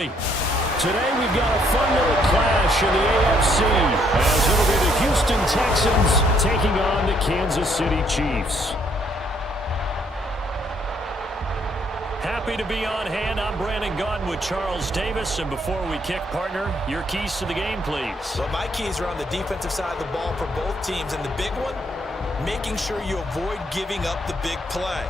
Today we've got a fun little clash in the AFC as it'll be the Houston Texans taking on the Kansas City Chiefs. Happy to be on hand. I'm Brandon Gaudin with Charles Davis. And before we kick, partner, your keys to the game, please. Well, my keys are on the defensive side of the ball for both teams. And the big one, making sure you avoid giving up the big play.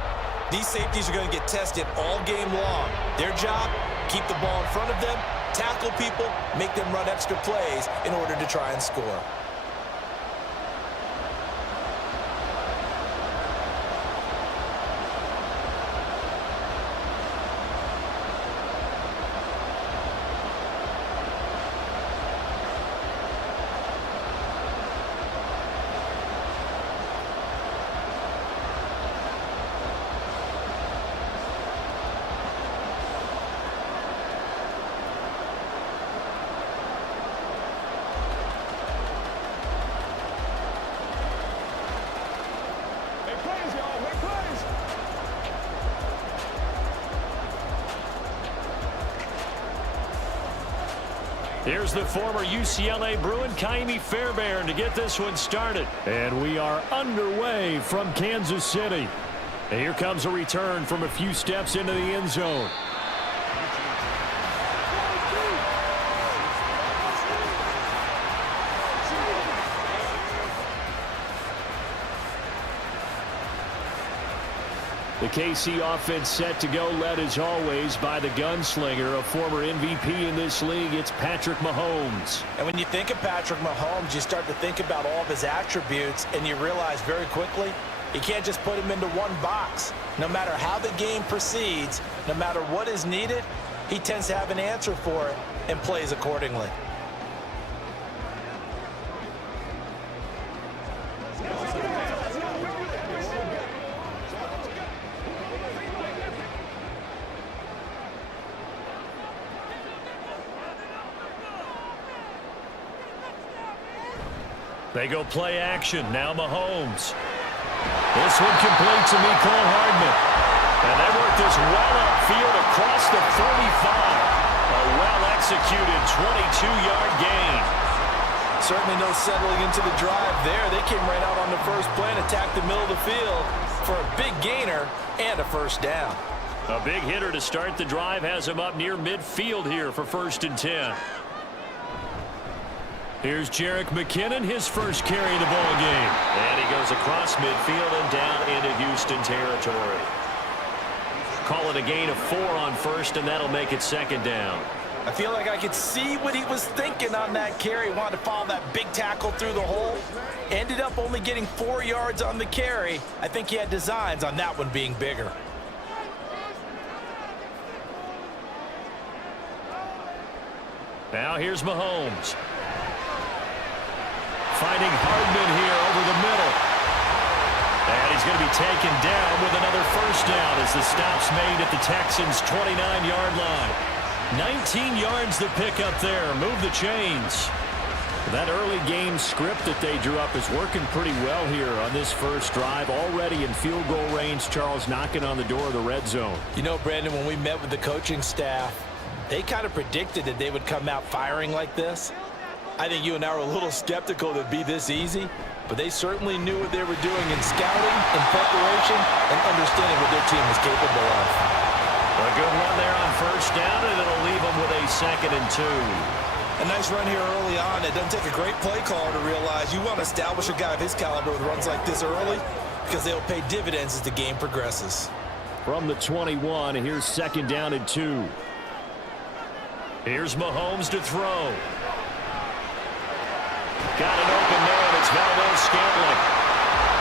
These safeties are going to get tested all game long. Their job, keep the ball in front of them, tackle people, make them run extra plays in order to try and score. Here's the former UCLA Bruin, Kaimi Fairbairn, to get this one started. And we are underway from Kansas City. And here comes a return from a few steps into the end zone. The KC offense set to go, led as always by the gunslinger, a former MVP in this league. It's Patrick Mahomes. And when you think of Patrick Mahomes, you start to think about all of his attributes, and you realize very quickly, you can't just put him into one box. No matter how the game proceeds, no matter what is needed, he tends to have an answer for it and plays accordingly. They go play action. Now Mahomes. This one complete to Mecole Hardman. And they work this well upfield across the 35. A well-executed 22-yard gain. Certainly no settling into the drive there. They came right out on the first play and attacked the middle of the field for a big gainer and a first down. A big hitter to start the drive has him up near midfield here for 1st and 10. Here's Jerick McKinnon, his first carry of the ball game. And he goes across midfield and down into Houston territory. Call it a gain of 4 on first, and that'll make it 2nd down. I feel like I could see what he was thinking on that carry. He wanted to follow that big tackle through the hole. Ended up only getting 4 yards on the carry. I think he had designs on that one being bigger. Now here's Mahomes. Finding Hardman here over the middle. And he's going to be taken down with another first down as the stop's made at the Texans' 29-yard line. 19 yards to pick up there. Move the chains. That early game script that they drew up is working pretty well here on this first drive. Already in field goal range, Charles knocking on the door of the red zone. You know, Brandon, when we met with the coaching staff, they kind of predicted that they would come out firing like this. I think you and I were a little skeptical that it'd be this easy, but they certainly knew what they were doing in scouting, in preparation, and understanding what their team was capable of. A good run there on first down, and it'll leave them with a 2nd and 2. A nice run here early on. It doesn't take a great play caller to realize you want to establish a guy of his caliber with runs like this early because they'll pay dividends as the game progresses. From the 21, here's 2nd down and 2. Here's Mahomes to throw. Got it open there, and it's Valdez-Scantling.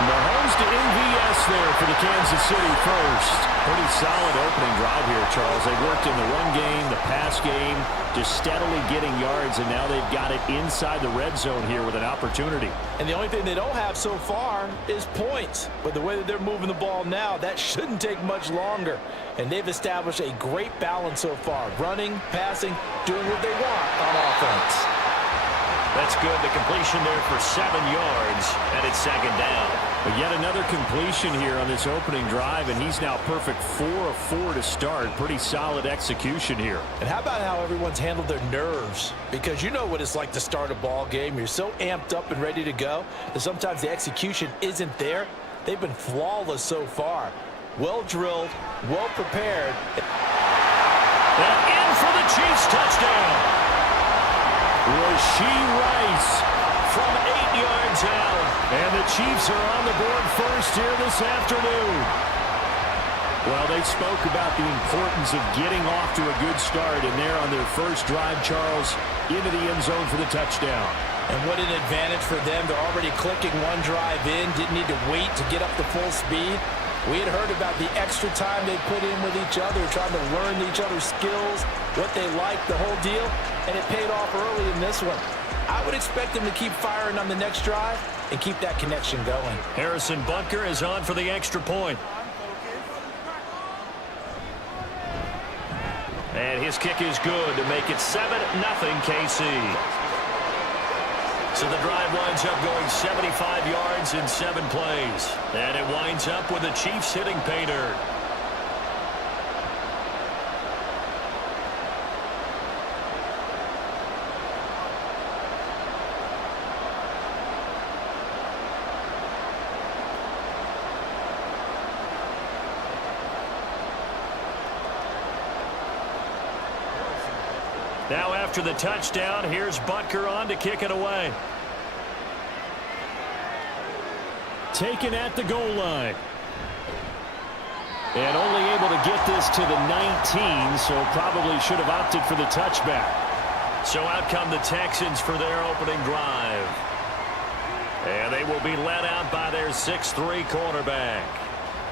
Mahomes to MVS there for the Kansas City first. Pretty solid opening drive here, Charles. They worked in the run game, the pass game, just steadily getting yards, and now they've got it inside the red zone here with an opportunity. And the only thing they don't have so far is points. But the way that they're moving the ball now, that shouldn't take much longer. And they've established a great balance so far. Running, passing, doing what they want on offense. That's good. The completion there for 7 yards, and it's second down. But yet another completion here on this opening drive, and he's now perfect 4 of 4 to start. Pretty solid execution here. And how about how everyone's handled their nerves? Because you know what it's like to start a ball game. You're so amped up and ready to go that sometimes the execution isn't there. They've been flawless so far. Well drilled, well prepared. And in for the Chiefs touchdown. Rashee Rice from 8 yards out. And the Chiefs are on the board first here this afternoon. Well, they spoke about the importance of getting off to a good start, and they're on their first drive, Charles, into the end zone for the touchdown. And what an advantage for them. They're already clicking one drive in, didn't need to wait to get up to full speed. We had heard about the extra time they put in with each other, trying to learn each other's skills, what they like, the whole deal, and it paid off early in this one. I would expect them to keep firing on the next drive and keep that connection going. Harrison Butker is on for the extra point. And his kick is good to make it 7-0 KC. So the drive winds up going 75 yards in 7 plays. And it winds up with the Chiefs hitting pay dirt. Now after the touchdown, here's Butker on to kick it away. Taken at the goal line. And only able to get this to the 19, so probably should have opted for the touchback. So out come the Texans for their opening drive. And they will be led out by their 6'3" cornerback.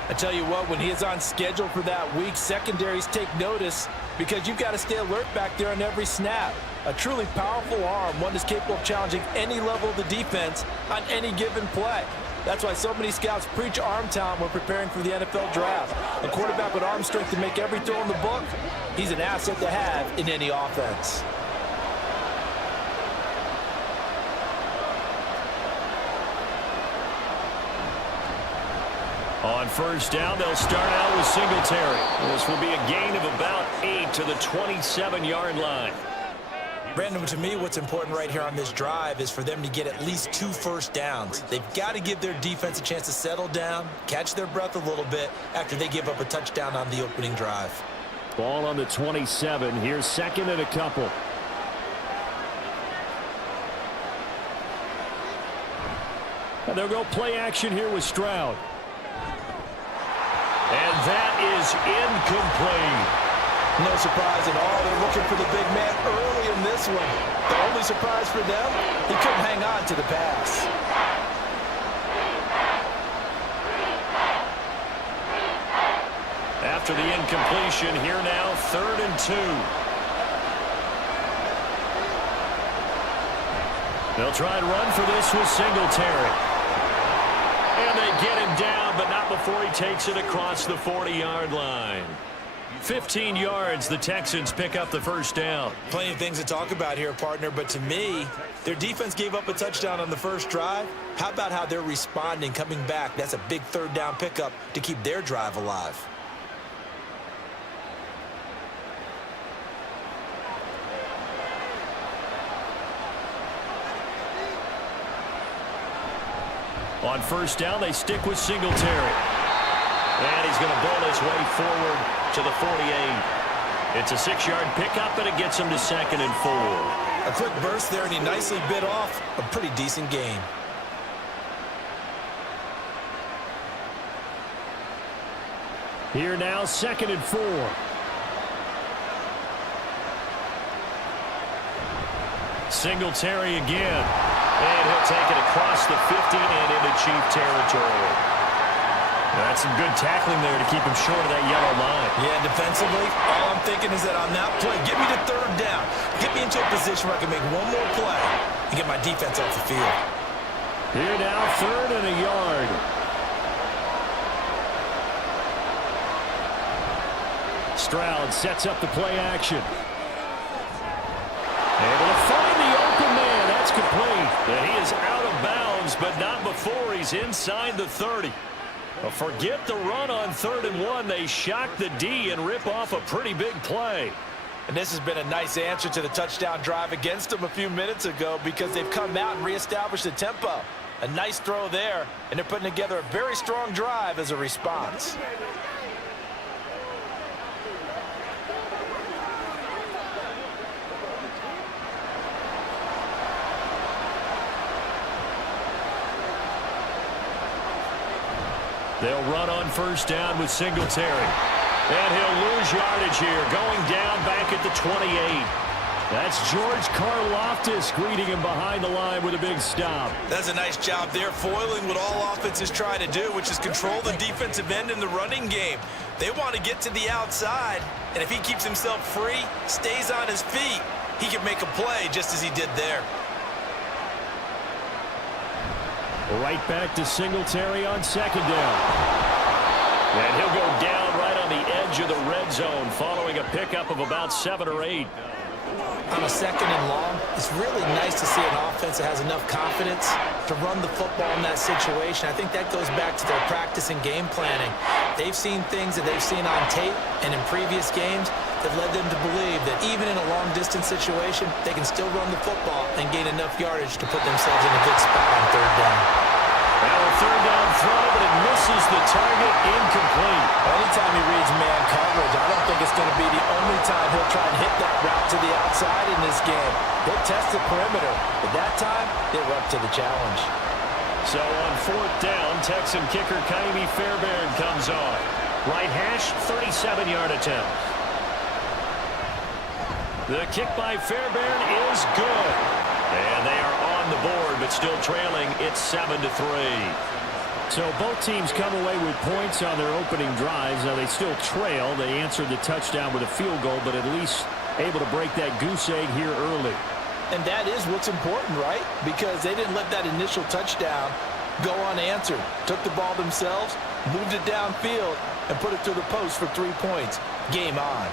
I tell you what, when he is on schedule for that week, secondaries take notice because you've got to stay alert back there on every snap. A truly powerful arm, one that's capable of challenging any level of the defense on any given play. That's why so many scouts preach arm talent when preparing for the NFL draft. A quarterback with arm strength to make every throw in the book, he's an asset to have in any offense. On first down, they'll start out with Singletary. This will be a gain of about 8 to the 27-yard line. Brandon, to me, what's important right here on this drive is for them to get at least 2 first downs. They've got to give their defense a chance to settle down, catch their breath a little bit after they give up a touchdown on the opening drive. Ball on the 27. Here's second and a couple. And they'll go play action here with Stroud. And that is incomplete. No surprise at all. They're looking for the big man early in this one. The only surprise for them, he couldn't hang on to the pass. After the incompletion, here now, 3rd and 2. They'll try and run for this with Singletary. And they get him down, but not before he takes it across the 40-yard line. 15 yards, the Texans pick up the first down. Plenty of things to talk about here, partner, but to me, their defense gave up a touchdown on the first drive. How about how they're responding, coming back? That's a big 3rd down pickup to keep their drive alive. On first down, they stick with Singletary. And he's going to bowl his way forward to the 48. It's a 6-yard pickup, and it gets him to 2nd and 4. A quick burst there, and he nicely bit off a pretty decent gain. Here now, 2nd and 4. Singletary again. And he'll take it across the 50 and into Chief territory. That's some good tackling there to keep him short of that yellow line. Yeah, defensively, all I'm thinking is that on that play, get me to 3rd down. Get me into a position where I can make one more play and get my defense off the field. Here now, 3rd and a yard. Stroud sets up the play action. Able to find the open man. That's complete. And he is out of bounds, but not before he's inside the 30. Well, forget the run on 3rd and 1. They shock the D and rip off a pretty big play. And this has been a nice answer to the touchdown drive against them a few minutes ago because they've come out and reestablished the tempo. A nice throw there, and they're putting together a very strong drive as a response. They'll run on 1st down with Singletary. And he'll lose yardage here, going down back at the 28. That's George Karlaftis greeting him behind the line with a big stop. That's a nice job there, foiling what all offenses try to do, which is control the defensive end in the running game. They want to get to the outside, and if he keeps himself free, stays on his feet, he can make a play just as he did there. Right back to Singletary on 2nd down. And he'll go down right on the edge of the red zone following a pickup of about 7 or 8. On a 2nd and long, it's really nice to see an offense that has enough confidence to run the football in that situation. I think that goes back to their practice and game planning. They've seen things that they've seen on tape and in previous games that led them to believe that even in a long-distance situation, they can still run the football and gain enough yardage to put themselves in a good spot on 3rd down. Now a 3rd down throw, but it misses the target, incomplete. Anytime he reads man coverage, I don't think it's going to be the only time he'll try and hit that route to the outside in this game. He'll test the perimeter, but that time, they were up to the challenge. So on 4th down, Texan kicker Kaimi Fairbairn comes on. Right hash, 37-yard attempt. The kick by Fairbairn is good. And they are on the board, but still trailing. It's 7-3. So both teams come away with points on their opening drives. Now they still trail. They answered the touchdown with a field goal, but at least able to break that goose egg here early. And that is what's important, right? Because they didn't let that initial touchdown go unanswered. Took the ball themselves, moved it downfield, and put it through the post for 3 points. Game on.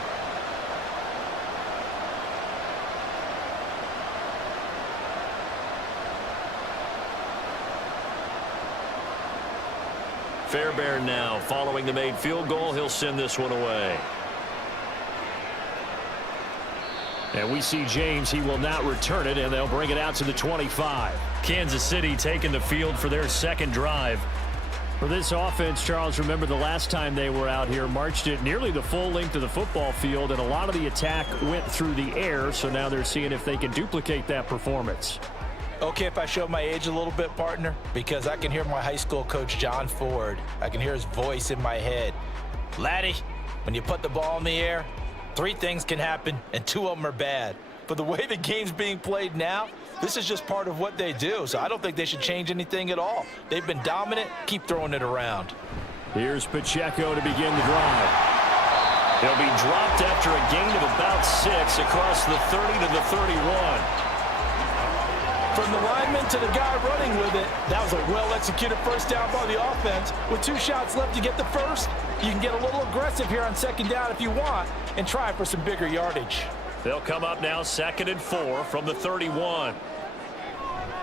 Fairbairn now following the made field goal. He'll send this one away. And we see James. He will not return it, and they'll bring it out to the 25. Kansas City taking the field for their 2nd drive. For this offense, Charles, remember the last time they were out here, marched it nearly the full length of the football field, and a lot of the attack went through the air, so now they're seeing if they can duplicate that performance. Okay, if I show my age a little bit, partner, because I can hear my high school coach, John Ford. I can hear his voice in my head. Laddie, when you put the ball in the air, 3 things can happen, and 2 of them are bad. But the way the game's being played now, this is just part of what they do, so I don't think they should change anything at all. They've been dominant. Keep throwing it around. Here's Pacheco to begin the drive. He'll be dropped after a gain of about 6 across the 30 to the 31. From the lineman to the guy running with it, that was a well-executed 1st down by the offense. With 2 shots left to get the first, you can get a little aggressive here on 2nd down if you want and try for some bigger yardage. They'll come up now 2nd and 4 from the 31.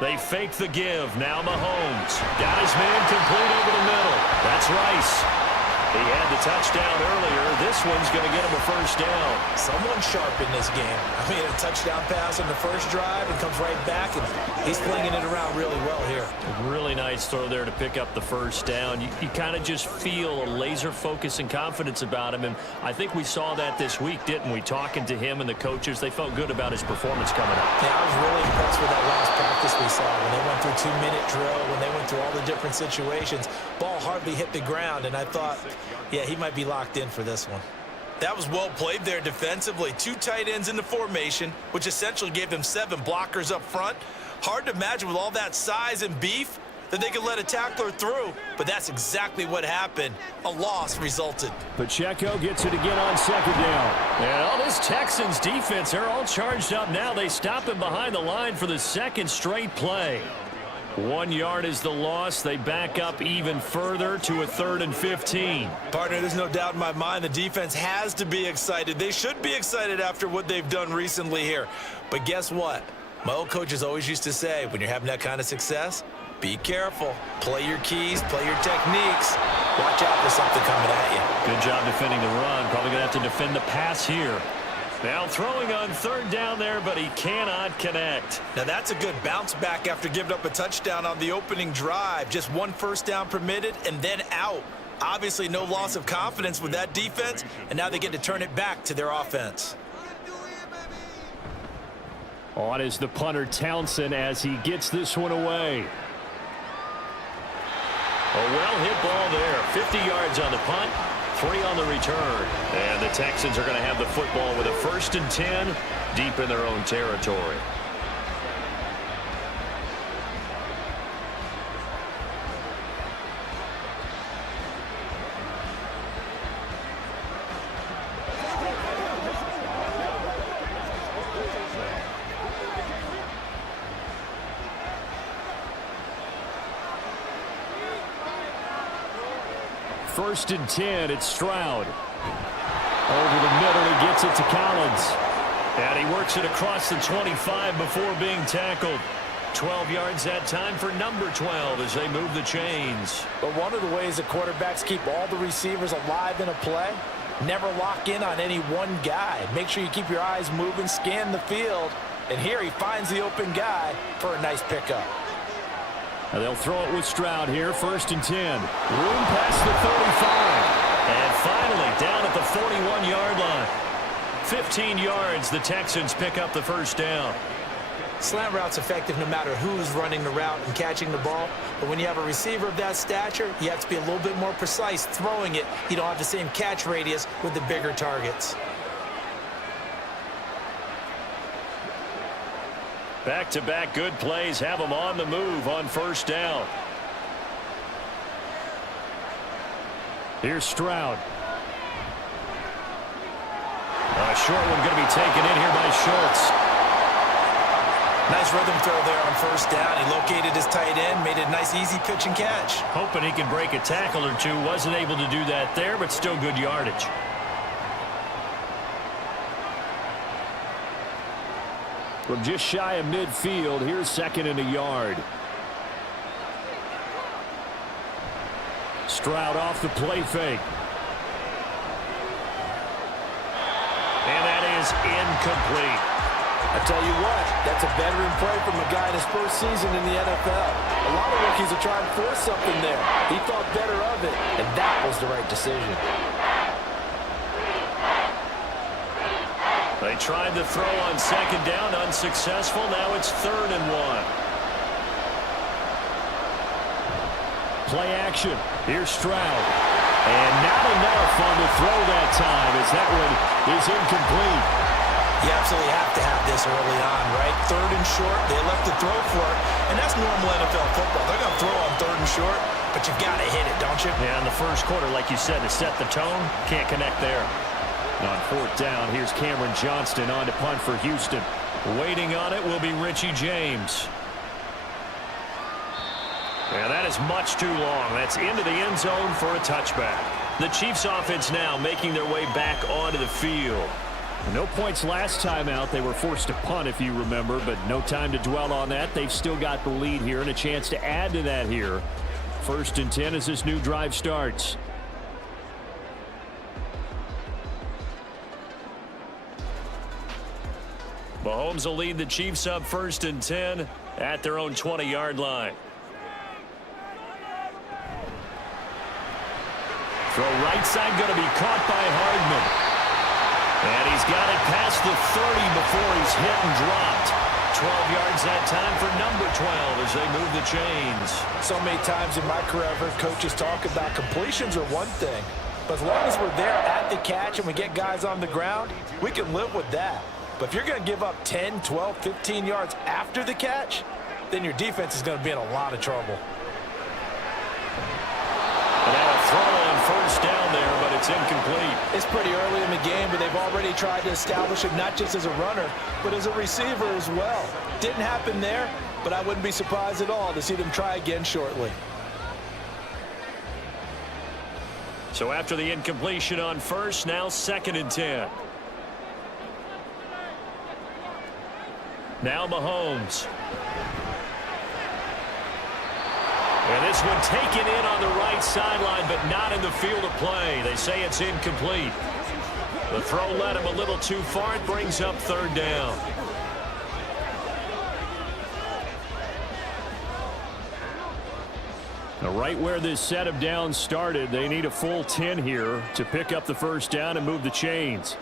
They fake the give. Now Mahomes. Got his man complete over the middle. That's Rice. He had the touchdown earlier. This one's going to get him a 1st down. Someone sharp in this game. I mean, a touchdown pass on the 1st drive and comes right back, and he's flinging it around really well here. Really nice throw there to pick up the 1st down. You kind of just feel a laser focus and confidence about him, and I think we saw that this week, didn't we? Talking to him and the coaches, they felt good about his performance coming up. Yeah, I was really impressed with that last practice we saw when they went through 2-minute drill, when they went through all the different situations. Ball hardly hit the ground, and I thought, yeah, he might be locked in for this one. That was well played there defensively. 2 tight ends in the formation, which essentially gave them 7 blockers up front. Hard to imagine with all that size and beef that they could let a tackler through, but that's exactly what happened. A loss resulted. Pacheco gets it again on 2nd down. And all this Texans defense, they're all charged up now. They stop him behind the line for the 2nd straight play. 1 yard is the loss. They back up even further to a 3rd and 15. Partner, there's no doubt in my mind the defense has to be excited. They should be excited after what they've done recently here. But guess what? My old coaches always used to say, when you're having that kind of success, be careful. Play your keys, play your techniques. Watch out for something coming at you. Good job defending the run. Probably going to have to defend the pass here. Now throwing on third down there, but he cannot connect. Now that's a good bounce back after giving up a touchdown on the opening drive. Just one first down permitted and then out. Obviously no loss of confidence with that defense, and now they get to turn it back to their offense. On is the punter Townsend as he gets this one away. A well-hit ball there. 50 yards on the punt, 3 on the return. And the Texans are going to have the football with a 1st and 10 deep in their own territory. First and 10, it's Stroud. Over the middle, he gets it to Collins. And he works it across the 25 before being tackled. 12 yards that time for number 12 as they move the chains. But one of the ways that quarterbacks keep all the receivers alive in a play, never lock in on any one guy. Make sure you keep your eyes moving, scan the field. And here he finds the open guy for a nice pickup. They'll throw it with Stroud here, 1st and 10. Room past the 35. And finally down at the 41-yard line. 15 yards, the Texans pick up the first down. Slant route's effective no matter who's running the route and catching the ball. But when you have a receiver of that stature, you have to be a little bit more precise throwing it. You don't have the same catch radius with the bigger targets. Back-to-back good plays have them on the move on first down. Here's Stroud. A short one going to be taken in here by Schultz. Nice rhythm throw there on first down. He located his tight end, made it a nice easy pitch and catch. Hoping he can break a tackle or two. Wasn't able to do that there, but still good yardage. From just shy of midfield, here's 2nd and a yard. Stroud off the play fake. And that is incomplete. I tell you what, that's a veteran play from a guy in his first season in the NFL. A lot of rookies are trying to force something there. He thought better of it, and that was the right decision. They tried to throw on 2nd down, unsuccessful. Now it's 3rd and 1. Play action. Here's Stroud. And not enough on the throw that time as that one is incomplete. You absolutely have to have this early on, right? 3rd and short, they elect to throw for it, and that's normal NFL football. They're going to throw on 3rd and short, but you've got to hit it, don't you? Yeah, in the first quarter, like you said, to set the tone, can't connect there. On 4th down, here's Cameron Johnston on to punt for Houston. Waiting on it will be Richie James. And that is much too long. That's into the end zone for a touchback. The Chiefs offense now making their way back onto the field. No points last time out. They were forced to punt, if you remember, but no time to dwell on that. They've still got the lead here and a chance to add to that here. 1st and 10 as this new drive starts. Mahomes will lead the Chiefs up 1st and 10 at their own 20-yard line. Throw right side going to be caught by Hardman. And he's got it past the 30 before he's hit and dropped. 12 yards that time for number 12 as they move the chains. So many times in my career, I've heard coaches talk about completions are one thing. But as long as we're there at the catch and we get guys on the ground, we can live with that. But if you're going to give up 10, 12, 15 yards after the catch, then your defense is going to be in a lot of trouble. And now a throw on first down there, but it's incomplete. It's pretty early in the game, but they've already tried to establish him not just as a runner, but as a receiver as well. Didn't happen there, but I wouldn't be surprised at all to see them try again shortly. So after the incompletion on first, now 2nd and 10. Now Mahomes. And this one taken in on the right sideline, but not in the field of play. They say it's incomplete. The throw led him a little too far. It brings up third down. Now, right where this set of downs started, they need a full 10 here to pick up the first down and move the chains.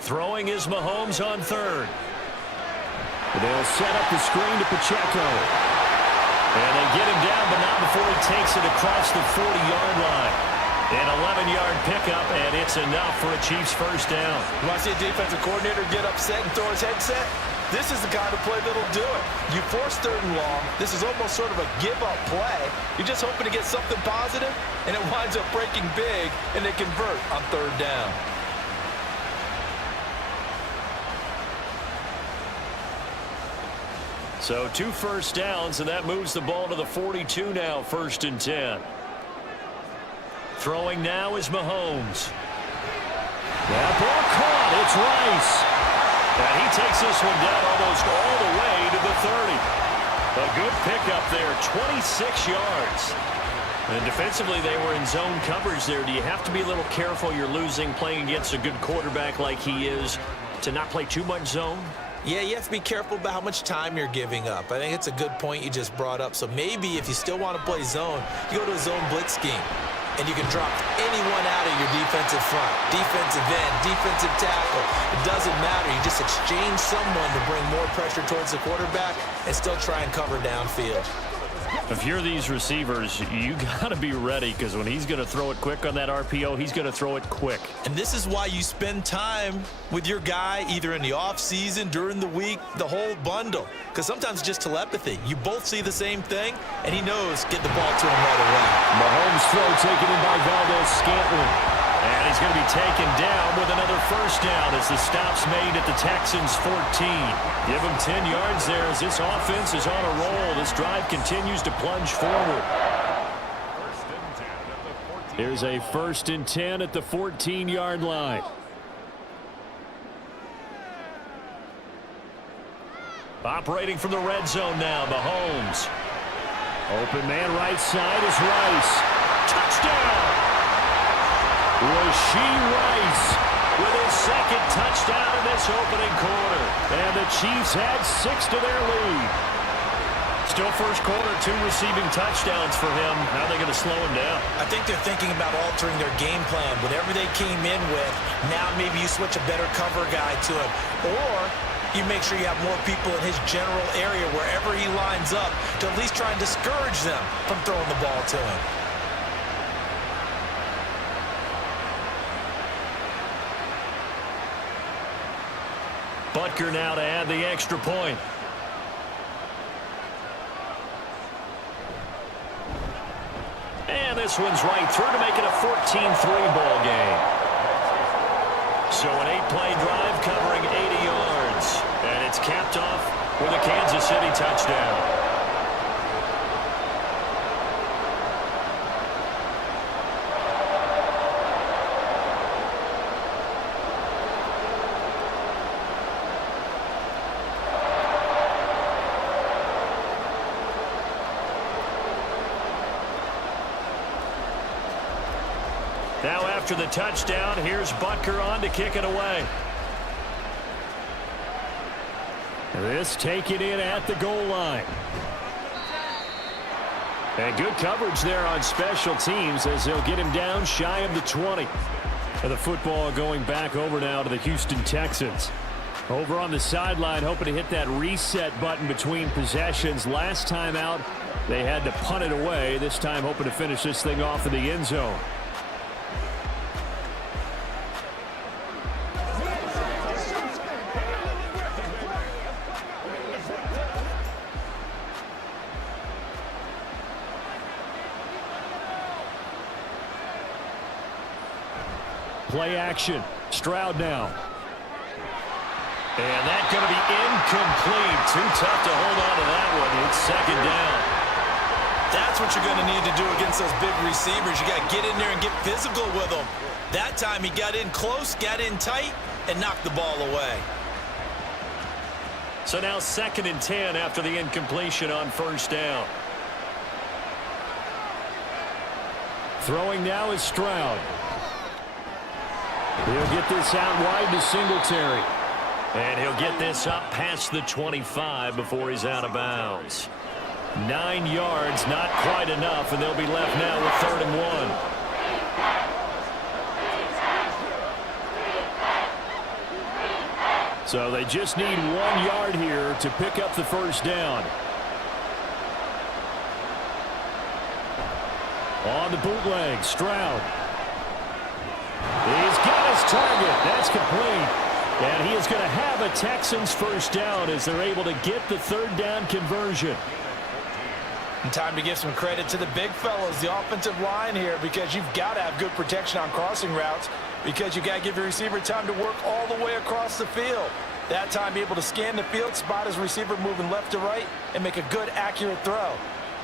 Throwing is Mahomes on third. They'll set up the screen to Pacheco. And they get him down, but not before he takes it across the 40-yard line. An 11-yard pickup, and it's enough for a Chiefs first down. You want to see a defensive coordinator get upset and throw his headset? This is the kind of play that'll do it. You force third and long. This is almost sort of a give-up play. You're just hoping to get something positive, and it winds up breaking big, and they convert on third down. So 2 first downs, and that moves the ball to the 42 now, 1st and 10. Throwing now is Mahomes. That ball caught. It's Rice. And he takes this one down almost all the way to the 30. A good pickup there, 26 yards. And defensively, they were in zone coverage there. Do you have to be a little careful? You're losing, playing against a good quarterback like he is, to not play too much zone? Yeah, you have to be careful about how much time you're giving up. I think it's a good point you just brought up. So maybe if you still want to play zone, you go to a zone blitz scheme. And you can drop anyone out of your defensive front, defensive end, defensive tackle. It doesn't matter. You just exchange someone to bring more pressure towards the quarterback and still try and cover downfield. If you're these receivers, you got to be ready, because when he's going to throw it quick on that RPO, he's going to throw it quick. And this is why you spend time with your guy either in the offseason, during the week, the whole bundle. Because sometimes it's just telepathy. You both see the same thing, and he knows get the ball to him right away. Mahomes throw taken in by Valdez-Scantling. And he's going to be taken down with another first down as the stop's made at the Texans' 14. Give him 10 yards there as this offense is on a roll. This drive continues to plunge forward. Here's a 1st and 10 at the 14-yard line. Operating from the red zone now, Mahomes. Open man right side is Rice. Touchdown! Rashee Rice with his 2nd touchdown in this opening quarter. And the Chiefs add 6 to their lead. Still first quarter, 2 receiving touchdowns for him. How are they going to slow him down? I think they're thinking about altering their game plan. Whatever they came in with, now maybe you switch a better cover guy to him. Or you make sure you have more people in his general area wherever he lines up to at least try and discourage them from throwing the ball to him. Butker now to add the extra point. And this one's right through to make it a 14-3 ball game. So an 8-play drive covering 80 yards. And it's capped off with a Kansas City touchdown. Now after the touchdown, here's Butker on to kick it away. This taken in at the goal line. And good coverage there on special teams as they'll get him down shy of the 20. And the football going back over now to the Houston Texans. Over on the sideline, hoping to hit that reset button between possessions. Last time out, they had to punt it away. This time hoping to finish this thing off in the end zone. Play action. Stroud now. And that's going to be incomplete. Too tough to hold on to that one. It's 2nd down. That's what you're going to need to do against those big receivers. You got to get in there and get physical with them. That time he got in close, got in tight, and knocked the ball away. So now 2nd and 10 after the incompletion on 1st down. Throwing now is Stroud. He'll get this out wide to Singletary. And he'll get this up past the 25 before he's out of bounds. 9 yards, not quite enough, and they'll be left now with 3rd and 1. So they just need 1 yard here to pick up the 1st down. On the bootleg, Stroud. He's got his target. That's complete. And he is going to have a Texans 1st down as they're able to get the 3rd down conversion. And time to give some credit to the big fellas, the offensive line here, because you've got to have good protection on crossing routes because you got to give your receiver time to work all the way across the field. That time be able to scan the field, spot his receiver moving left to right, and make a good, accurate throw.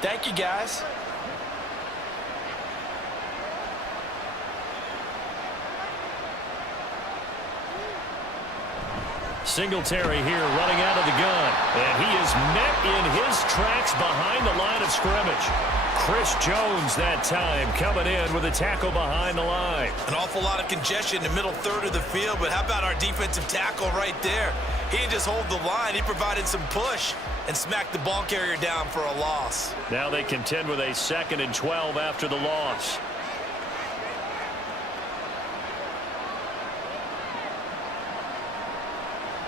Thank you, guys. Singletary here running out of the gun. And he is met in his tracks behind the line of scrimmage. Chris Jones that time coming in with a tackle behind the line. An awful lot of congestion in the middle third of the field, but how about our defensive tackle right there? He didn't just hold the line. He provided some push and smacked the ball carrier down for a loss. Now they contend with a 2nd and 12 after the loss.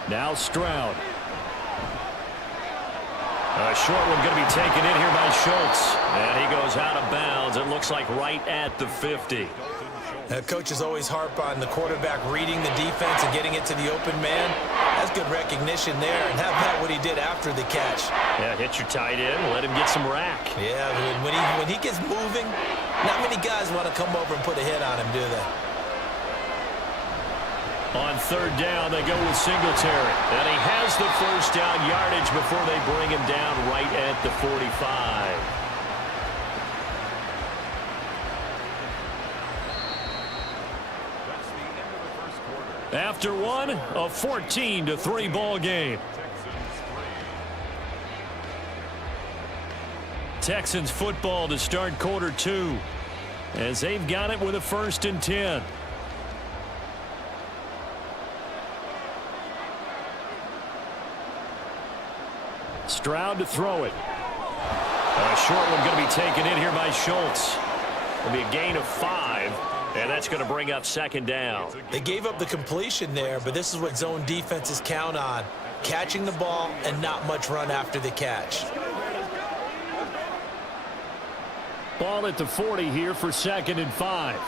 Now Stroud. A short one going to be taken in here by Schultz. And he goes out of bounds. It looks like right at the 50. Coaches always harp on the quarterback reading the defense and getting it to the open man. That's good recognition there. And how about what he did after the catch? Yeah, hit your tight end, let him get some rack. Yeah, when he gets moving, not many guys want to come over and put a hit on him, do they? On 3rd down, they go with Singletary. And he has the 1st down yardage before they bring him down right at the 45. After one, a 14-3 ball game. Texans football to start quarter 2 as they've got it with a 1st and 10. Stroud to throw it. A short one going to be taken in here by Schultz. It'll be a gain of 5, and that's going to bring up 2nd down. They gave up the completion there, but this is what zone defenses count on. Catching the ball and not much run after the catch. Ball at the 40 here for 2nd and 5.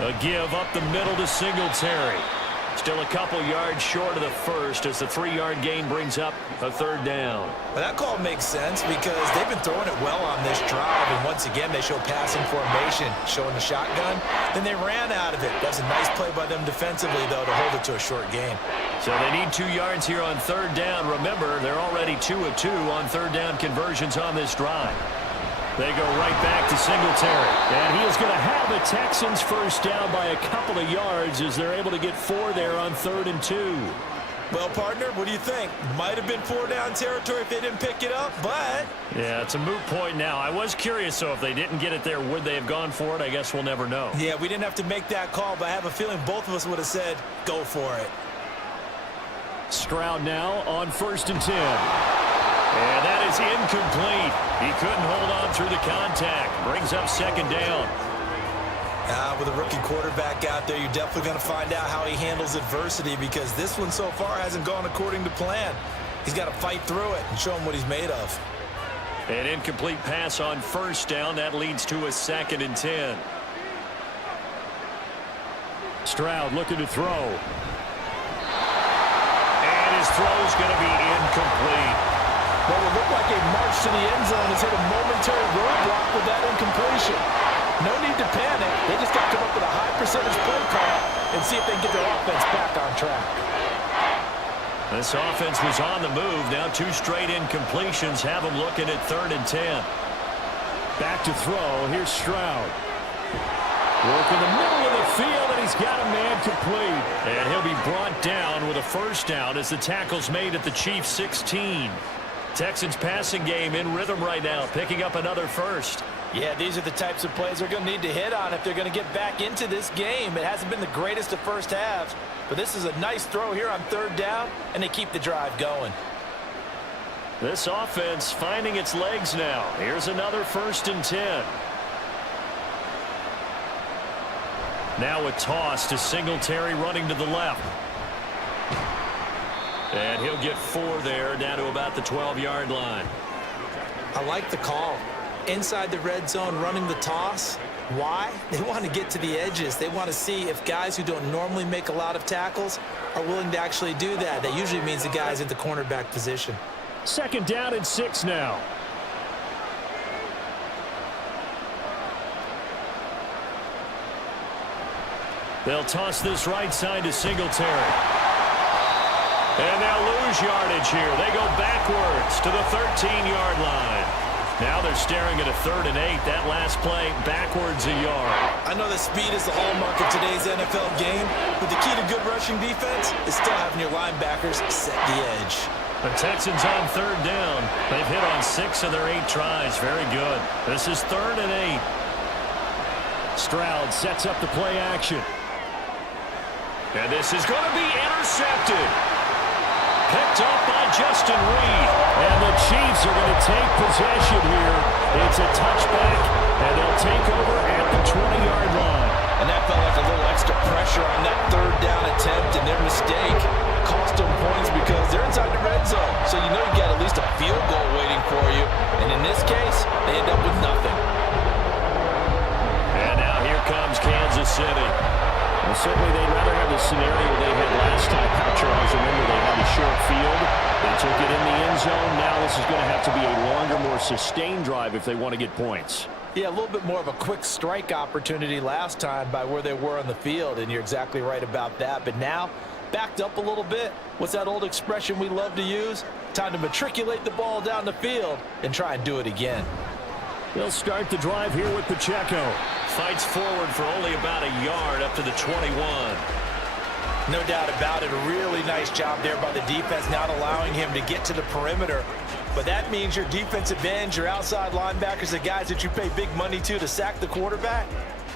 A give up the middle to Singletary. Still a couple yards short of the 1st as the 3-yard gain brings up a 3rd down. Well, that call makes sense because they've been throwing it well on this drive, and once again they show passing formation, showing the shotgun. Then they ran out of it. That's a nice play by them defensively, though, to hold it to a short gain. So they need 2 yards here on 3rd down. Remember, they're already 2 of 2 on 3rd down conversions on this drive. They go right back to Singletary. And he is going to have the Texans 1st down by a couple of yards as they're able to get 4 there on 3rd and 2. Well, partner, what do you think? Might have been 4 down territory if they didn't pick it up, but... Yeah, it's a moot point now. I was curious, so if they didn't get it there, would they have gone for it? I guess we'll never know. Yeah, we didn't have to make that call, but I have a feeling both of us would have said, go for it. Stroud now on 1st and 10. And that is incomplete. He couldn't hold on through the contact. Brings up 2nd down. With a rookie quarterback out there, you're definitely going to find out how he handles adversity because this one so far hasn't gone according to plan. He's got to fight through it and show him what he's made of. An incomplete pass on 1st down. That leads to a 2nd and 10. Stroud looking to throw. And his throw's going to be incomplete. Well, it looked like a march to the end zone has hit a momentary roadblock with that incompletion. No need to panic. They just got to come up with a high percentage play call and see if they can get their offense back on track. This offense was on the move. Now 2 straight incompletions have them looking at 3rd and 10. Back to throw. Here's Stroud. Work in the middle of the field, and he's got a man incomplete. And he'll be brought down with a first down as the tackle's made at the Chiefs' 16. Texans passing game in rhythm right now, picking up another first. Yeah, these are the types of plays they're going to need to hit on if they're going to get back into this game. It hasn't been the greatest of first halves, but this is a nice throw here on third down, and they keep the drive going. This offense finding its legs now. Here's another 1st and 10. Now a toss to Singletary running to the left. And he'll get 4 there, down to about the 12-yard line. I like the call. Inside the red zone, running the toss. Why? They want to get to the edges. They want to see if guys who don't normally make a lot of tackles are willing to actually do that. That usually means the guys at the cornerback position. 2nd down and 6 now. They'll toss this right side to Singletary. And they'll lose yardage here. They go backwards to the 13-yard line. Now they're staring at a 3rd and 8. That last play, backwards a yard. I know that speed is the hallmark of today's NFL game, but the key to good rushing defense is still having your linebackers set the edge. The Texans on 3rd down. They've hit on 6 of their 8 tries. Very good. This is 3rd and 8. Stroud sets up the play action. And this is going to be intercepted. Picked up by Justin Reed. And the Chiefs are going to take possession here. It's a touchback, and they'll take over at the 20-yard line. And that felt like a little extra pressure on that 3rd down attempt, and their mistake cost them points because they're inside the red zone. So you know you got at least a field goal waiting for you. And in this case, they end up with nothing. And now here comes Kansas City. Well, certainly they'd rather have the scenario they had last time out, Charles. Remember, they had a short field. They took it in the end zone. Now this is going to have to be a longer, more sustained drive if they want to get points. Yeah, a little bit more of a quick strike opportunity last time by where they were on the field, and you're exactly right about that. But now, backed up a little bit. What's that old expression we love to use? Time to matriculate the ball down the field and try and do it again. They'll start the drive here with Pacheco. Fights forward for only about a yard up to the 21. No doubt about it. A really nice job there by the defense, not allowing him to get to the perimeter. But that means your defensive ends, your outside linebackers, the guys that you pay big money to sack the quarterback,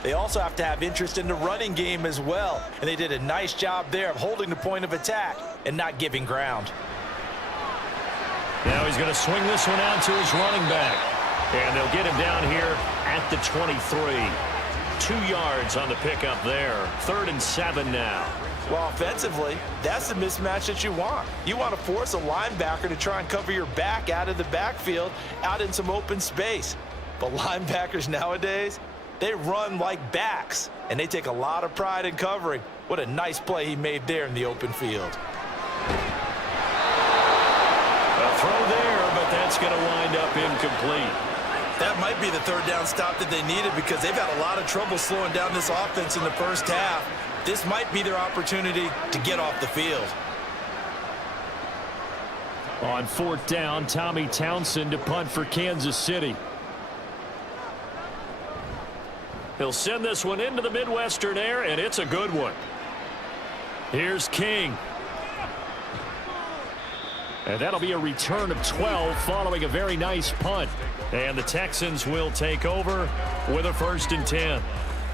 they also have to have interest in the running game as well. And they did a nice job there of holding the point of attack and not giving ground. Now he's going to swing this one out to his running back. And they'll get him down here at the 23. 2 yards on the pickup there. 3rd and 7 now. Well, offensively, that's the mismatch that you want. You want to force a linebacker to try and cover your back out of the backfield, out in some open space. But linebackers nowadays, they run like backs, and they take a lot of pride in covering. What a nice play he made there in the open field. A throw there, but that's going to wind up incomplete. That might be the 3rd down stop that they needed because they've had a lot of trouble slowing down this offense in the first half. This might be their opportunity to get off the field. On 4th down, Tommy Townsend to punt for Kansas City. He'll send this one into the Midwestern air, and it's a good one. Here's King. And that'll be a return of 12 following a very nice punt. And the Texans will take over with a 1st and 10.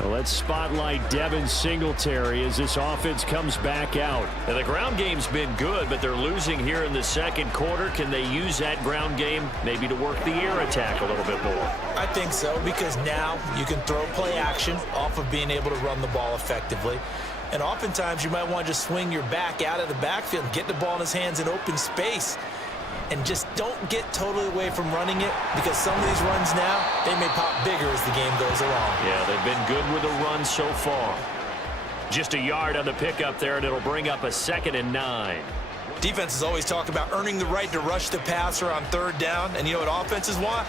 Well, let's spotlight Devin Singletary as this offense comes back out. And the ground game's been good, but they're losing here in the 2nd quarter. Can they use that ground game maybe to work the air attack a little bit more? I think so, because now you can throw play action off of being able to run the ball effectively. And oftentimes you might want to just swing your back out of the backfield, get the ball in his hands in open space, and just don't get totally away from running it, because some of these runs now, they may pop bigger as the game goes along. Yeah, they've been good with the run so far. Just a yard on the pickup there, and it'll bring up a 2nd and 9. Defenses always talk about earning the right to rush the passer on 3rd down, and you know what offenses want?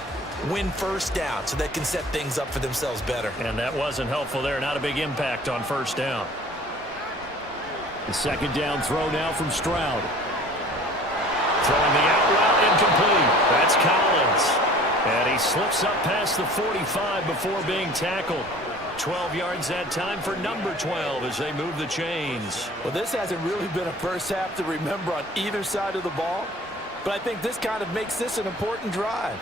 Win 1st down so they can set things up for themselves better. And that wasn't helpful there. Not a big impact on 1st down. The 2nd down throw now from Stroud. Throwing the out route incomplete. That's Collins. And he slips up past the 45 before being tackled. 12 yards that time for number 12 as they move the chains. Well, this hasn't really been a first half to remember on either side of the ball, but I think this kind of makes this an important drive.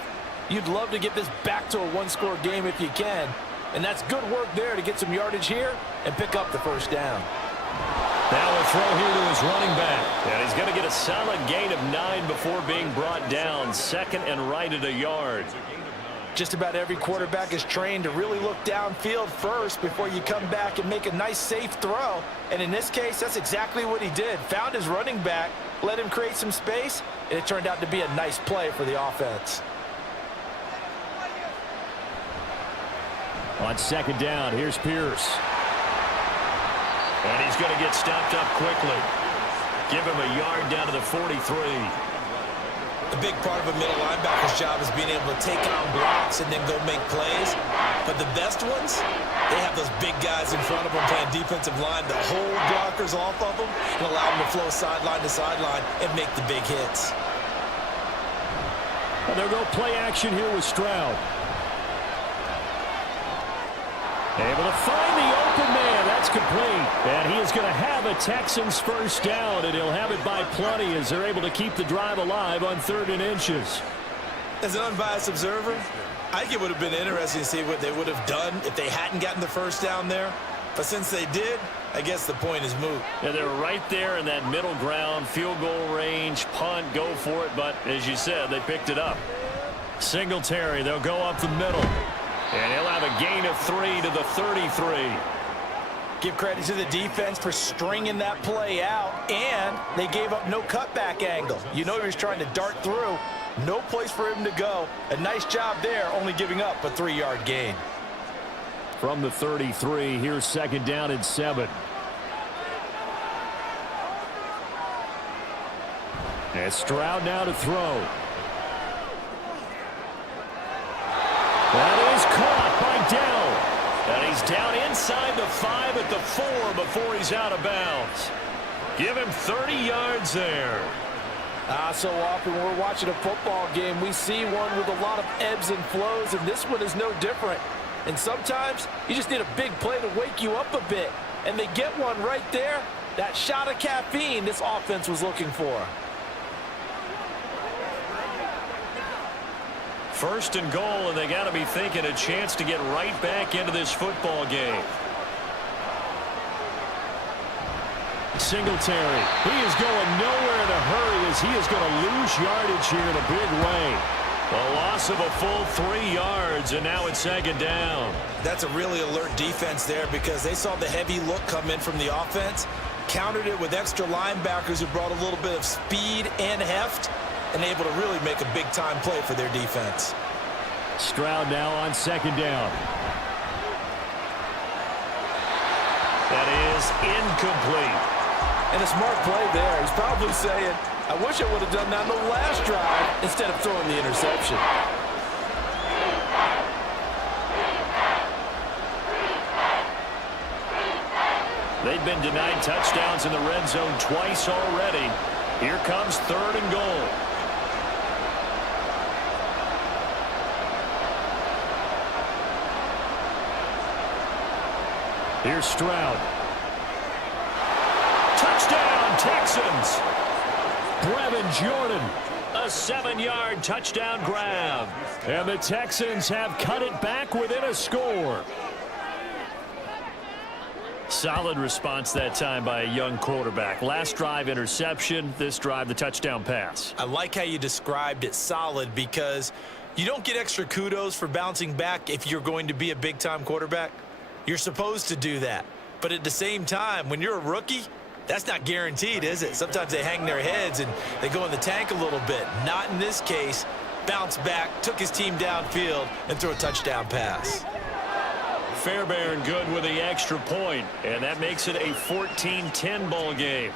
You'd love to get this back to a one-score game if you can, and that's good work there to get some yardage here and pick up the first down. Now a throw here to his running back. And he's going to get a solid gain of 9 before being brought down. Second and right at a yard. Just about every quarterback is trained to really look downfield first before you come back and make a nice, safe throw. And in this case, that's exactly what he did. Found his running back, let him create some space, and it turned out to be a nice play for the offense. On second down, here's Pierce. And he's going to get stopped up quickly. Give him a yard down to the 43. A big part of a middle linebacker's job is being able to take on blocks and then go make plays. But the best ones, they have those big guys in front of them playing defensive line to hold blockers off of them and allow them to flow sideline to sideline and make the big hits. And they'll go play action here with Stroud. Able to find the open man. That's complete. And he is going to have a Texans first down, and he'll have it by plenty as they're able to keep the drive alive on 3rd and inches. As an unbiased observer, I think it would have been interesting to see what they would have done if they hadn't gotten the first down there. But since they did, I guess the point is moot. Yeah, they're right there in that middle ground, field goal range, punt, go for it. But as you said, they picked it up. Singletary, they'll go up the middle. And he'll have a gain of 3 to the 33. Give credit to the defense for stringing that play out, and they gave up no cutback angle. You know he was trying to dart through. No place for him to go. A nice job there, only giving up a 3-yard gain. From the 33, here's second down and 7. And Stroud now to throw. That is caught by Dell. And he's down inside the 5 at the 4 before he's out of bounds. Give him 30 yards there. So often when we're watching a football game, we see one with a lot of ebbs and flows, and this one is no different. And sometimes you just need a big play to wake you up a bit. And they get one right there. That shot of caffeine this offense was looking for. First and goal, and they got to be thinking a chance to get right back into this football game. Singletary. He is going nowhere in a hurry as he is going to lose yardage here in a big way. A loss of a full 3 yards, and now it's second down. That's a really alert defense there because they saw the heavy look come in from the offense, countered it with extra linebackers who brought a little bit of speed and heft, and able to really make a big-time play for their defense. Stroud now on second down. That is incomplete. And a smart play there. He's probably saying, I wish I would have done that in the last drive instead of throwing the interception. They've been denied touchdowns in the red zone twice already. Here comes 3rd and goal. Here's Stroud. Touchdown, Texans. Brevin Jordan. A 7-yard touchdown grab. And the Texans have cut it back within a score. Solid response that time by a young quarterback. Last drive, interception. This drive, the touchdown pass. I like how you described it, solid, because you don't get extra kudos for bouncing back if you're going to be a big-time quarterback. You're supposed to do that. But at the same time, when you're a rookie, that's not guaranteed, is it? Sometimes they hang their heads and they go in the tank a little bit. Not in this case. Bounce back, took his team downfield, and threw a touchdown pass. Fairbairn good with the extra point, and that makes it a 14-10 ball game.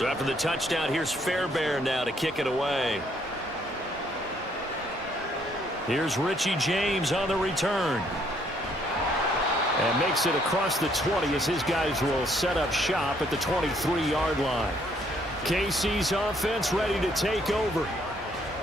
So after the touchdown, here's Fairbairn now to kick it away. Here's Richie James on the return. And makes it across the 20 as his guys will set up shop at the 23-yard line. KC's offense ready to take over.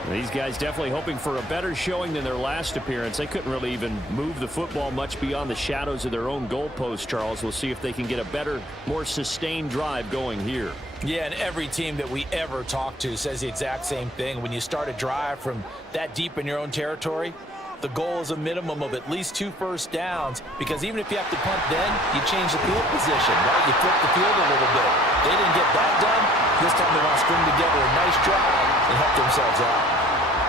These guys definitely hoping for a better showing than their last appearance. They couldn't really even move the football much beyond the shadows of their own goalpost, Charles. We'll see if they can get a better, more sustained drive going here. Yeah, and every team that we ever talk to says the exact same thing. When you start a drive from that deep in your own territory, the goal is a minimum of at least 2 first downs, because even if you have to punt then, you change the field position, right? You flip the field a little bit. They didn't get that done. This time they want to string together a nice drive and help themselves out.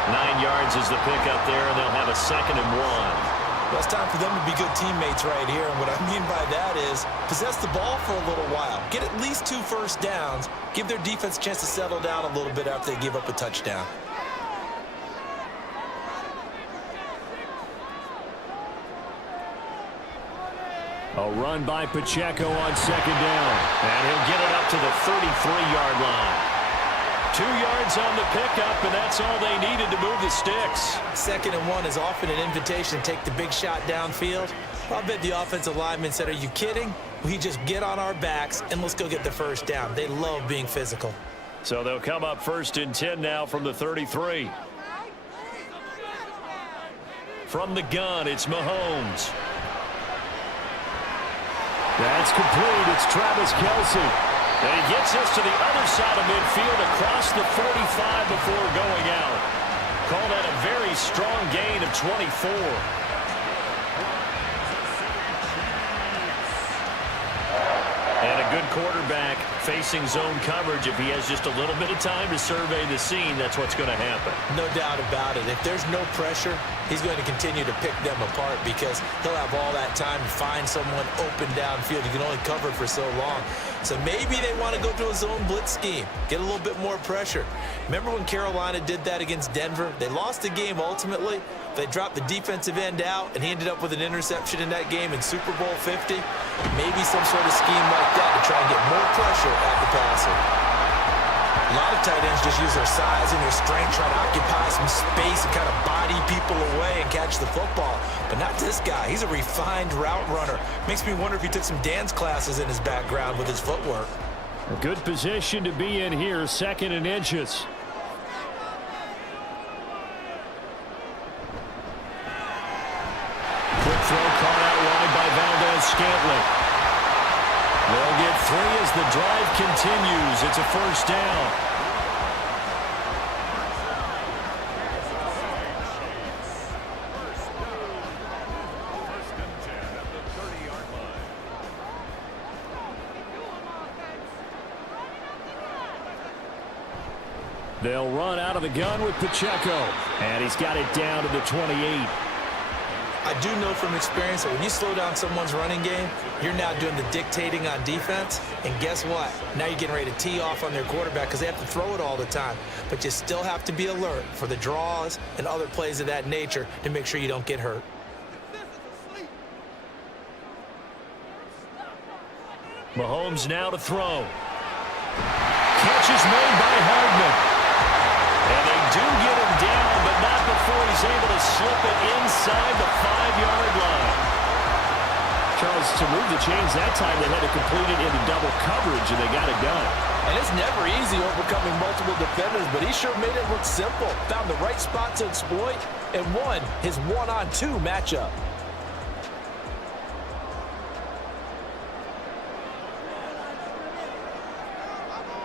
9 yards is the pickup there, and they'll have a 2nd and 1. Well, it's time for them to be good teammates right here. And what I mean by that is possess the ball for a little while. Get at least 2 first downs. Give their defense a chance to settle down a little bit after they give up a touchdown. A run by Pacheco on 2nd down. And he'll get it up to the 33-yard line. 2 yards on the pickup, and that's all they needed to move the sticks. 2nd and 1 is often an invitation to take the big shot downfield. I bet the offensive lineman said, are you kidding? We just get on our backs and let's go get the first down. They love being physical. So they'll come up 1st and 10 now from the 33. From the gun, it's Mahomes. That's complete. It's Travis Kelce. And he gets us to the other side of midfield across the 45 before going out. Call that a very strong gain of 24. And a good quarterback facing zone coverage. If he has just a little bit of time to survey the scene, that's what's going to happen. No doubt about it. If there's no pressure, he's going to continue to pick them apart because he'll have all that time to find someone open downfield. He can only cover for so long. So maybe they want to go to a zone blitz scheme, get a little bit more pressure. Remember when Carolina did that against Denver? They lost the game ultimately. They dropped the defensive end out, and he ended up with an interception in that game in Super Bowl 50. Maybe some sort of scheme like that to try and get more pressure at the passer. A lot of tight ends just use their size and their strength, try to occupy some space and kind of body people away and catch the football. But not this guy. He's a refined route runner. Makes me wonder if he took some dance classes in his background with his footwork. A good position to be in here, 2nd and inches. Quick throw caught out wide by Valdez-Scantling. They'll get 3 as the drive continues. It's a 1st down. They'll run out of the gun with Pacheco. And he's got it down to the 28. I do know from experience that when you slow down someone's running game, you're now doing the dictating on defense. And guess what? Now you're getting ready to tee off on their quarterback because they have to throw it all the time. But you still have to be alert for the draws and other plays of that nature to make sure you don't get hurt. Mahomes now to throw. Catch is made by Hardman. And they do get him down, but not before he's able to slip it inside the 5-yard line. Charles, to move the chains that time, they had to complete it into double coverage, and they got it done. And it's never easy overcoming multiple defenders, but he sure made it look simple. Found the right spot to exploit and won his 1-on-2 matchup.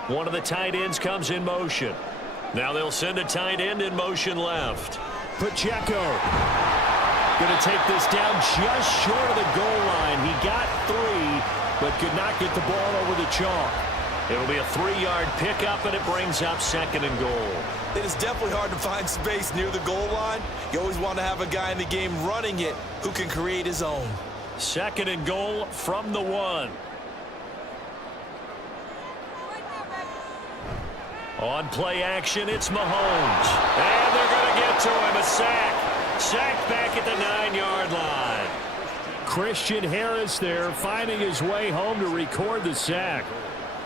One of the tight ends comes in motion. Now they'll send a tight end in motion left. Pacheco going to take this down just short of the goal line. He got 3, but could not get the ball over the chalk. It'll be a 3-yard pickup, and it brings up 2nd and goal. It is definitely hard to find space near the goal line. You always want to have a guy in the game running it who can create his own. 2nd and goal from the 1. On play action, it's Mahomes. And they're going to get to him. A sack. Sacked back at the 9-yard line. Christian Harris there finding his way home to record the sack.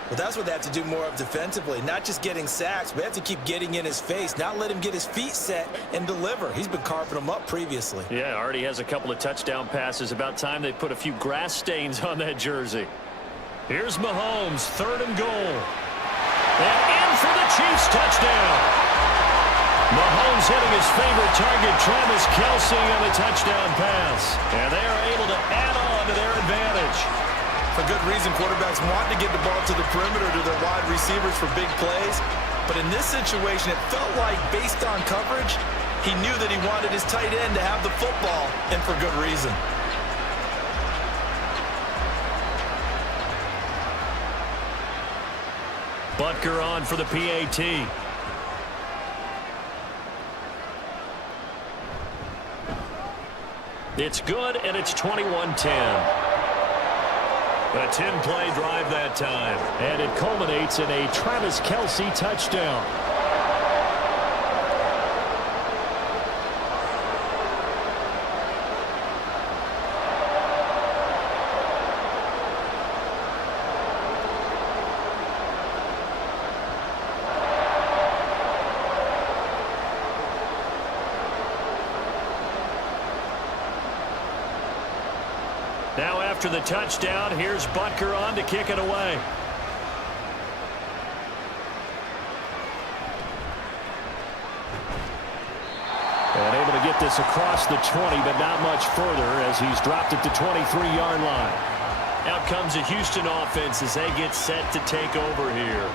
Well, that's what they have to do more of defensively, not just getting sacks, but they have to keep getting in his face, not let him get his feet set and deliver. He's been carving them up previously. Yeah, already has a couple of touchdown passes. About time they put a few grass stains on that jersey. Here's Mahomes, 3rd and goal. And in for the Chiefs touchdown. Mahomes hitting his favorite target, Travis Kelce, on the touchdown pass. And they are able to add on to their advantage. For good reason, quarterbacks want to get the ball to the perimeter to their wide receivers for big plays. But in this situation, it felt like, based on coverage, he knew that he wanted his tight end to have the football, and for good reason. Butker on for the PAT. It's good, and it's 21-10. A 10-play drive that time. And it culminates in a Travis Kelce touchdown. Now after the touchdown, here's Butker on to kick it away. And able to get this across the 20, but not much further as he's dropped it to 23-yard line. Out comes the Houston offense as they get set to take over here.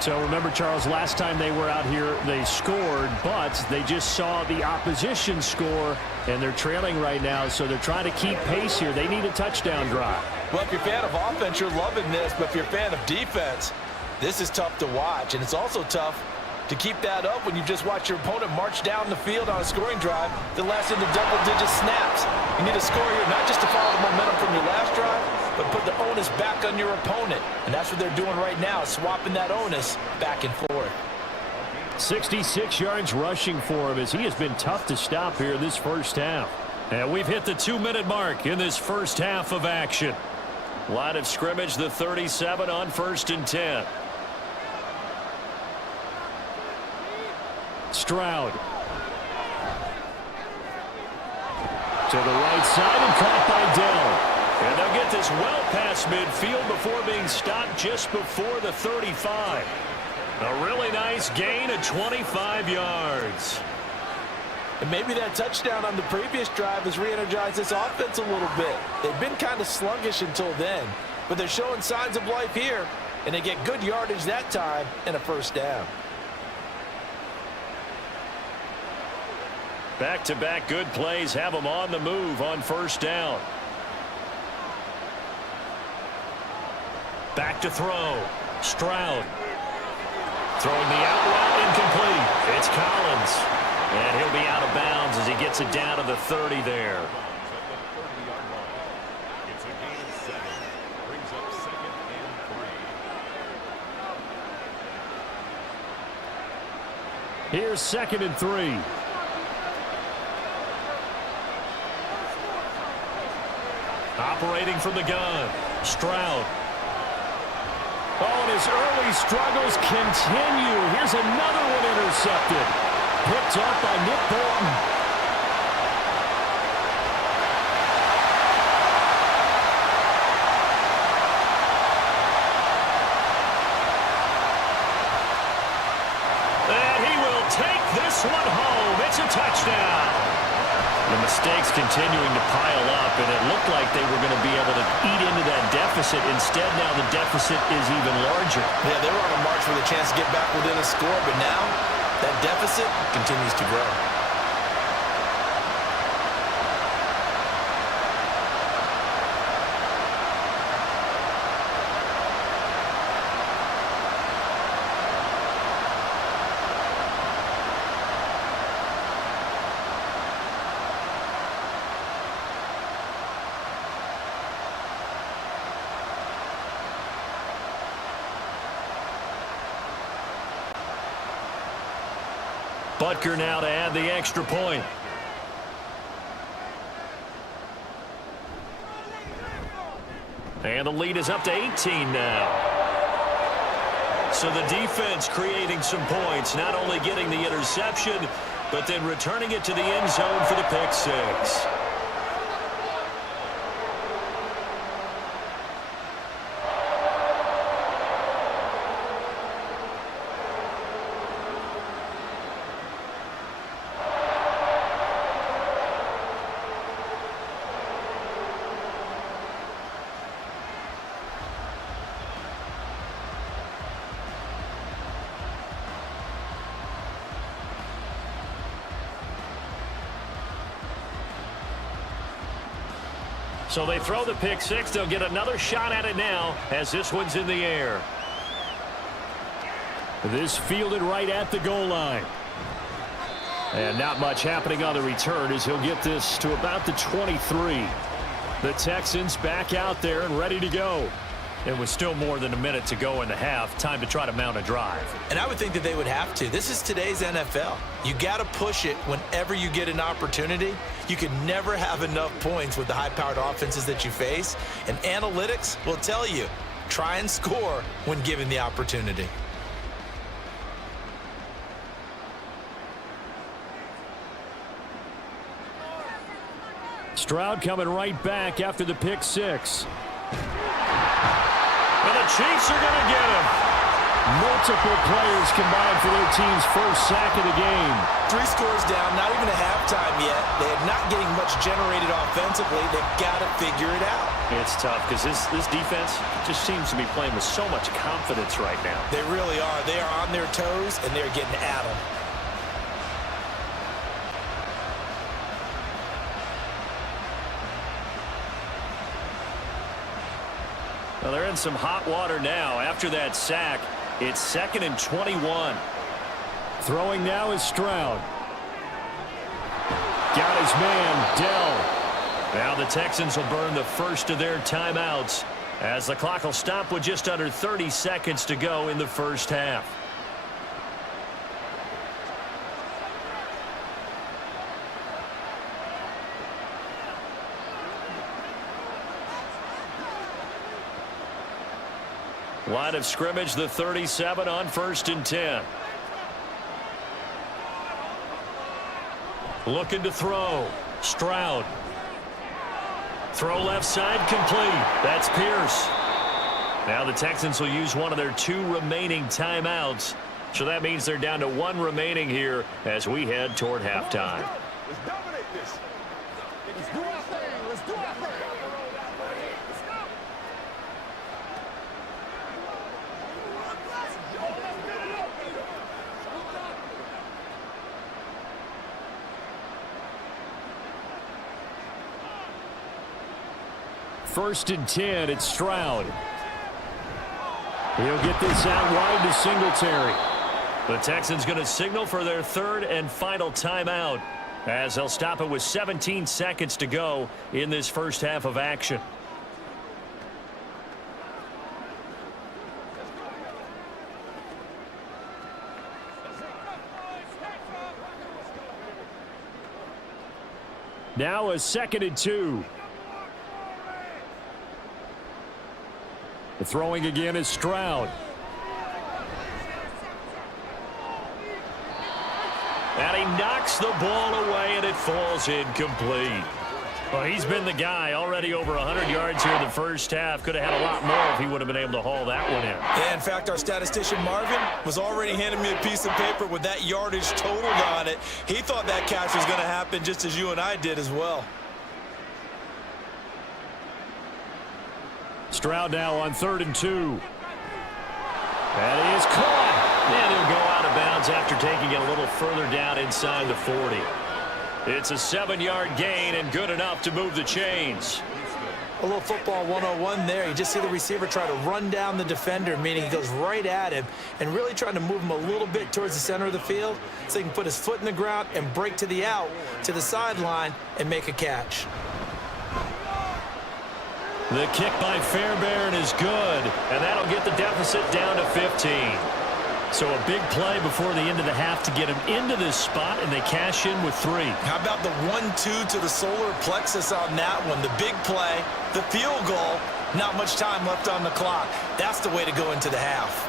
So remember, Charles, last time they were out here, they scored, but they just saw the opposition score, and they're trailing right now, so they're trying to keep pace here. They need a touchdown drive. Well, if you're a fan of offense, you're loving this, but if you're a fan of defense, this is tough to watch, and it's also tough to keep that up when you just watch your opponent march down the field on a scoring drive that lasts into double-digit snaps. You need a score here, not just to follow the momentum from your last drive, but put the onus back on your opponent. And that's what they're doing right now, swapping that onus back and forth. 66 yards rushing for him as he has been tough to stop here this first half. And we've hit the 2-minute mark in this first half of action. Line of scrimmage, the 37 on 1st and 10. Stroud. To the right side and caught by Dell. And they'll get this well past midfield before being stopped just before the 35. A really nice gain of 25 yards. And maybe that touchdown on the previous drive has re-energized this offense a little bit. They've been kind of sluggish until then, but they're showing signs of life here, and they get good yardage that time and a first down. Back-to-back good plays have them on the move on 1st down. Back to throw. Stroud. Throwing the out route incomplete. It's Collins. And he'll be out of bounds as he gets it down to the 30 there. Here's 2nd and 3. Operating from the gun. Stroud. Oh, and his early struggles continue. Here's another one intercepted. Picked up by Nick Bolton. And he will take this one home. It's a touchdown. The mistakes continuing to pile up, and it looked like they were going to be able to eat into that deficit. Instead, now the deficit is even larger. Yeah, they were on a march with a chance to get back within a score, but now that deficit continues to grow. Butker now to add the extra point. And the lead is up to 18 now. So the defense creating some points, not only getting the interception, but then returning it to the end zone for the pick six. So they throw the pick six. They'll get another shot at it now as this one's in the air. This fielded right at the goal line. And not much happening on the return as he'll get this to about the 23. The Texans back out there and ready to go. It was still more than a minute to go in the half. Time to try to mount a drive. And I would think that they would have to. This is today's NFL. You got to push it whenever you get an opportunity. You can never have enough points with the high-powered offenses that you face. And analytics will tell you, try and score when given the opportunity. Stroud coming right back after the pick six. And the Chiefs are going to get him. Multiple players combined for their team's first sack of the game. 3 scores down, not even a halftime yet. They're not getting much generated offensively. They've got to figure it out. It's tough because this defense just seems to be playing with so much confidence right now. They really are. They are on their toes, and they're getting at them. Well, they're in some hot water now. After that sack, it's 2nd and 21. Throwing now is Stroud. Got his man, Dell. Now the Texans will burn the first of their timeouts as the clock will stop with just under 30 seconds to go in the first half. Line of scrimmage, the 37 on 1st and 10. Looking to throw. Stroud. Throw left side, complete. That's Pierce. Now the Texans will use one of their 2 remaining timeouts. So that means they're down to 1 remaining here as we head toward halftime. Let's dominate this. Let's do our thing. Let's do our thing. First and 10, it's Stroud. He'll get this out wide to Singletary. The Texans going to signal for their 3rd and final timeout as they'll stop it with 17 seconds to go in this first half of action. Now a 2nd and 2. The throwing again is Stroud. And he knocks the ball away, and it falls incomplete. Well, he's been the guy already over 100 yards here in the first half. Could have had a lot more if he would have been able to haul that one in. Yeah, in fact, our statistician Marvin was already handing me a piece of paper with that yardage totaled on it. He thought that catch was going to happen just as you and I did as well. Stroud now on 3rd and 2. That is caught. And he'll go out of bounds after taking it a little further down inside the 40. It's a 7-yard gain and good enough to move the chains. A little football 101 there. You just see the receiver try to run down the defender, meaning he goes right at him and really trying to move him a little bit towards the center of the field so he can put his foot in the ground and break to the out, to the sideline, and make a catch. The kick by Fairbairn is good, and that'll get the deficit down to 15. So a big play before the end of the half to get him into this spot, and they cash in with 3. How about the 1-2 to the solar plexus on that one? The big play, the field goal, not much time left on the clock. That's the way to go into the half.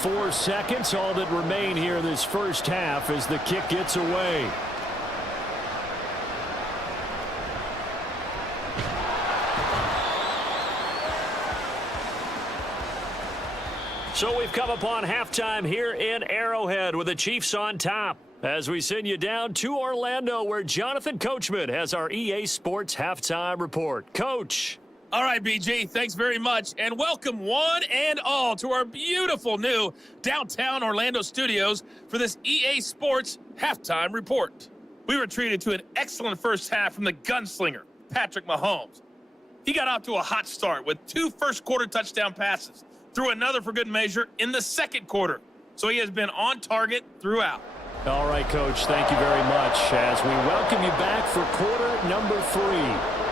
4 seconds, all that remain here this first half as the kick gets away. So we've come upon halftime here in Arrowhead with the Chiefs on top as we send you down to Orlando where Jonathan Coachman has our EA Sports halftime report. Coach. All right, BG, thanks very much, and welcome one and all to our beautiful new downtown Orlando studios for this EA Sports halftime report. We were treated to an excellent first half from the gunslinger, Patrick Mahomes. He got off to a hot start with 2 first-quarter touchdown passes, threw another for good measure in the second quarter, so he has been on target throughout. All right, Coach, thank you very much as we welcome you back for quarter number 3.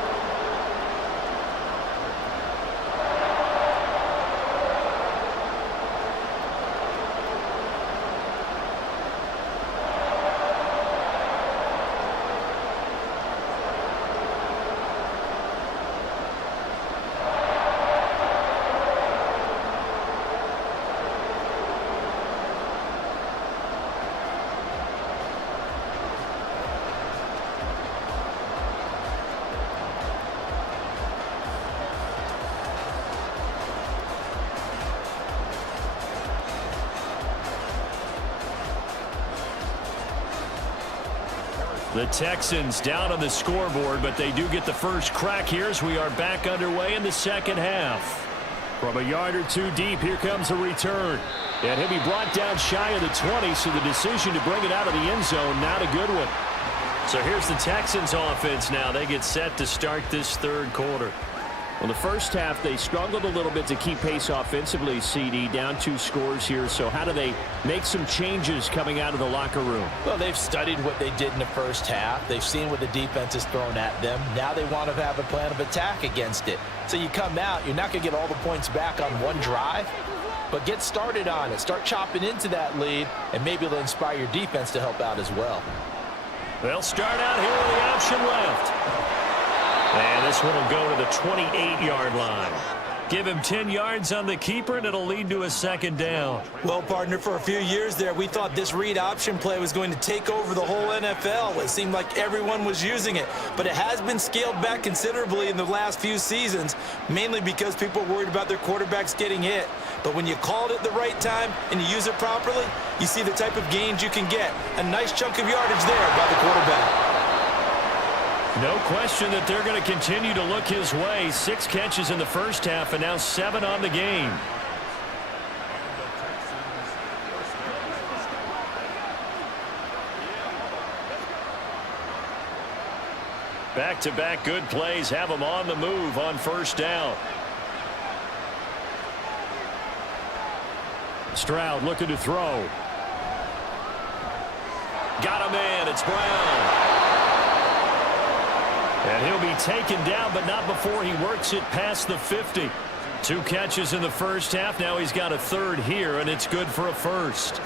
The Texans down on the scoreboard, but they do get the first crack here as we are back underway in the second half. From a yard or 2 deep, here comes a return. And he'll be brought down shy of the 20, so the decision to bring it out of the end zone, not a good one. So here's the Texans offense now. They get set to start this third quarter. Well, the first half, they struggled a little bit to keep pace offensively, CD, down 2 scores here. So how do they make some changes coming out of the locker room? Well, they've studied what they did in the first half. They've seen what the defense has thrown at them. Now they want to have a plan of attack against it. So you come out, you're not going to get all the points back on one drive, but get started on it. Start chopping into that lead, and maybe it'll inspire your defense to help out as well. They'll start out here with the option left. And this one will go to the 28-yard line. Give him 10 yards on the keeper, and it'll lead to a second down. Well, partner, for a few years there, we thought this read option play was going to take over the whole NFL. It seemed like everyone was using it, but it has been scaled back considerably in the last few seasons, mainly because people are worried about their quarterbacks getting hit. But when you call it at the right time and you use it properly, you see the type of gains you can get. A nice chunk of yardage there by the quarterback. No question that they're going to continue to look his way. 6 catches in the first half and now 7 on the game. Back-to-back good plays have him on the move on first down. Stroud looking to throw. Got him in. It's Brown. And he'll be taken down, but not before he works it past the 50. 2 catches in the first half. Now he's got a third here, and it's good for a first.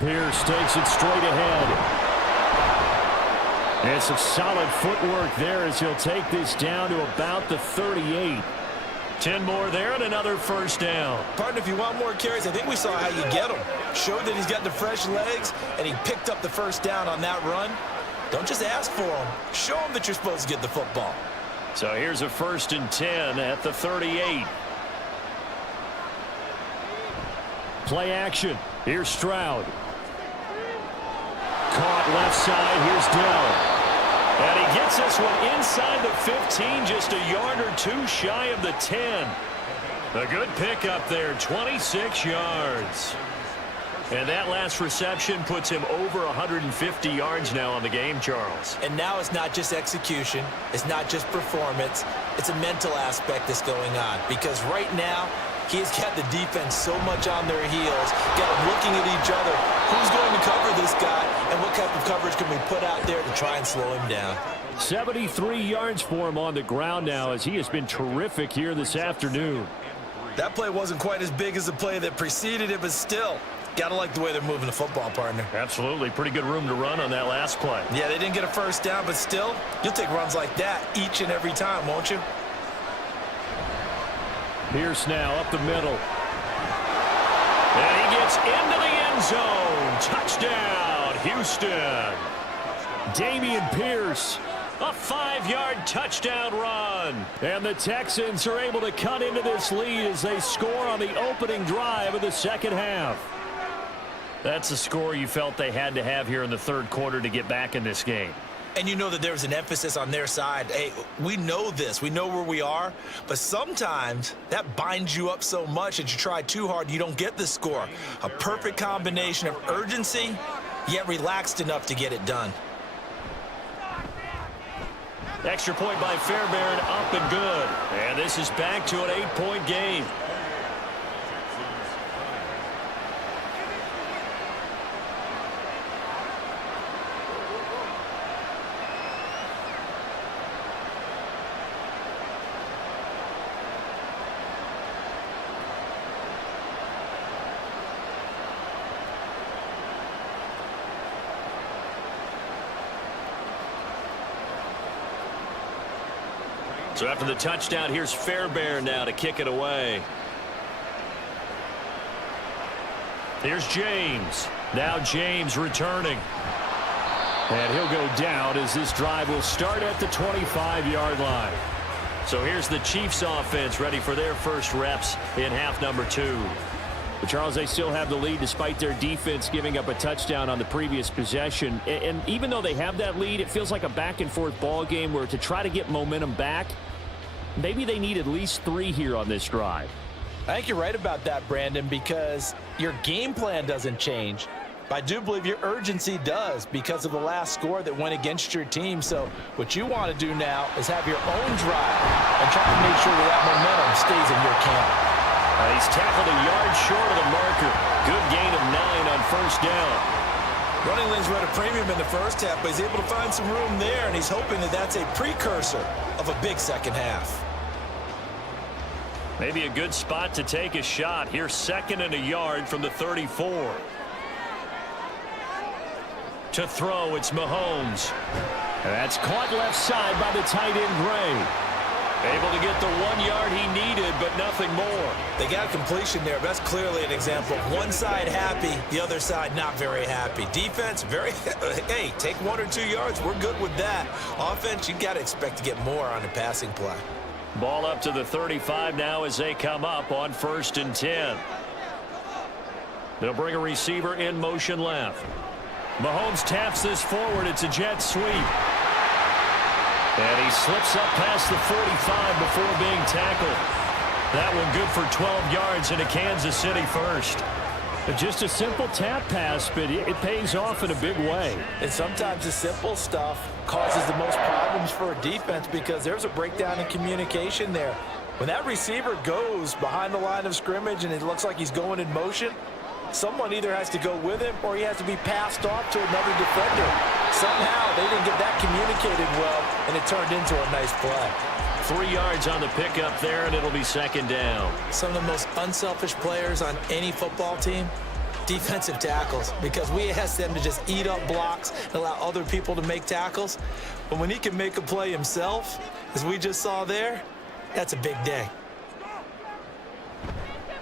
Pierce takes it straight ahead. And some solid footwork there as he'll take this down to about the 38. 10 more there and another first down. Partner, if you want more carries, I think we saw how you get him. Showed that he's got the fresh legs, and he picked up the first down on that run. Don't just ask for him. Show him that you're supposed to get the football. So here's a 1st and 10 at the 38. Play action. Here's Stroud. Caught left side. Here's Dell. And he gets this one inside the 15, just a yard or 2 shy of the 10. A good pickup there, 26 yards. And that last reception puts him over 150 yards now on the game, Charles. And now it's not just execution. It's not just performance. It's a mental aspect that's going on. Because right now, he's got the defense so much on their heels, got them looking at each other. Who's going to cover this guy? and what type of coverage can we put out there to try and slow him down. 73 yards for him on the ground now as he has been terrific here this afternoon. That play wasn't quite as big as the play that preceded it, but still, got to like the way they're moving the football, partner. Absolutely. Pretty good room to run on that last play. Yeah, they didn't get a first down, but still, you'll take runs like that each and every time, won't you? Pierce now up the middle. And he gets into the end zone. Touchdown, Houston. Dameon Pierce. A 5-yard touchdown run. And the Texans are able to cut into this lead as they score on the opening drive of the second half. That's a score you felt they had to have here in the third quarter to get back in this game. And you know that there's an emphasis on their side. Hey, we know this. We know where we are. But sometimes that binds you up so much that you try too hard, you don't get the score. A perfect combination of urgency, yet relaxed enough to get it done. Extra point by Fairbairn, up and good. And this is back to an 8-point game. So after the touchdown, here's Fairbairn now to kick it away. Here's James. Now James returning. And he'll go down as this drive will start at the 25-yard line. So here's the Chiefs offense ready for their first reps in half number 2. But Charles, they still have the lead despite their defense giving up a touchdown on the previous possession. And even though they have that lead, it feels like a back-and-forth ball game where to try to get momentum back, maybe they need at least 3 here on this drive. I think you're right about that, Brandon, because your game plan doesn't change. But I do believe your urgency does because of the last score that went against your team. So what you want to do now is have your own drive and try to make sure that momentum stays in your camp. He's tackled a yard short of the marker. Good gain of 9 on first down. Running lanes run a premium in the first half, but he's able to find some room there, and he's hoping that that's a precursor of a big second half. Maybe a good spot to take a shot. Here's 2nd and a yard from the 34. To throw, it's Mahomes. And that's caught left side by the tight end Gray. Able to get the 1 yard he needed, but nothing more. They got completion there, but that's clearly an example of one side happy, the other side not very happy. Defense, very, hey, take 1 or 2 yards. We're good with that. Offense, you got to expect to get more on the passing play. Ball up to the 35 now as they come up on 1st and 10. They'll bring a receiver in motion left. Mahomes taps this forward. It's a jet sweep. And he slips up past the 45 before being tackled. That one good for 12 yards into Kansas City first. Just a simple tap pass, but it pays off in a big way. And sometimes the simple stuff causes the most problems for a defense because there's a breakdown in communication there. When that receiver goes behind the line of scrimmage and it looks like he's going in motion, someone either has to go with him or he has to be passed off to another defender. Somehow they didn't get that communicated well, and it turned into a nice play. 3 yards on the pickup there, and it'll be 2nd down. Some of the most unselfish players on any football team, defensive tackles, because we ask them to just eat up blocks and allow other people to make tackles. But when he can make a play himself, as we just saw there, that's a big day.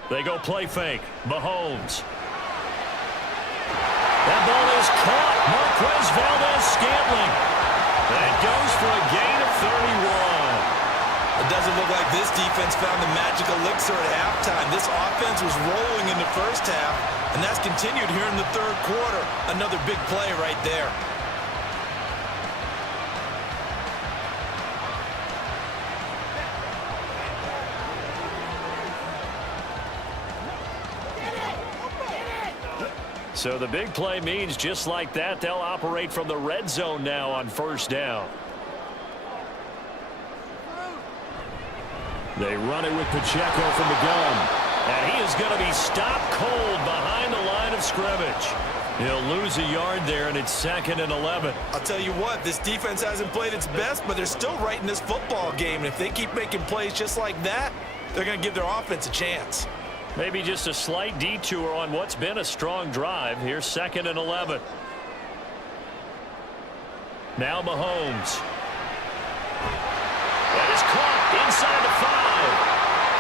They go play fake. Mahomes. That ball is caught. Marquez Valdez-Scantling. That goes for a gain of 31. It doesn't look like this defense found the magic elixir at halftime. This offense was rolling in the first half, and that's continued here in the third quarter. Another big play right there. So the big play means just like that, they'll operate from the red zone now on 1st down. They run it with Pacheco from the gun. And he is going to be stopped cold behind the line of scrimmage. He'll lose a yard there, and it's 2nd and 11. I'll tell you what, this defense hasn't played its best, but they're still right in this football game. And if they keep making plays just like that, they're going to give their offense a chance. Maybe just a slight detour on what's been a strong drive. Here's 2nd and 11. Now Mahomes. That is caught inside the 5.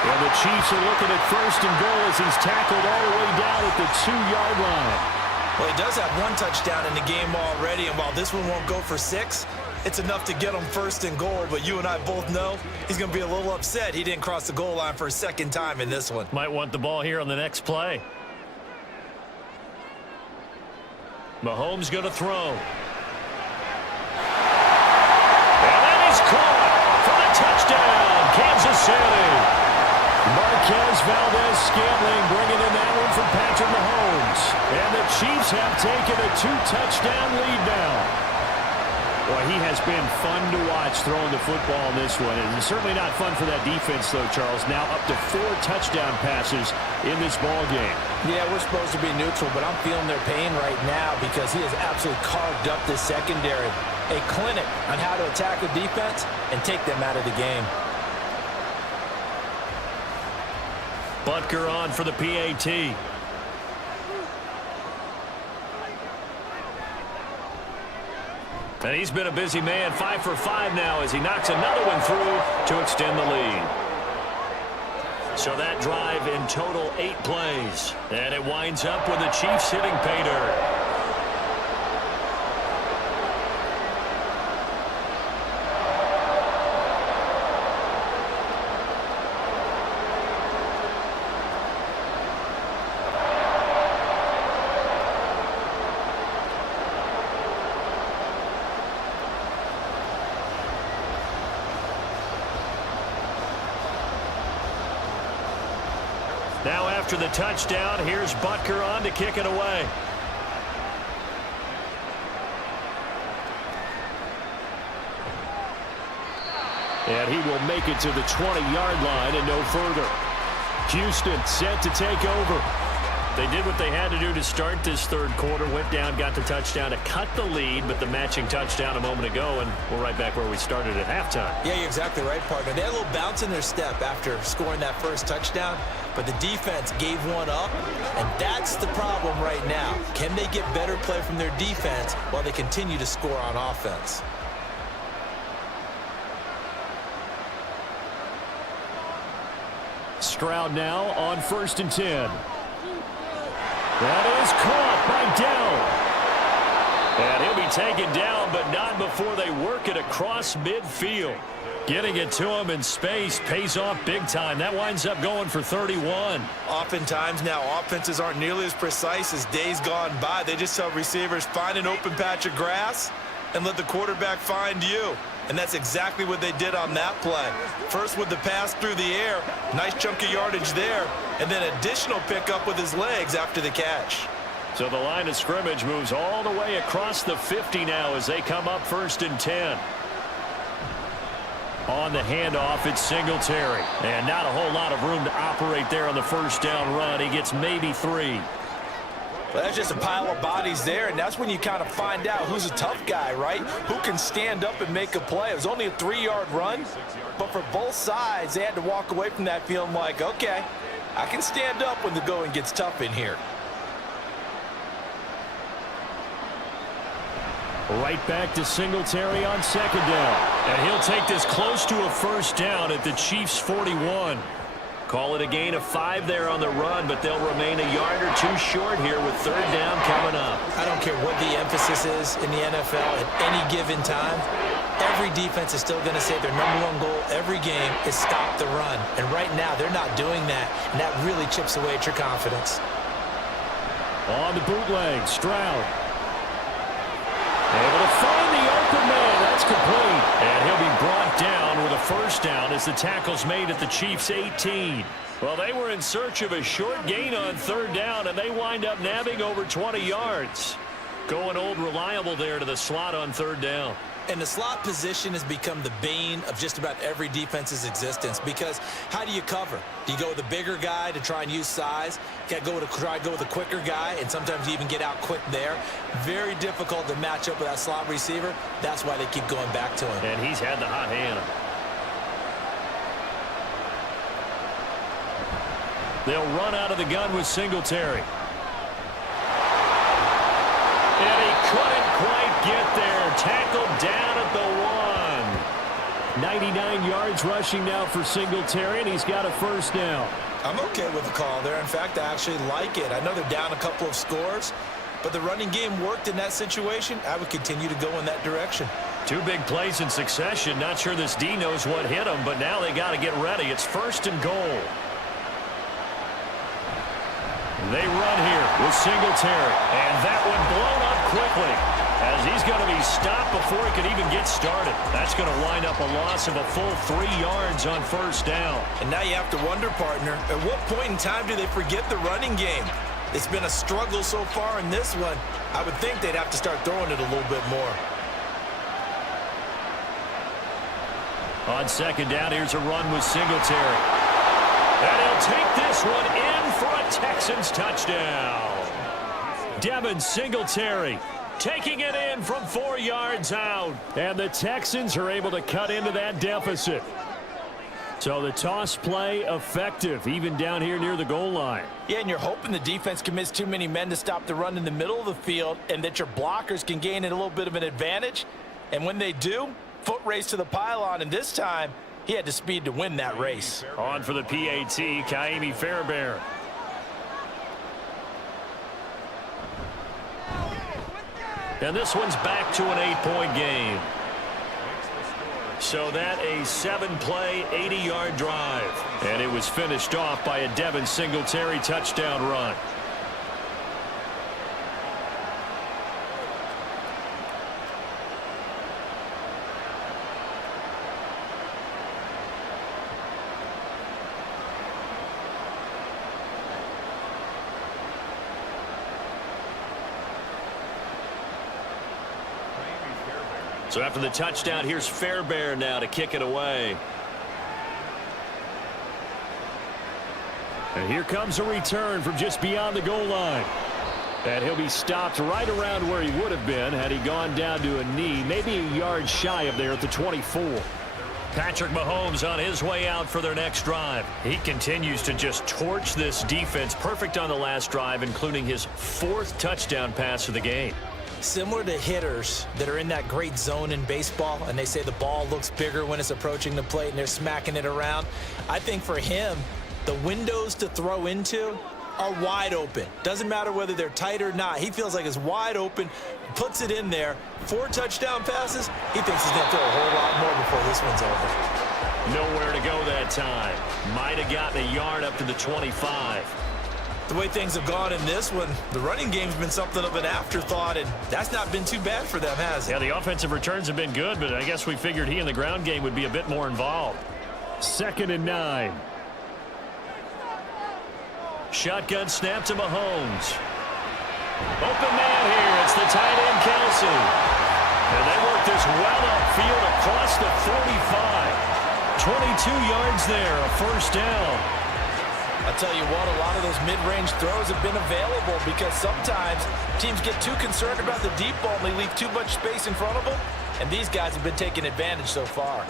And the Chiefs are looking at 1st and goal as he's tackled all the way down at the 2-yard line. Well, he does have 1 touchdown in the game already, and while this one won't go for 6, it's enough to get him 1st and goal. But you and I both know he's going to be a little upset he didn't cross the goal line for a 2nd time in this one. Might want the ball here on the next play. Mahomes going to throw. And that is caught for the touchdown, Kansas City. Marquez Valdez-Scantling bringing in that one from Patrick Mahomes. And the Chiefs have taken a 2-touchdown lead now. Boy, he has been fun to watch throwing the football in this one. And it's certainly not fun for that defense, though, Charles. Now up to 4 touchdown passes in this ball game. Yeah, we're supposed to be neutral, but I'm feeling their pain right now because he has absolutely carved up this secondary. A clinic on how to attack the defense and take them out of the game. Butker on for the PAT. And he's been a busy man, 5 for 5 now as he knocks another one through to extend the lead. So that drive in total 8 plays. And it winds up with the Chiefs hitting pay dirt. Now after the touchdown, here's Butker on to kick it away. And he will make it to the 20-yard line and no further. Houston set to take over. They did what they had to do to start this 3rd quarter. Went down, got the touchdown to cut the lead, but the matching touchdown a moment ago, and we're right back where we started at halftime. Yeah, you're exactly right, partner. They had a little bounce in their step after scoring that first touchdown, but the defense gave one up, and that's the problem right now. Can they get better play from their defense while they continue to score on offense? Stroud now on 1st and 10. That is caught by Dell. And he'll be taken down, but not before they work it across midfield. Getting it to him in space pays off big time. That winds up going for 31. Oftentimes now offenses aren't nearly as precise as days gone by. They just tell receivers, find an open patch of grass and let the quarterback find you. And that's exactly what they did on that play. First with the pass through the air, nice chunk of yardage there, and then additional pickup with his legs after the catch. So the line of scrimmage moves all the way across the 50 now as they come up 1st and 10. On the handoff, it's Singletary. And not a whole lot of room to operate there on the 1st down run. He gets maybe 3. Well, that's just a pile of bodies there, and that's when you kind of find out who's a tough guy, right? Who can stand up and make a play. It was only a 3-yard run, but for both sides, they had to walk away from that feeling like, okay, I can stand up when the going gets tough in here. Right back to Singletary on 2nd down. And he'll take this close to a 1st down at the Chiefs' 41. Call it a gain of 5 there on the run, but they'll remain a yard or 2 short here with 3rd down coming up. I don't care what the emphasis is in the NFL at any given time. Every defense is still going to say their #1 goal every game is stop the run. And right now, they're not doing that, and that really chips away at your confidence. On the bootleg, Stroud. Able to find the open man. That's complete. And he'll be brought down with a 1st down as the tackle's made at the Chiefs' 18. Well, they were in search of a short gain on 3rd down, and they wind up nabbing over 20 yards. Going old reliable there to the slot on 3rd down. And the slot position has become the bane of just about every defense's existence, because how do you cover? Do you go with a bigger guy to try and use size? You got to try to go with a quicker guy, and sometimes you even get out quick there. Very difficult to match up with that slot receiver. That's why they keep going back to him. And he's had the hot hand. They'll run out of the gun with Singletary. And he couldn't quite get there. Tackled down at the 1. 99 yards rushing now for Singletary, and he's got a first down. I'm okay with the call there. In fact, I actually like it. I know they're down a couple of scores, but the running game worked in that situation. I would continue to go in that direction. 2 big plays in succession. Not sure this D knows what hit him, but now they got to get ready. It's 1st and goal. They run here with Singletary, and that one blown up quickly as he's going to be stopped before he can even get started. That's going to wind up a loss of a full 3 yards on 1st down. And now you have to wonder, partner, at what point in time do they forget the running game? It's been a struggle so far in this one. I would think they'd have to start throwing it a little bit more. On 2nd down, here's a run with Singletary. And he'll take this one in for a Texans touchdown. Devin Singletary taking it in from 4 yards out. And the Texans are able to cut into that deficit. So the toss play effective, even down here near the goal line. Yeah, and you're hoping the defense commits too many men to stop the run in the middle of the field and that your blockers can gain a little bit of an advantage. And when they do, foot race to the pylon, and this time, he had the speed to win that race. On for the PAT, Kaimi Fairbairn. And this one's back to an 8-point game. So that a 7-play, 80-yard drive. And it was finished off by a Devin Singletary touchdown run. So after the touchdown, here's Fairbairn now to kick it away. And here comes a return from just beyond the goal line. And he'll be stopped right around where he would have been had he gone down to a knee, maybe a yard shy of there at the 24. Patrick Mahomes on his way out for their next drive. He continues to just torch this defense. Perfect on the last drive, including his 4th touchdown pass of the game. Similar to hitters that are in that great zone in baseball, and they say the ball looks bigger when it's approaching the plate and they're smacking it around. I think for him, the windows to throw into are wide open. Doesn't matter whether they're tight or not. He feels like it's wide open, puts it in there. 4 touchdown passes. He thinks he's going to throw a whole lot more before this one's over. Nowhere to go that time. Might have gotten a yard up to the 25. The way things have gone in this one, the running game's been something of an afterthought, and that's not been too bad for them, has it? Yeah, the offensive returns have been good, but I guess we figured he in the ground game would be a bit more involved. 2nd and 9. Shotgun snap to Mahomes. Open man here. It's the tight end, Kelsey. And they work this well upfield across the 45. 22 yards there, a 1st down. I'll tell you what, a lot of those mid-range throws have been available because sometimes teams get too concerned about the deep ball and they leave too much space in front of them, and these guys have been taking advantage so far.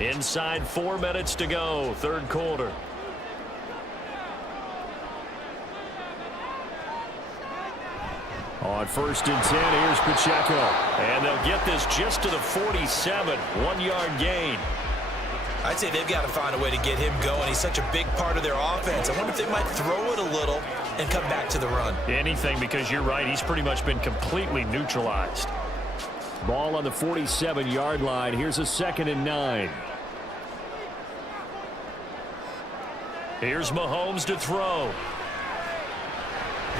Inside 4 minutes to go, 3rd quarter. On 1st and 10, here's Pacheco. And they'll get this just to the 47, 1-yard gain. I'd say they've got to find a way to get him going. He's such a big part of their offense. I wonder if they might throw it a little and come back to the run. Anything, because you're right. He's pretty much been completely neutralized. Ball on the 47-yard line. Here's a 2nd and 9. Here's Mahomes to throw.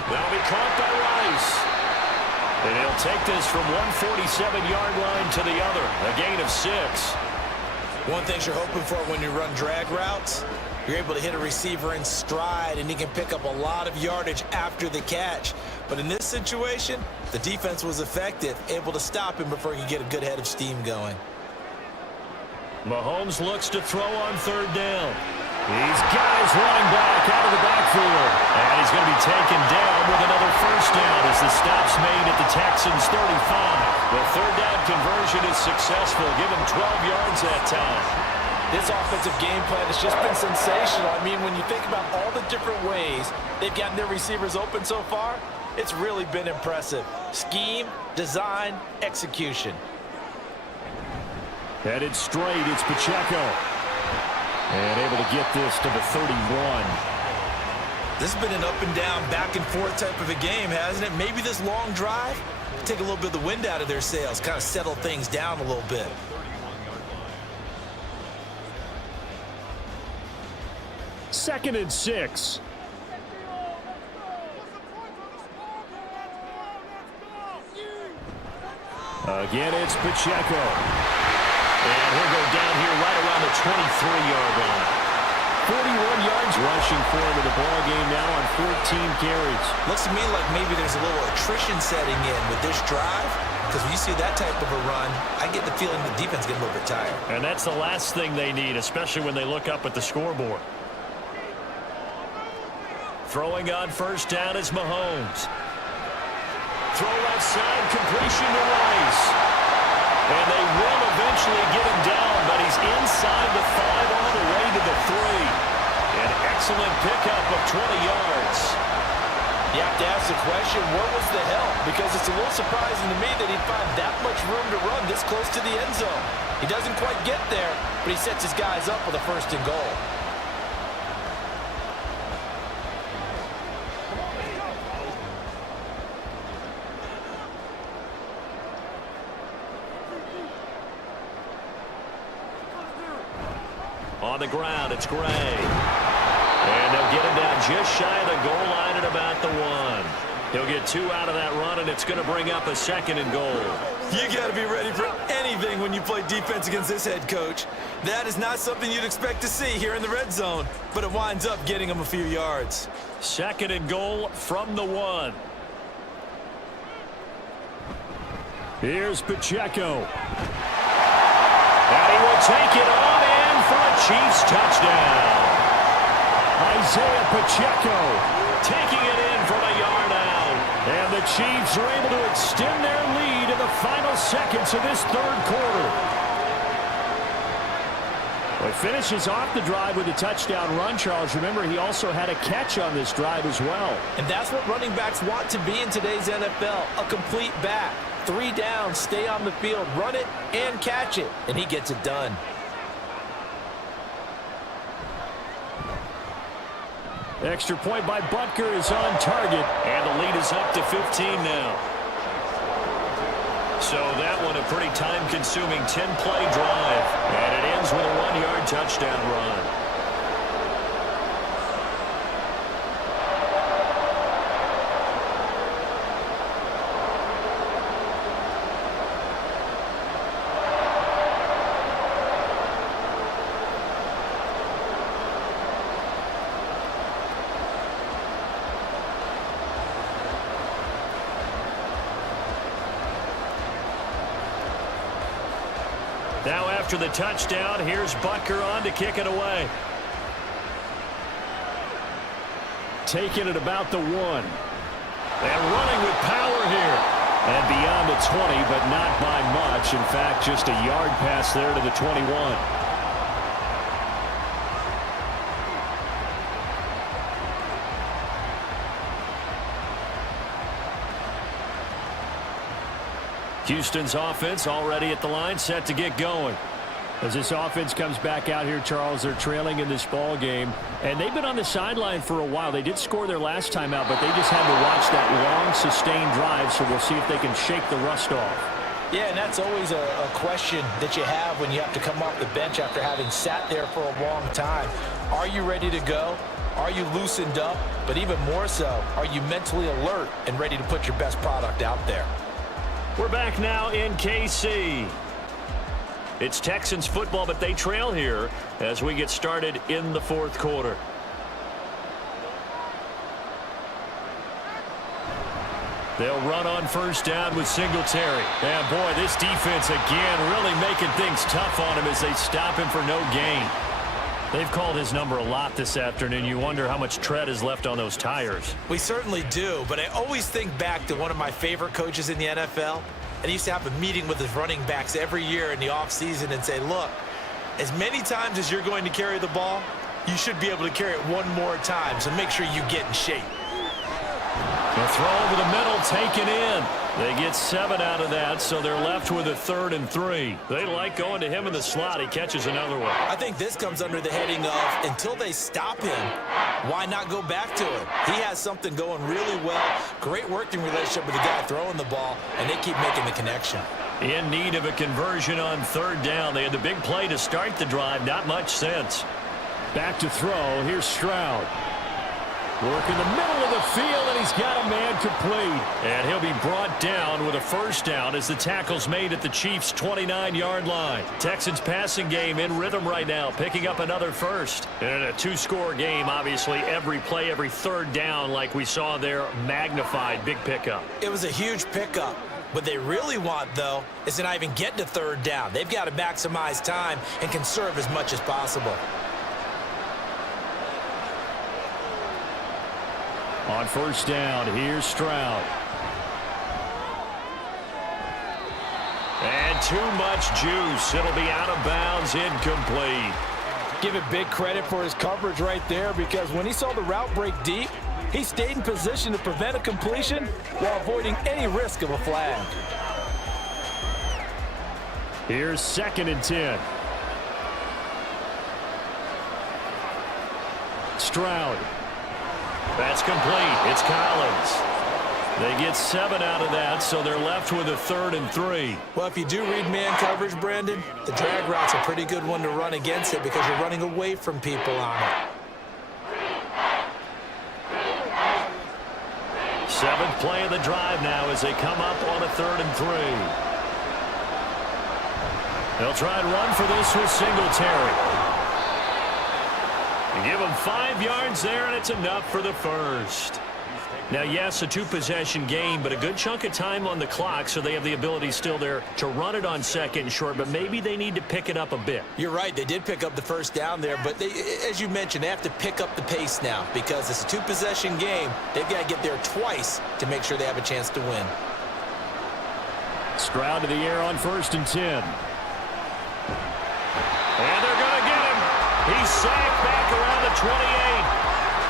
That'll be caught by Rice. And he'll take this from one 47-yard line to the other. A gain of 6. One thing you're hoping for when you run drag routes, you're able to hit a receiver in stride, and he can pick up a lot of yardage after the catch. But in this situation, the defense was effective, able to stop him before he could get a good head of steam going. Mahomes looks to throw on third down. He's got his running back out of the backfield. And he's going to be taken down with another first down as the stop's made at the Texans' 35. The third down conversion is successful. Give him 12 yards that time. This offensive game plan has just been sensational. I mean, when you think about all the different ways they've gotten their receivers open so far, it's really been impressive. Scheme, design, execution. Headed straight, it's Pacheco. And able to get this to the 31. This has been an up and down, back and forth type of a game, hasn't it? Maybe this long drive take a little bit of the wind out of their sails, kind of settle things down a little bit. Second and 6. Again, it's Pacheco. And he'll go down here right around the 23-yard line. 41 yards rushing for him in the ball game now on 14 carries. Looks to me like maybe there's a little attrition setting in with this drive, because when you see that type of a run, I get the feeling the defense getting a little bit tired. And that's the last thing they need, especially when they look up at the scoreboard. Throwing on first down is Mahomes. Throw left side, completion to Rice. And they will eventually get him down, but he's inside the 5 all the way to the 3. An excellent pickup of 20 yards. You have to ask the question, where was the help? Because it's a little surprising to me that he'd find that much room to run this close to the end zone. He doesn't quite get there, but he sets his guys up with a first and goal. On the ground, it's Gray. And they'll get him down just shy of the goal line at about the 1. He'll get 2 out of that run, and it's going to bring up a second and goal. You got to be ready for anything when you play defense against this head coach. That is not something you'd expect to see here in the red zone, but it winds up getting him a few yards. Second and goal from the 1. Here's Pacheco. And he will take it on in for a Chiefs touchdown. Isaiah Pacheco Taking it in from a yard out. And the Chiefs are able to extend their lead in the final seconds of this third quarter. Well, he finishes off the drive with a touchdown run, Charles. Remember, he also had a catch on this drive as well. And that's what running backs want to be in today's NFL, a complete back. 3 down, stay on the field, run it, and catch it. And he gets it done. Extra point by Butker is on target. And the lead is up to 15 now. So that one a pretty time-consuming 10-play drive. And it ends with a 1-yard touchdown run. Now after the touchdown, here's Butker on to kick it away. Taking it about the 1. And running with power here. And beyond the 20, but not by much. In fact, just a yard pass there to the 21. Houston's offense already at the line, set to get going. As this offense comes back out here, Charles, they're trailing in this ball game. And they've been on the sideline for a while. They did score their last time out, but they just had to watch that long, sustained drive, so we'll see if they can shake the rust off. Yeah, and that's always a question that you have when you have to come off the bench after having sat there for a long time. Are you ready to go? Are you loosened up? But even more so, are you mentally alert and ready to put your best product out there? We're back now in KC. It's Texans football, but they trail here as we get started in the fourth quarter. They'll run on first down with Singletary. And, boy, this defense again really making things tough on him as they stop him for no gain. They've called his number a lot this afternoon. You wonder how much tread is left on those tires. We certainly do, but I always think back to one of my favorite coaches in the NFL. And he used to have a meeting with his running backs every year in the offseason and say, look, as many times as you're going to carry the ball, you should be able to carry it one more time, so make sure you get in shape. The throw over the middle, taken in. They get 7 out of that, so they're left with a 3rd and 3. They like going to him in the slot. He catches another one. I think this comes under the heading of, until they stop him, why not go back to it? He has something going really well. Great working relationship with the guy throwing the ball, and they keep making the connection. In need of a conversion on 3rd down. They had the big play to start the drive. Not much sense. Back to throw. Here's Stroud. Work in the middle of the field, and he's got a man complete. And he'll be brought down with a 1st down as the tackle's made at the Chiefs' 29-yard line. Texans passing game in rhythm right now, picking up another 1st. And in a 2-score game, obviously, every play, every 3rd down, like we saw there, magnified, big pickup. It was a huge pickup. What they really want, though, is to not even get to 3rd down. They've got to maximize time and conserve as much as possible. On 1st down, here's Stroud. And too much juice. It'll be out of bounds, incomplete. Give it big credit for his coverage right there, because when he saw the route break deep, he stayed in position to prevent a completion while avoiding any risk of a flag. Here's 2nd and 10. Stroud. That's complete. It's Collins. They get 7 out of that, so they're left with a 3rd and 3. Well, if you do read man coverage, Brandon, the drag route's a pretty good one to run against it because you're running away from people on it. 7th play of the drive now as they come up on a 3rd and 3. They'll try and run for this with Singletary. You give them 5 yards there, and it's enough for the 1st. Now, yes, a 2-possession game, but a good chunk of time on the clock, so they have the ability still there to run it on 2nd and short, but maybe they need to pick it up a bit. You're right. They did pick up the 1st down there, but they, as you mentioned, they have to pick up the pace now because it's a 2-possession game. They've got to get there twice to make sure they have a chance to win. Stroud to the air on 1st and 10. And they're going to get him. He's sacked back around the 28.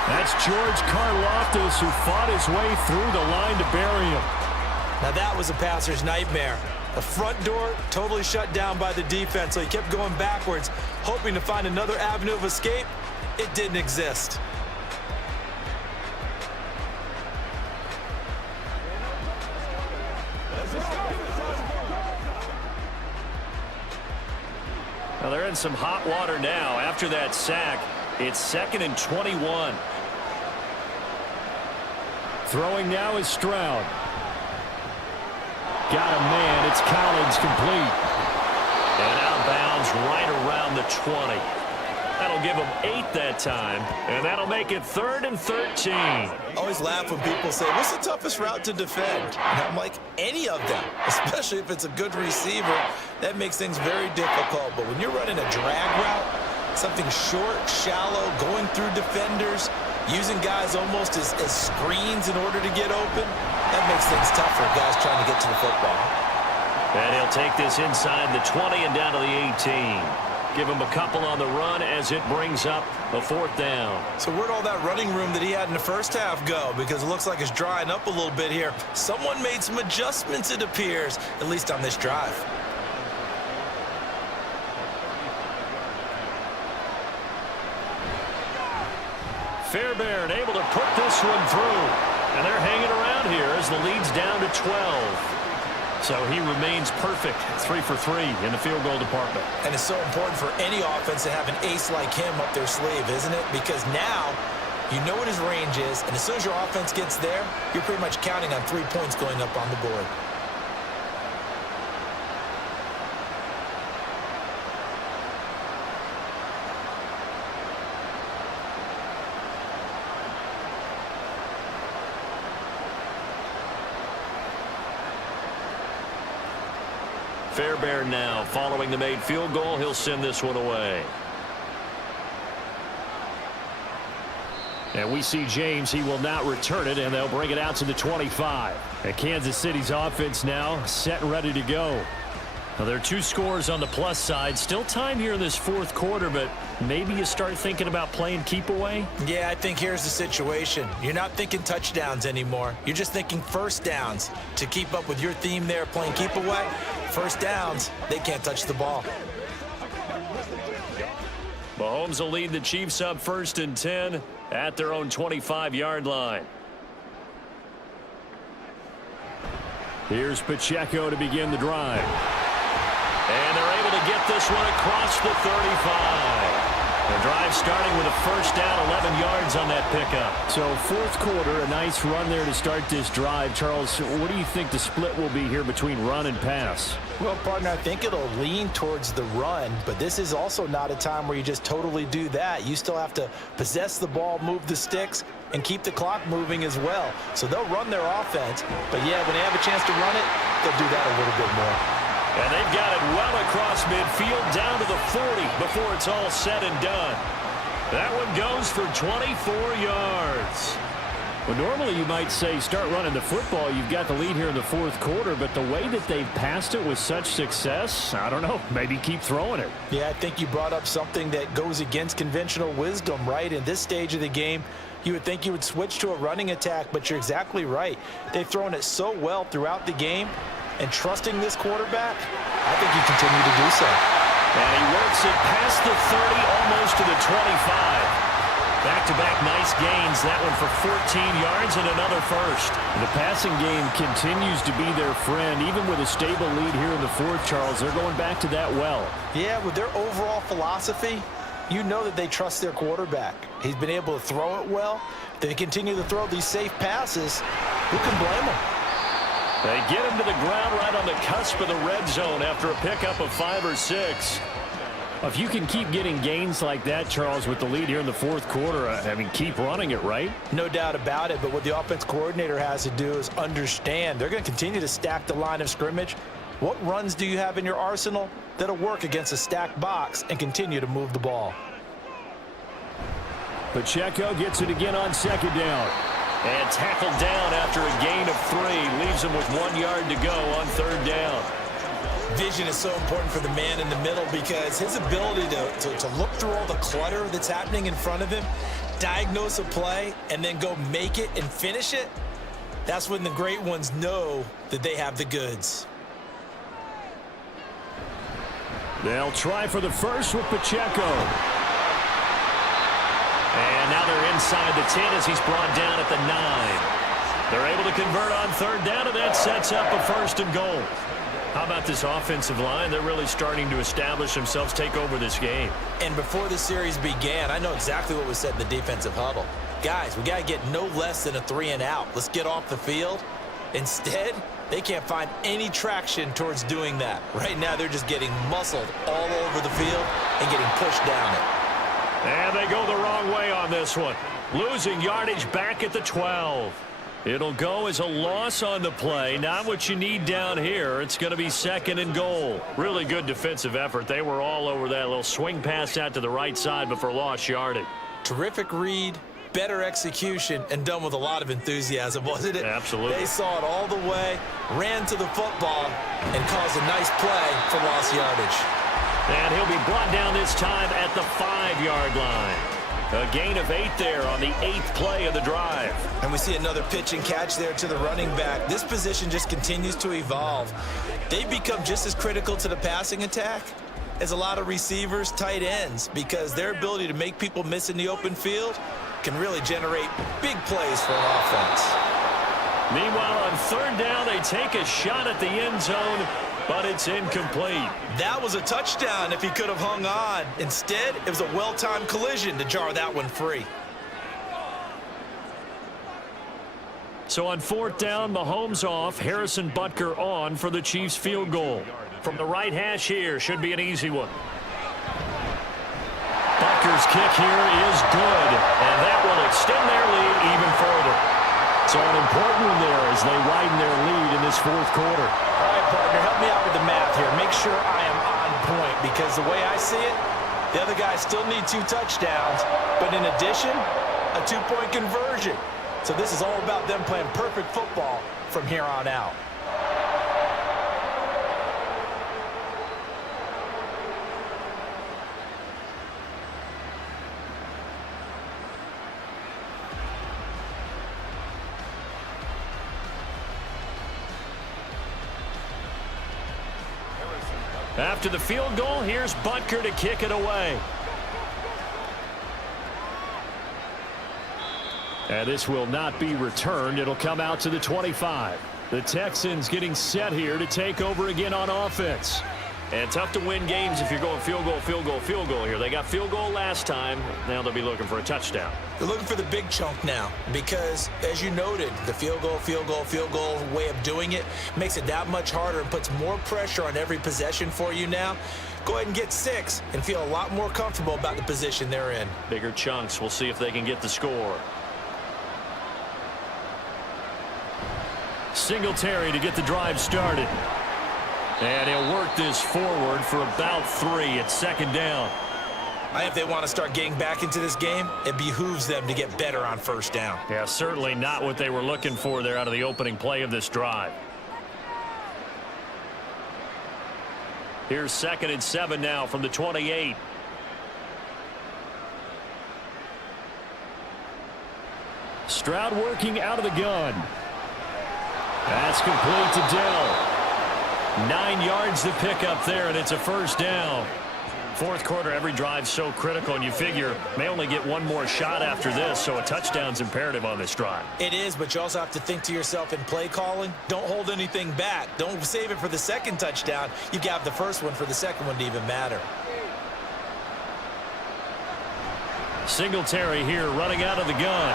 That's George Karlaftis, who fought his way through the line to bury him. Now that was a passer's nightmare. The front door totally shut down by the defense, so he kept going backwards, hoping to find another avenue of escape. It didn't exist. Well, they're in some hot water now. After that sack, it's 2nd and 21. Throwing now is Stroud. Got a man. It's Collins, complete. And out of bounds right around the 20. That'll give them 8 that time, and that'll make it 3rd and 13. I always laugh when people say, what's the toughest route to defend? And I'm like, any of them, especially if it's a good receiver. That makes things very difficult. But when you're running a drag route, something short, shallow, going through defenders, using guys almost as screens in order to get open, that makes things tough for guys trying to get to the football. And he'll take this inside the 20 and down to the 18. Give him a couple on the run as it brings up a 4th down. So where'd all that running room that he had in the first half go? Because it looks like it's drying up a little bit here. Someone made some adjustments, it appears, at least on this drive. Fairbairn able to put this one through. And they're hanging around here as the lead's down to 12. So he remains perfect, 3 for 3 in the field goal department. And it's so important for any offense to have an ace like him up their sleeve, isn't it? Because now you know what his range is, and as soon as your offense gets there, you're pretty much counting on 3 points going up on the board. Fairbairn now following the made field goal. He'll send this one away. And we see James. He will not return it, and they'll bring it out to the 25. And Kansas City's offense now set and ready to go. Well, there are 2 scores on the plus side. Still time here in this fourth quarter, but maybe you start thinking about playing keep away? Yeah, I think here's the situation. You're not thinking touchdowns anymore. You're just thinking first downs. To keep up with your theme there, playing keep away, first downs, they can't touch the ball. Mahomes will lead the Chiefs up 1st and 10 at their own 25-yard line. Here's Pacheco to begin the drive. And they're able to get this one across the 35. The drive starting with a first down, 11 yards on that pickup. So fourth quarter, a nice run there to start this drive. Charles, what do you think the split will be here between run and pass? Well, partner, I think it'll lean towards the run, but this is also not a time where you just totally do that. You still have to possess the ball, move the sticks, and keep the clock moving as well. So they'll run their offense, but yeah, when they have a chance to run it, they'll do that a little bit more. And they've got it well across midfield down to the 40 before it's all said and done. That one goes for 24 yards. Well, normally you might say start running the football. You've got the lead here in the fourth quarter, but the way that they've passed it with such success, I don't know, maybe keep throwing it. Yeah, I think you brought up something that goes against conventional wisdom, right? In this stage of the game, you would think you would switch to a running attack, but you're exactly right. They've thrown it so well throughout the game, and trusting this quarterback, I think you continue to do so. And he works it past the 30, almost to the 25. Back-to-back nice gains. That one for 14 yards and another first. The passing game continues to be their friend. Even with a stable lead here in the fourth, Charles, they're going back to that well. Yeah, with their overall philosophy, you know that they trust their quarterback. He's been able to throw it well. They continue to throw these safe passes. Who can blame them? They get him to the ground right on the cusp of the red zone after a pickup of 5 or 6. If you can keep getting gains like that, Charles, with the lead here in the fourth quarter, I mean, keep running it, right? No doubt about it, but what the offense coordinator has to do is understand they're going to continue to stack the line of scrimmage. What runs do you have in your arsenal that'll work against a stacked box and continue to move the ball? Pacheco gets it again on second down. And tackled down after a gain of 3. Leaves him with 1 yard to go on third down. Vision is so important for the man in the middle because his ability to look through all the clutter that's happening in front of him, diagnose a play, and then go make it and finish it, that's when the great ones know that they have the goods. They'll try for the first with Pacheco. And now they're inside the 10 as he's brought down at the 9. They're able to convert on third down, and that sets up a 1st and goal. How about this offensive line? They're really starting to establish themselves, take over this game. And before the series began, I know exactly what was said in the defensive huddle. Guys, we got to get no less than a 3 and out. Let's get off the field. Instead, they can't find any traction towards doing that. Right now, they're just getting muscled all over the field and getting pushed down it. And they go the wrong way on this one. Losing yardage back at the 12. It'll go as a loss on the play. Not what you need down here. It's going to be 2nd and goal. Really good defensive effort. They were all over that little swing pass out to the right side, but for lost yardage. Terrific read, better execution, and done with a lot of enthusiasm, wasn't it? Absolutely. They saw it all the way, ran to the football, and caused a nice play for lost yardage. And he'll be brought down this time at the 5-yard line. A gain of 8 there on the 8th play of the drive. And we see another pitch and catch there to the running back. This position just continues to evolve. They've become just as critical to the passing attack as a lot of receivers, tight ends, because their ability to make people miss in the open field can really generate big plays for an offense. Meanwhile, on third down, they take a shot at the end zone, but it's incomplete. That was a touchdown if he could have hung on. Instead, it was a well-timed collision to jar that one free. So on fourth down, Mahomes off, Harrison Butker on for the Chiefs field goal. From the right hash here, should be an easy one. Butker's kick here is good, and that will extend their lead even further. So an important one there as they widen their lead in this fourth quarter. All right, partner, help me out with the math here. Make sure I am on point, because the way I see it, the other guys still need 2 touchdowns, but in addition, a 2-point conversion. So this is all about them playing perfect football from here on out. After the field goal, here's Butker to kick it away. And this will not be returned. It'll come out to the 25. The Texans getting set here to take over again on offense. And tough to win games if you're going field goal, field goal, field goal here. They got field goal last time. Now they'll be looking for a touchdown. They're looking for the big chunk now because, as you noted, the field goal, field goal, field goal way of doing it makes it that much harder and puts more pressure on every possession for you now. Go ahead and get 6 and feel a lot more comfortable about the position they're in. Bigger chunks. We'll see if they can get the score. Singletary to get the drive started. And he'll work this forward for about 3. It's second down. I think if they want to start getting back into this game, it behooves them to get better on first down. Yeah, certainly not what they were looking for there out of the opening play of this drive. Here's 2nd and 7 now from the 28. Stroud working out of the gun. That's complete to Dell. 9 yards to pick up there, and it's a first down. Fourth quarter, every drive's so critical, and you figure may only get one more shot after this, so a touchdown's imperative on this drive. It is, but you also have to think to yourself in play calling, don't hold anything back. Don't save it for the second touchdown. You've got the first one for the second one to even matter. Singletary here running out of the gun.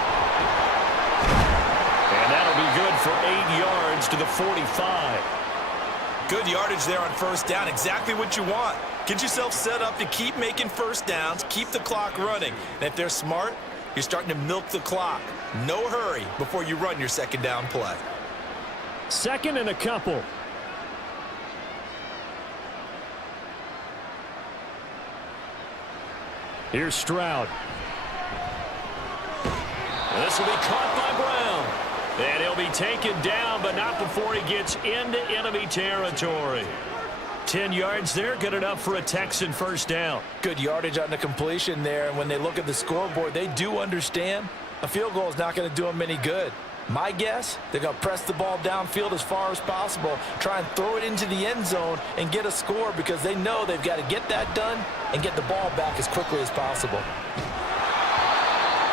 And that'll be good for 8 yards to the 45. Good yardage there on first down. Exactly what you want. Get yourself set up to keep making first downs, keep the clock running. And if they're smart, you're starting to milk the clock. No hurry before you run your second down play. 2nd and a couple. Here's Stroud. This will be caught by Brown. And he'll be taken down, but not before he gets into enemy territory. 10 yards there, good enough for a Texan first down. Good yardage on the completion there, and when they look at the scoreboard, they do understand a field goal is not going to do them any good. My guess, they're going to press the ball downfield as far as possible, try and throw it into the end zone and get a score because they know they've got to get that done and get the ball back as quickly as possible.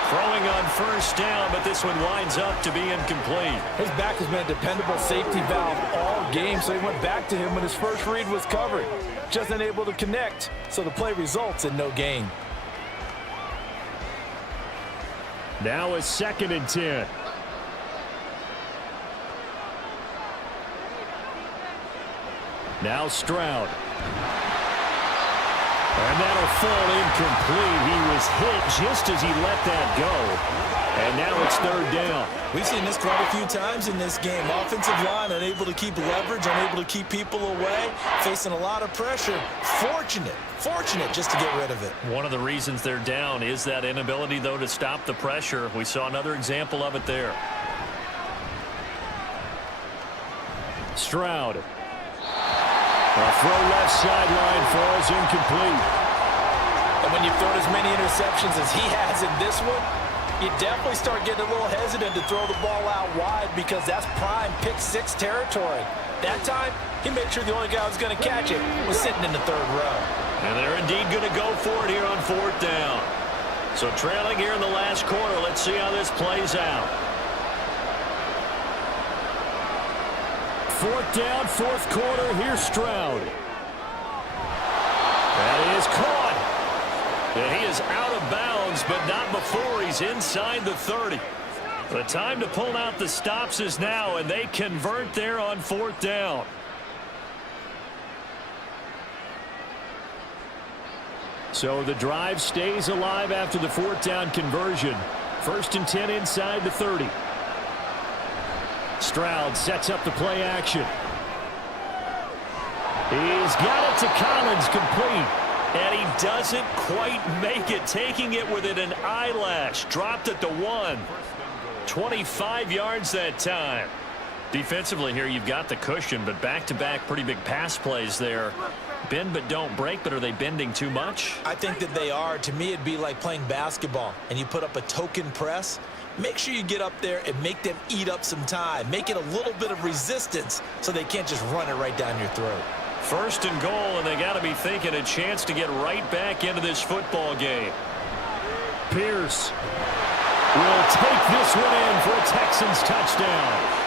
Throwing on first down, but this one winds up to be incomplete. His back has been a dependable safety valve all game, so he went back to him when his first read was covered. Just unable to connect, so the play results in no gain. Now it's 2nd and 10. Now Stroud. And that'll fall incomplete. He was hit just as he let that go. And now it's 3rd down. We've seen this quite a few times in this game. Offensive line unable to keep leverage, unable to keep people away, facing a lot of pressure. Fortunate just to get rid of it. One of the reasons they're down is that inability, though, to stop the pressure. We saw another example of it there. Stroud. A throw left sideline falls incomplete. And when you've thrown as many interceptions as he has in this one, you definitely start getting a little hesitant to throw the ball out wide because that's prime pick 6 territory. That time, he made sure the only guy who was going to catch it was sitting in the 3rd row. And they're indeed going to go for it here on 4th down. So trailing here in the last quarter, let's see how this plays out. 4th down, 4th quarter. Here's Stroud. That is caught. And he is out of bounds, but not before he's inside the 30. The time to pull out the stops is now, and they convert there on 4th down. So the drive stays alive after the 4th down conversion. 1st and 10 inside the 30. Stroud sets up the play action. He's got it to Collins, complete. And he doesn't quite make it, taking it within an eyelash. Dropped at the 1. 25 yards that time. Defensively here, you've got the cushion, but back-to-back pretty big pass plays there. Bend but don't break, but are they bending too much? I think that they are. To me, it'd be like playing basketball, and you put up a token press. Make sure you get up there and make them eat up some time. Make it a little bit of resistance so they can't just run it right down your throat. First and goal, and they got to be thinking a chance to get right back into this football game. Pierce will take this one in for a Texans touchdown.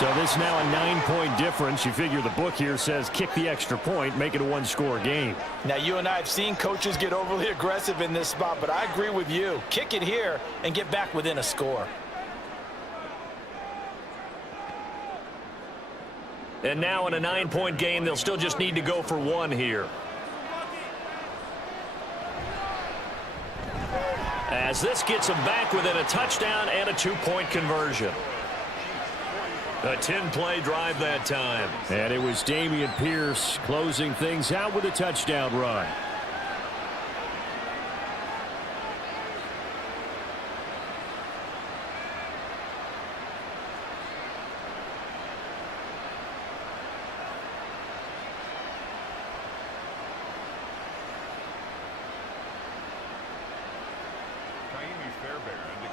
So this now a 9-point difference. You figure the book here says kick the extra point, make it a one-score game. Now, you and I have seen coaches get overly aggressive in this spot, but I agree with you. Kick it here and get back within a score. And now in a 9-point game, they'll still just need to go for 1 here. As this gets them back within a touchdown and a 2-point conversion. A 10-play drive that time. And it was Dameon Pierce closing things out with a touchdown run.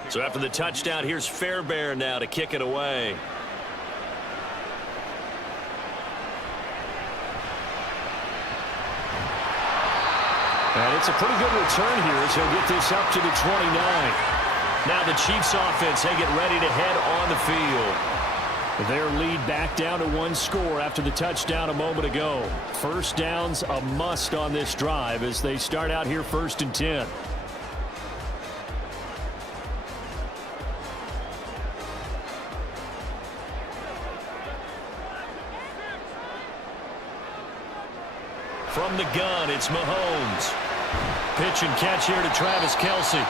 So after the touchdown, here's Fairbairn now to kick it away. And it's a pretty good return here as he'll get this up to the 29. Now the Chiefs offense, they get ready to head on the field. Their lead back down to 1 score after the touchdown a moment ago. First down's a must on this drive as they start out here 1st and 10. From the gun, it's Mahomes. Pitch and catch here to Travis Kelce.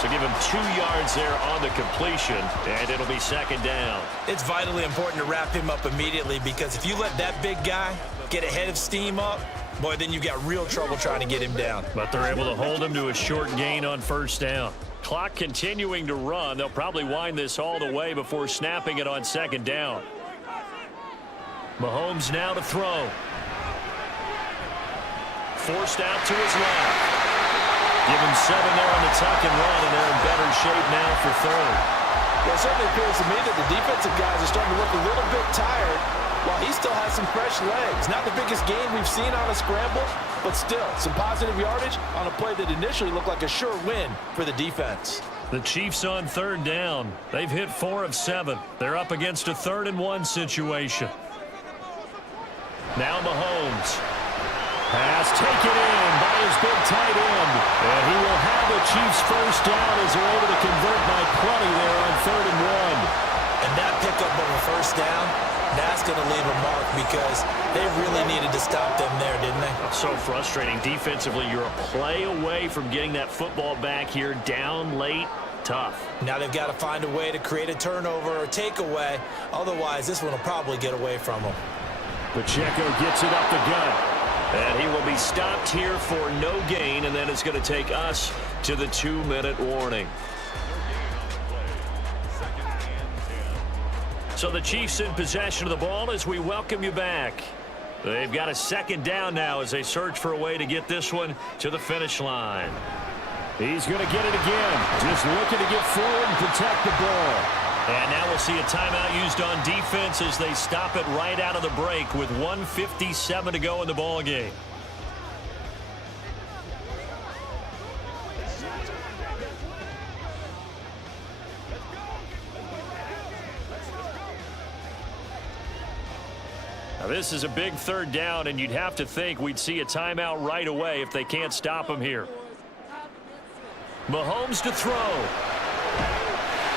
So give him 2 yards there on the completion, and it'll be 2nd down. It's vitally important to wrap him up immediately because if you let that big guy get ahead of steam up, boy, then you've got real trouble trying to get him down. But they're able to hold him to a short gain on 1st down. Clock continuing to run. They'll probably wind this all the way before snapping it on 2nd down. Mahomes now to throw. Forced out to his left. Give him 7 there on the tuck and run, and they're in better shape now for 3rd. Well, it certainly appears to me that the defensive guys are starting to look a little bit tired while he still has some fresh legs. Not the biggest gain we've seen on a scramble, but still some positive yardage on a play that initially looked like a sure win for the defense. The Chiefs on 3rd down. They've hit 4 of 7. They're up against a 3rd and 1 situation. Now Mahomes. Pass taken in by his big tight end. And he will have the Chiefs 1st down as they're able to convert by plenty there on 3rd and 1. And that pickup of a 1st down, that's going to leave a mark because they really needed to stop them there, didn't they? So frustrating. Defensively, you're a play away from getting that football back here down late. Tough. Now they've got to find a way to create a turnover or takeaway. Otherwise, this one will probably get away from them. Pacheco gets it up the gut. And he will be stopped here for no gain, and then it's going to take us to the 2-minute warning. So the Chiefs in possession of the ball as we welcome you back. They've got a 2nd down now as they search for a way to get this one to the finish line. He's going to get it again. Just looking to get forward and protect the ball. And now we'll see a timeout used on defense as they stop it right out of the break with 1:57 to go in the ball game. Now this is a big 3rd down, and you'd have to think we'd see a timeout right away if they can't stop him here. Mahomes to throw.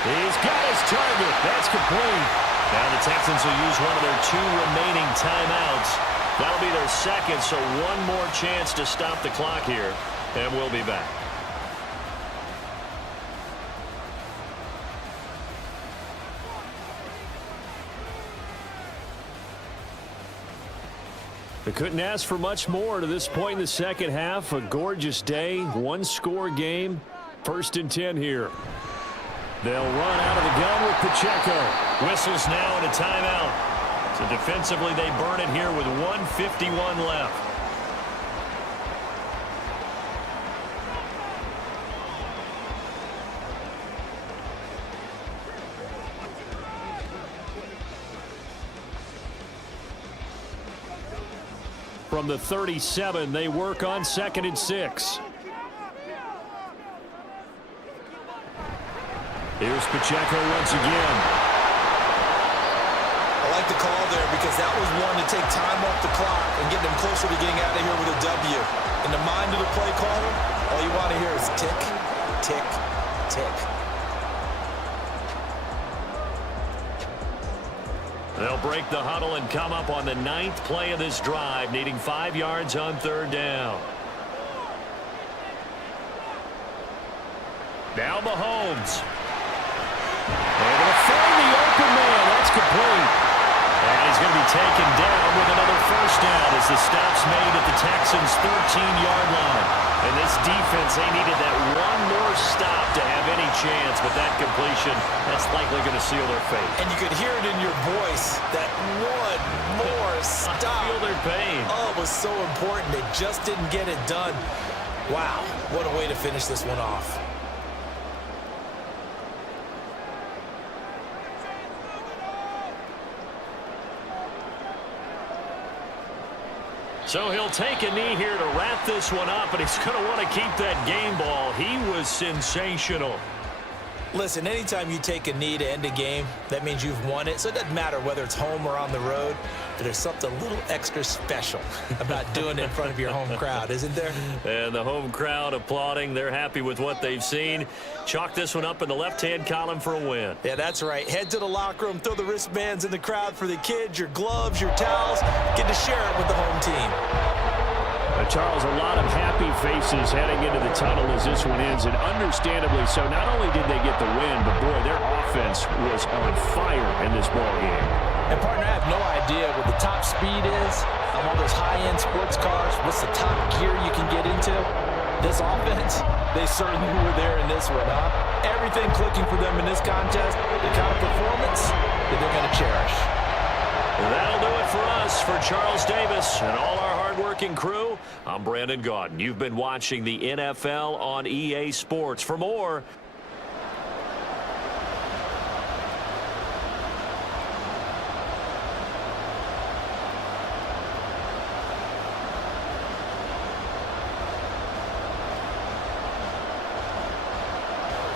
He's got his target. That's complete. Now the Texans will use one of their 2 remaining timeouts. That'll be their 2nd, so one more chance to stop the clock here, and we'll be back. They couldn't ask for much more to this point in the second half. A gorgeous day, one-score game. 1st and 10 here. They'll run out of the gun with Pacheco. Whistles now and a timeout. So defensively, they burn it here with 1:51 left. From the 37, they work on 2nd and 6. Here's Pacheco once again. I like the call there because that was one to take time off the clock and get them closer to getting out of here with a W. In the mind of the play caller, all you want to hear is tick, tick, tick. They'll break the huddle and come up on the 9th play of this drive, needing 5 yards on 3rd down. Now Mahomes. Able to find the open man. That's complete. And he's going to be taken down with another 1st down as the stop's made at the Texans' 13-yard line. And this defense, they needed that one more stop to have any chance, but that completion, that's likely going to seal their fate. And you could hear it in your voice, that one more stop. I feel their pain. Oh, it was so important. They just didn't get it done. Wow, what a way to finish this one off. So he'll take a knee here to wrap this one up, and he's going to want to keep that game ball. He was sensational. Listen, anytime you take a knee to end a game, that means you've won it. So it doesn't matter whether it's home or on the road, but there's something a little extra special about doing it in front of your home crowd, isn't there? And the home crowd applauding. They're happy with what they've seen. Chalk this one up in the left-hand column for a win. Yeah, that's right. Head to the locker room, throw the wristbands in the crowd for the kids, your gloves, your towels. Get to share it with the home team. Charles, a lot of happy faces heading into the tunnel as this one ends, and understandably so. Not only did they get the win, but boy, their offense was on fire in this ball game. And partner, I have no idea what the top speed is on all those high-end sports cars. What's the top gear you can get into? This offense, they certainly were there in this one, huh? Everything clicking for them in this contest, the kind of performance that they're going to cherish. That'll do it for us. For Charles Davis and all our hard-working crew, I'm Brandon Gaudin. You've been watching the NFL on EA Sports. For more,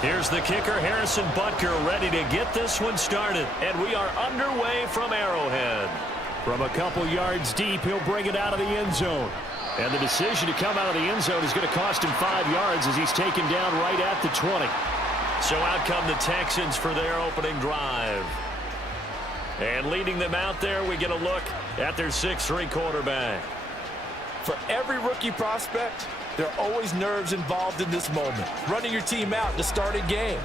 here's the kicker, Harrison Butker, ready to get this one started. And we are underway from Arrowhead. From a couple yards deep, he'll bring it out of the end zone. And the decision to come out of the end zone is going to cost him 5 yards as he's taken down right at the 20. So out come the Texans for their opening drive. And leading them out there, we get a look at their 6'3" quarterback. For every rookie prospect, there are always nerves involved in this moment. Running your team out to start a game.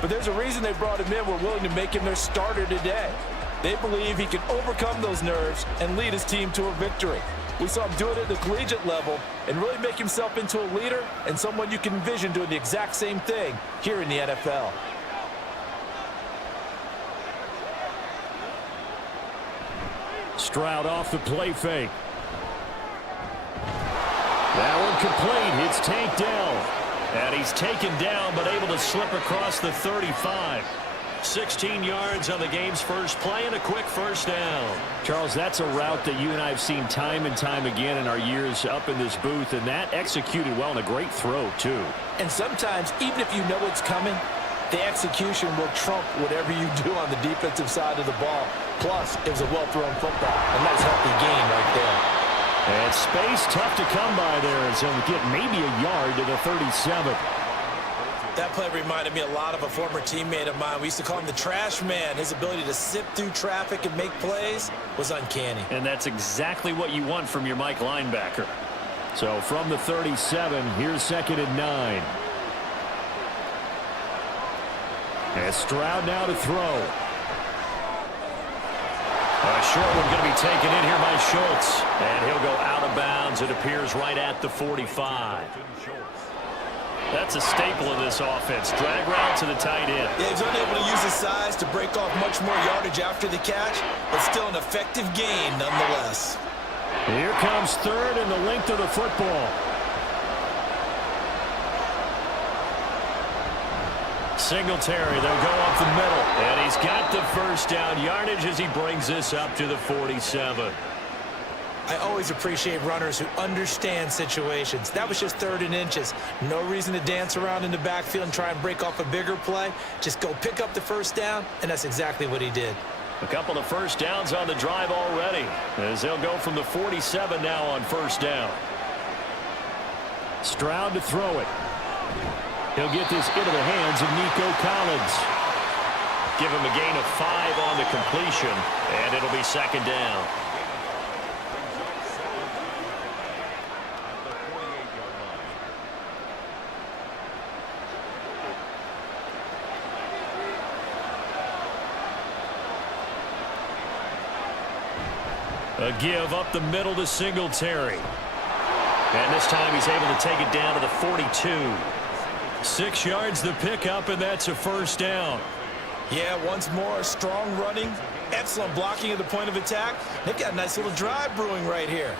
But there's a reason they brought him in. We're willing to make him their starter today. They believe he can overcome those nerves and lead his team to a victory. We saw him do it at the collegiate level and really make himself into a leader and someone you can envision doing the exact same thing here in the NFL. Stroud off the play fake. That one complete. It's tanked down. And he's taken down but able to slip across the 35. 16 yards on the game's first play and a quick 1st down. Charles, that's a route that you and I have seen time and time again in our years up in this booth, and that executed well and a great throw, too. And sometimes, even if you know it's coming, the execution will trump whatever you do on the defensive side of the ball. Plus, it was a well-thrown football. A nice, healthy game right there. And space tough to come by there, and so get maybe a yard to the 37. That play reminded me a lot of a former teammate of mine. We used to call him the trash man. His ability to sift through traffic and make plays was uncanny. And that's exactly what you want from your Mike linebacker. So from the 37, here's 2nd and 9. And Stroud now to throw. A short one going to be taken in here by Schultz. And he'll go out of bounds. It appears right at the 45. That's a staple of this offense. Drag route to the tight end. Yeah, he's unable to use his size to break off much more yardage after the catch, but still an effective gain nonetheless. Here comes third and the length of the football. Singletary, they'll go up the middle. And he's got the first down yardage as he brings this up to the 47. I always appreciate runners who understand situations. That was just 3rd and inches. No reason to dance around in the backfield and try and break off a bigger play. Just go pick up the first down, and that's exactly what he did. A couple of first downs on the drive already, as they'll go from the 47 now on first down. Stroud to throw it. He'll get this into the hands of Nico Collins. Give him a gain of 5 on the completion, and it'll be second down. A give up the middle to Singletary. And this time he's able to take it down to the 42. 6 yards the pickup, and that's a first down. Yeah, once more, strong running, excellent blocking at the point of attack. They've got a nice little drive brewing right here.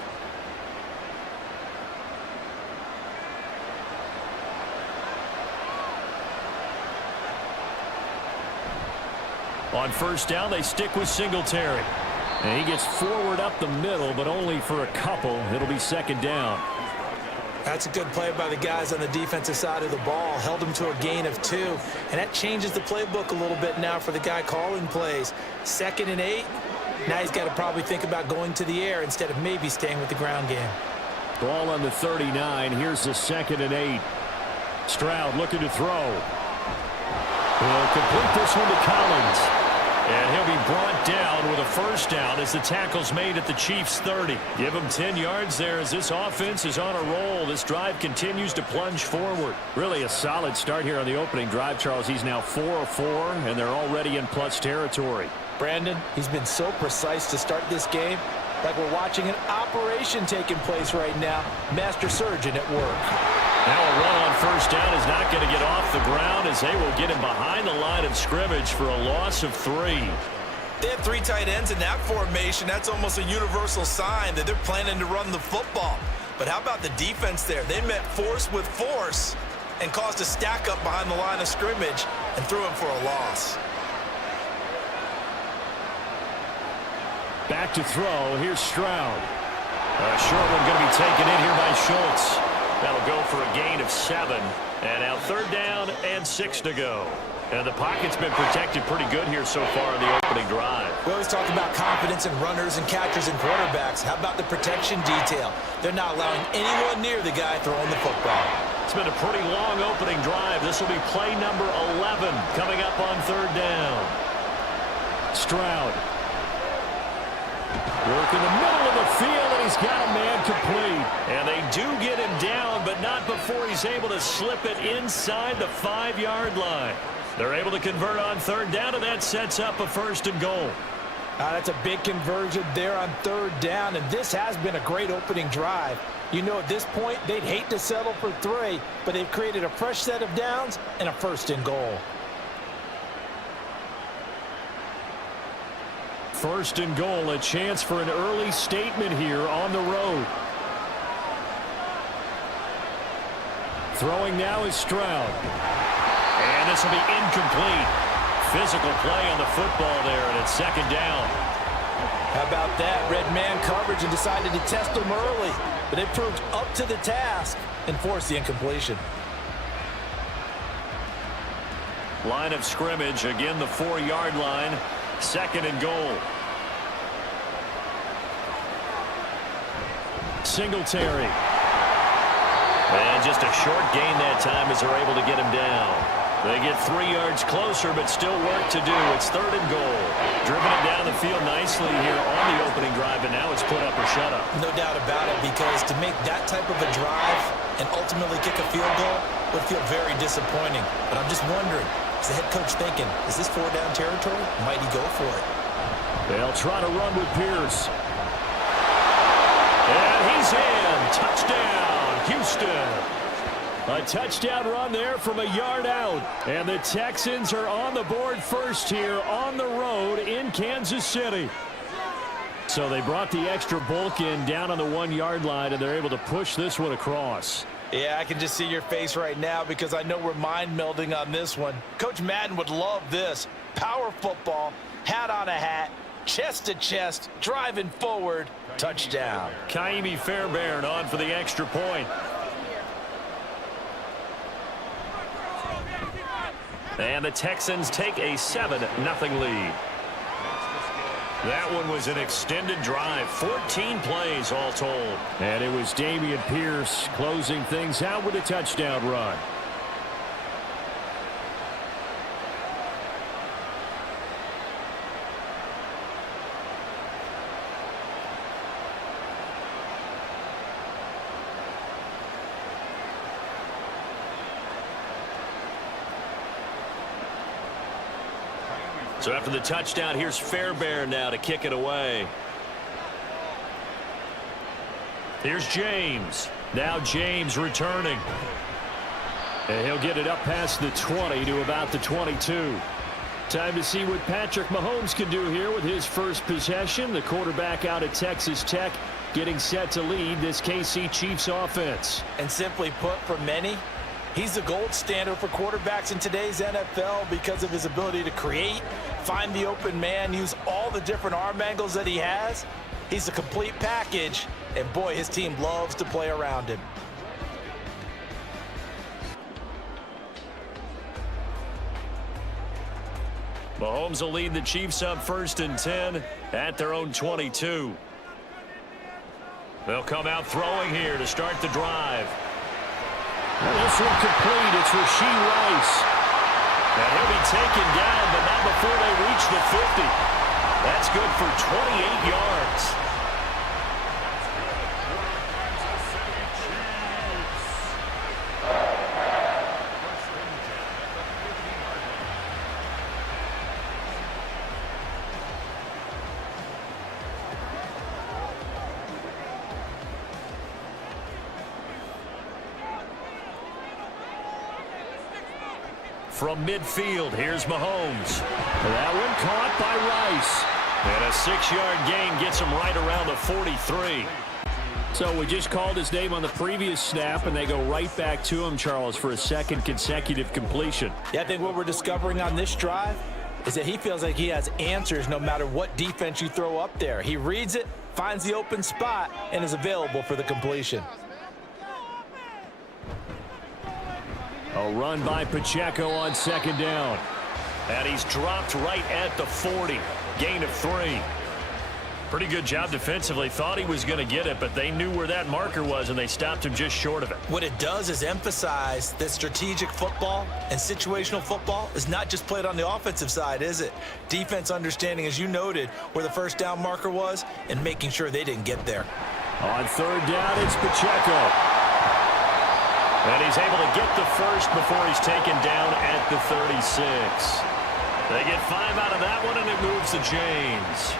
On first down, they stick with Singletary. And he gets forward up the middle, but only for a couple. It'll be second down. That's a good play by the guys on the defensive side of the ball. Held him to a gain of 2. And that changes the playbook a little bit now for the guy calling plays. 2nd and 8. Now he's got to probably think about going to the air instead of maybe staying with the ground game. Ball on the 39. Here's the 2nd and 8. Stroud looking to throw. He'll complete this one to Collins. And he'll be brought down with a first down as the tackle's made at the Chiefs' 30. Give him 10 yards there as this offense is on a roll. This drive continues to plunge forward. Really a solid start here on the opening drive, Charles. He's now 4 of 4, and they're already in plus territory. Brandon, he's been so precise to start this game, like we're watching an operation taking place right now. Master surgeon at work. Now a run on first down is not going to get off the ground as they will get him behind the line of scrimmage for a loss of 3. They have 3 tight ends in that formation. That's almost a universal sign that they're planning to run the football. But how about the defense there? They met force with force and caused a stack up behind the line of scrimmage and threw him for a loss. Back to throw. Here's Stroud. A short one going to be taken in here by Schultz. That'll go for a gain of 7. And now 3rd down and 6 to go. And the pocket's been protected pretty good here so far in the opening drive. We always talk about confidence in runners and catchers and quarterbacks. How about the protection detail? They're not allowing anyone near the guy throwing the football. It's been a pretty long opening drive. This will be play number 11 coming up on 3rd down. Stroud. Work in the middle of the field, and he's got a man complete. And they do get him down, but not before he's able to slip it inside the 5-yard line. They're able to convert on 3rd down, and that sets up a 1st and goal. That's a big conversion there on 3rd down, and this has been a great opening drive. You know, at this point, they'd hate to settle for 3, but they've created a fresh set of downs and a 1st and goal. 1st and goal, a chance for an early statement here on the road. Throwing now is Stroud. And this will be incomplete. Physical play on the football there, and it's 2nd down. How about that? Red man coverage and decided to test them early, but they proved up to the task and forced the incompletion. Line of scrimmage, again the 4-yard line. 2nd and goal. Singletary. And just a short gain that time as they're able to get him down. They get 3 yards closer, but still work to do. It's 3rd and goal. Driven it down the field nicely here on the opening drive, and now it's put up or shut up. No doubt about it, because to make that type of a drive and ultimately kick a field goal would feel very disappointing. But I'm just wondering, is the head coach thinking, is this 4-down territory? Might he go for it? They'll try to run with Pierce. And he's in. Touchdown, Houston. A touchdown run there from a yard out. And the Texans are on the board first here on the road in Kansas City. So they brought the extra bulk in down on the 1-yard line, and they're able to push this one across. Yeah, I can just see your face right now because I know we're mind melding on this one. Coach Madden would love this. Power football, hat on a hat, chest to chest, driving forward, touchdown. Kaimi Fairbairn on for the extra point. And the Texans take a 7-0 lead. That one was an extended drive, 14 plays all told. And it was Dameon Pierce closing things out with a touchdown run. So after the touchdown, here's Fairbairn now to kick it away. Here's James. Now James returning. And he'll get it up past the 20 to about the 22. Time to see what Patrick Mahomes can do here with his first possession. The quarterback out at Texas Tech getting set to lead this KC Chiefs offense. And simply put, for many, he's the gold standard for quarterbacks in today's NFL because of his ability to create, find the open man, use all the different arm angles that he has. He's a complete package, and boy, his team loves to play around him. Mahomes will lead the Chiefs up 1st and 10 at their own 22. They'll come out throwing here to start the drive. This one complete. It's Rashee Rice. And he'll be taken down, but not before they reach the 50. That's good for 28 yards. From midfield, here's Mahomes. That one caught by Rice. And a 6-yard gain gets him right around the 43. So we just called his name on the previous snap, and they go right back to him, Charles, for a second consecutive completion. Yeah, I think what we're discovering on this drive is that he feels like he has answers no matter what defense you throw up there. He reads it, finds the open spot, and is available for the completion. A run by Pacheco on 2nd down. And he's dropped right at the 40. Gain of 3. Pretty good job defensively. Thought he was going to get it, but they knew where that marker was, and they stopped him just short of it. What it does is emphasize that strategic football and situational football is not just played on the offensive side, is it? Defense understanding, as you noted, where the 1st down marker was and making sure they didn't get there. On 3rd down, it's Pacheco. And he's able to get the first before he's taken down at the 36. They get 5 out of that one, and it moves to James.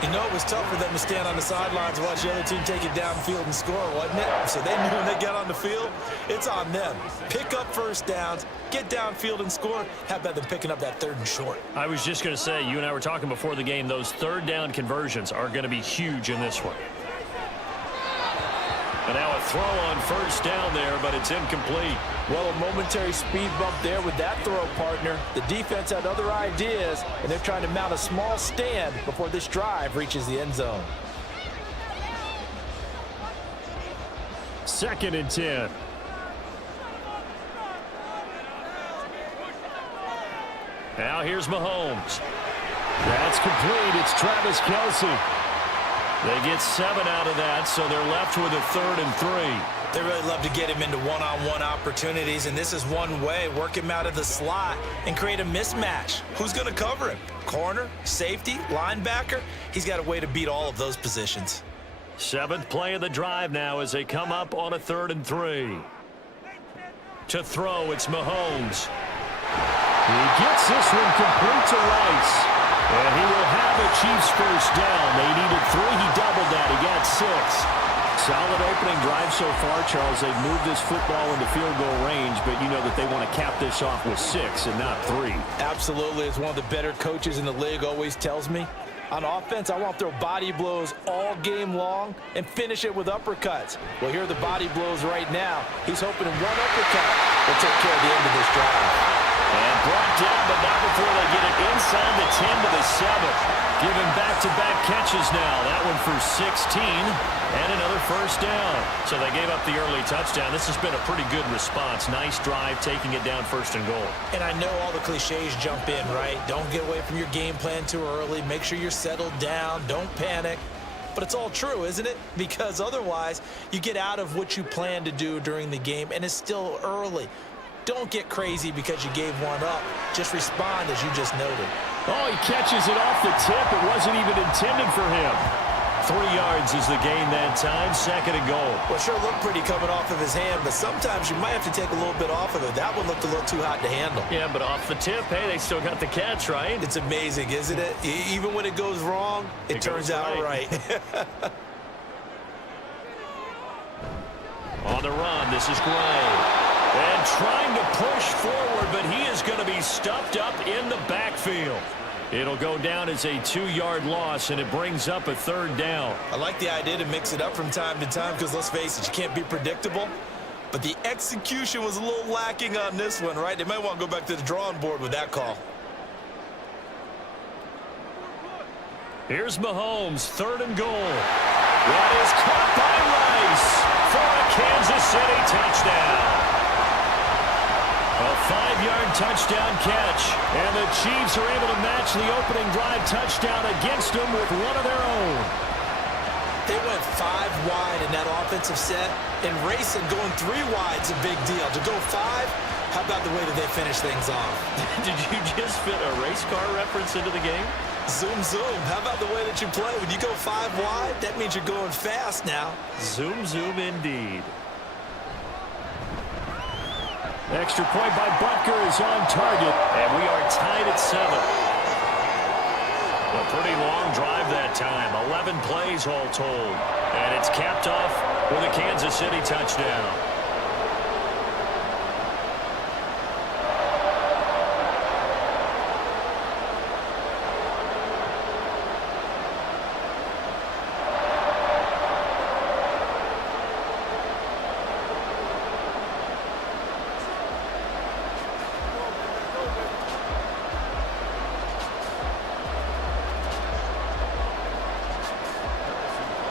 You know, it was tough for them to stand on the sidelines and watch the other team take it downfield and score, wasn't it? So they knew when they get on the field, it's on them. Pick up 1st downs, get downfield and score. How about them picking up that 3rd and short? I was just going to say, you and I were talking before the game, those 3rd down conversions are going to be huge in this one. And now a throw on 1st down there, but it's incomplete. Well, a momentary speed bump there with that throw, partner. The defense had other ideas, and they're trying to mount a small stand before this drive reaches the end zone. 2nd and 10. Now here's Mahomes. That's complete. It's Travis Kelce. They get 7 out of that, so they're left with a 3rd and 3. They really love to get him into one-on-one opportunities, and this is one way. Work him out of the slot and create a mismatch. Who's going to cover him? Corner, safety, linebacker? He's got a way to beat all of those positions. 7th play of the drive now as they come up on a 3rd and 3. To throw, it's Mahomes. He gets this one complete to Rice. And he will have a Chiefs first down. They needed 3. He doubled that. He got 6. Solid opening drive so far, Charles. They've moved this football into field goal range, but you know that they want to cap this off with 6 and not 3. Absolutely. As one of the better coaches in the league always tells me, on offense, I want to throw body blows all game long and finish it with uppercuts. Well, here are the body blows right now. He's hoping one uppercut will take care of the end of this drive. And brought down, but not before they get it inside the 10 to the 7. Giving back-to-back catches now. That one for 16 and another first down. So they gave up the early touchdown. This has been a pretty good response. Nice drive, taking it down 1st and goal. And I know all the cliches jump in, right? Don't get away from your game plan too early. Make sure you're settled down. Don't panic. But it's all true, isn't it? Because otherwise, you get out of what you plan to do during the game, and it's still early. Don't get crazy because you gave one up. Just respond as you just noted. Oh, he catches it off the tip. It wasn't even intended for him. 3 yards is the gain that time. 2nd and goal. Well, sure looked pretty coming off of his hand, but sometimes you might have to take a little bit off of it. That one looked a little too hot to handle. Yeah, but off the tip, hey, they still got the catch, right? It's amazing, isn't it? Even when it goes wrong, it turns out right. On the run, this is Gray. And trying to push forward, but he is going to be stuffed up in the backfield. It'll go down as a 2-yard loss, and it brings up a 3rd down. I like the idea to mix it up from time to time because, let's face it, you can't be predictable. But the execution was a little lacking on this one, right? They might want to go back to the drawing board with that call. Here's Mahomes, 3rd and goal. That is caught by Rice for a Kansas City touchdown. A 5-yard touchdown catch. And the Chiefs are able to match the opening drive touchdown against them with one of their own. They went 5 wide in that offensive set, and racing going 3 wide is a big deal. To go 5, how about the way that they finish things off? Did you just fit a race car reference into the game? Zoom, zoom. How about the way that you play? When you go 5 wide, that means you're going fast now. Zoom, zoom indeed. Extra point by Butker is on target. And we are tied at 7. A pretty long drive that time. 11 plays all told. And it's capped off with a Kansas City touchdown.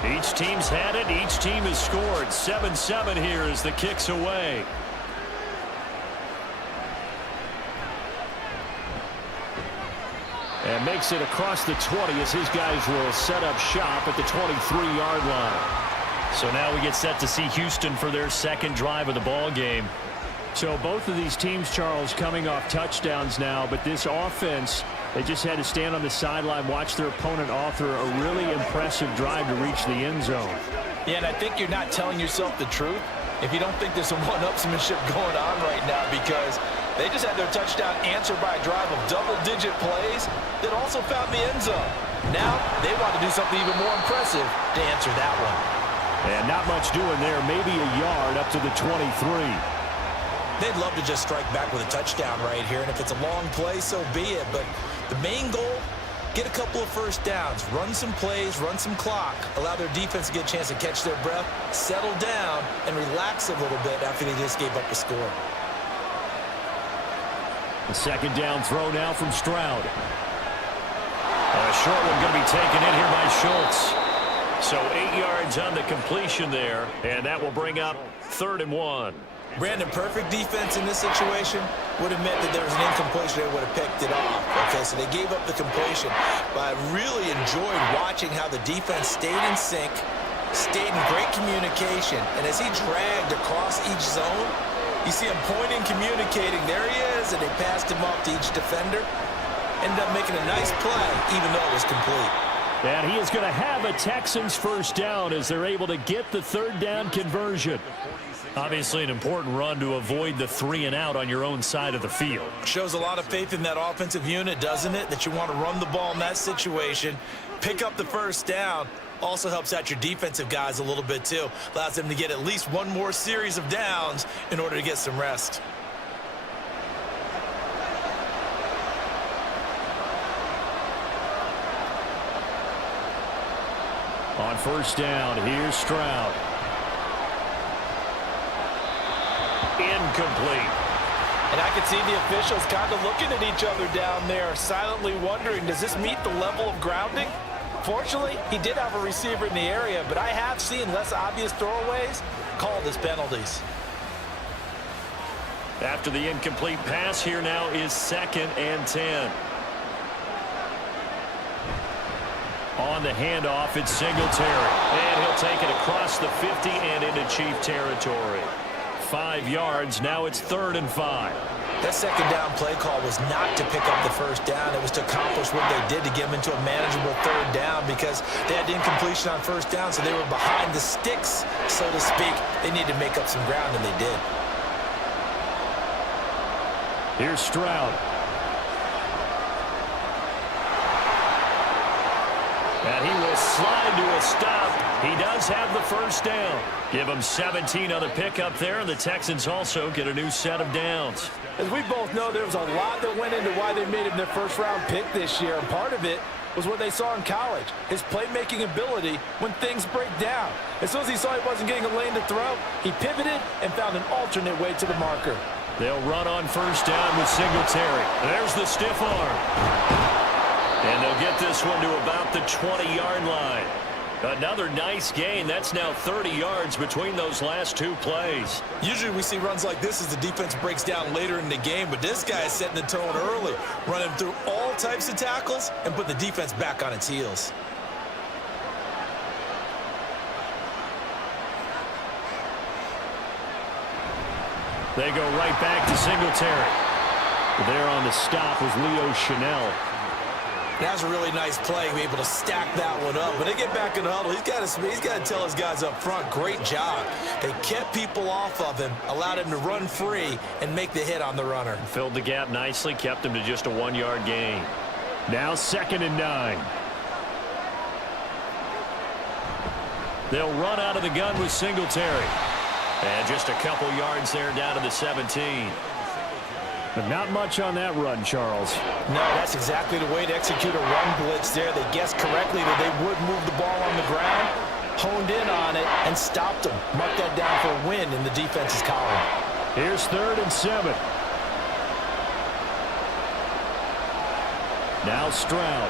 Each team's had it. Each team has scored. 7-7 here as the kick's away. And makes it across the 20 as his guys will set up shop at the 23-yard line. So now we get set to see Houston for their 2nd drive of the ball game. So both of these teams, Charles, coming off touchdowns now, but this offense, they just had to stand on the sideline, watch their opponent author a really impressive drive to reach the end zone. Yeah, and I think you're not telling yourself the truth if you don't think there's some one-upsmanship going on right now, because they just had their touchdown answered by a drive of double-digit plays that also found the end zone. Now they want to do something even more impressive to answer that one. And not much doing there, maybe a yard up to the 23. They'd love to just strike back with a touchdown right here, and if it's a long play, so be it. But the main goal, get a couple of first downs, run some plays, run some clock, allow their defense to get a chance to catch their breath, settle down, and relax a little bit after they just gave up a score. The 2nd down throw now from Stroud. A short one going to be taken in here by Schultz. So 8 yards on the completion there, and that will bring up 3rd and 1. Brandon, perfect defense in this situation would have meant that there was an incompletion. They would have picked it off. Okay, so they gave up the completion. But I really enjoyed watching how the defense stayed in sync, stayed in great communication. And as he dragged across each zone, you see him pointing, communicating. There he is, and they passed him off to each defender. Ended up making a nice play, even though it was complete. And he is going to have a Texans first down as they're able to get the 3rd down conversion. Obviously an important run to avoid the 3-and-out on your own side of the field. Shows a lot of faith in that offensive unit, doesn't it? That you want to run the ball in that situation, pick up the first down. Also helps out your defensive guys a little bit too. Allows them to get at least one more series of downs in order to get some rest. On first down, here's Stroud. Incomplete. And I could see the officials kind of looking at each other down there, silently wondering, does this meet the level of grounding? Fortunately, he did have a receiver in the area, but I have seen less obvious throwaways called as penalties. After the incomplete pass, here now is 2nd and 10. On the handoff, it's Singletary. And he'll take it across the 50 and into Chief territory. 5 yards, now it's 3rd and 5. That second down play call was not to pick up the first down. It was to accomplish what they did to get them into a manageable 3rd down because they had incompletion on first down, so they were behind the sticks, so to speak. They needed to make up some ground, and they did. Here's Stroud. And he will slide to a stop. He does have the first down. Give him 17 on the pickup there, and the Texans also get a new set of downs. As we both know, there was a lot that went into why they made him their first-round pick this year, and part of it was what they saw in college, his playmaking ability when things break down. As soon as he saw he wasn't getting a lane to throw, he pivoted and found an alternate way to the marker. They'll run on first down with Singletary. There's the stiff arm. And they'll get this one to about the 20-yard line. Another nice gain. That's now 30 yards between those last 2 plays. Usually we see runs like this as the defense breaks down later in the game, but this guy is setting the tone early, running through all types of tackles and put the defense back on its heels. They go right back to Singletary. There on the stop was Leo Chanel. That was a really nice play, be able to stack that one up. When they get back in the huddle, he's got to tell his guys up front, great job. They kept people off of him, allowed him to run free and make the hit on the runner. Filled the gap nicely, kept him to just a 1-yard gain. Now 2nd and 9. They'll run out of the gun with Singletary. And just a couple yards there down to the 17. But not much on that run, Charles. No, that's exactly the way to execute a run blitz there. They guessed correctly that they would move the ball on the ground, honed in on it, and stopped them. Marked that down for a win in the defense's column. Here's 3rd and 7. Now Stroud.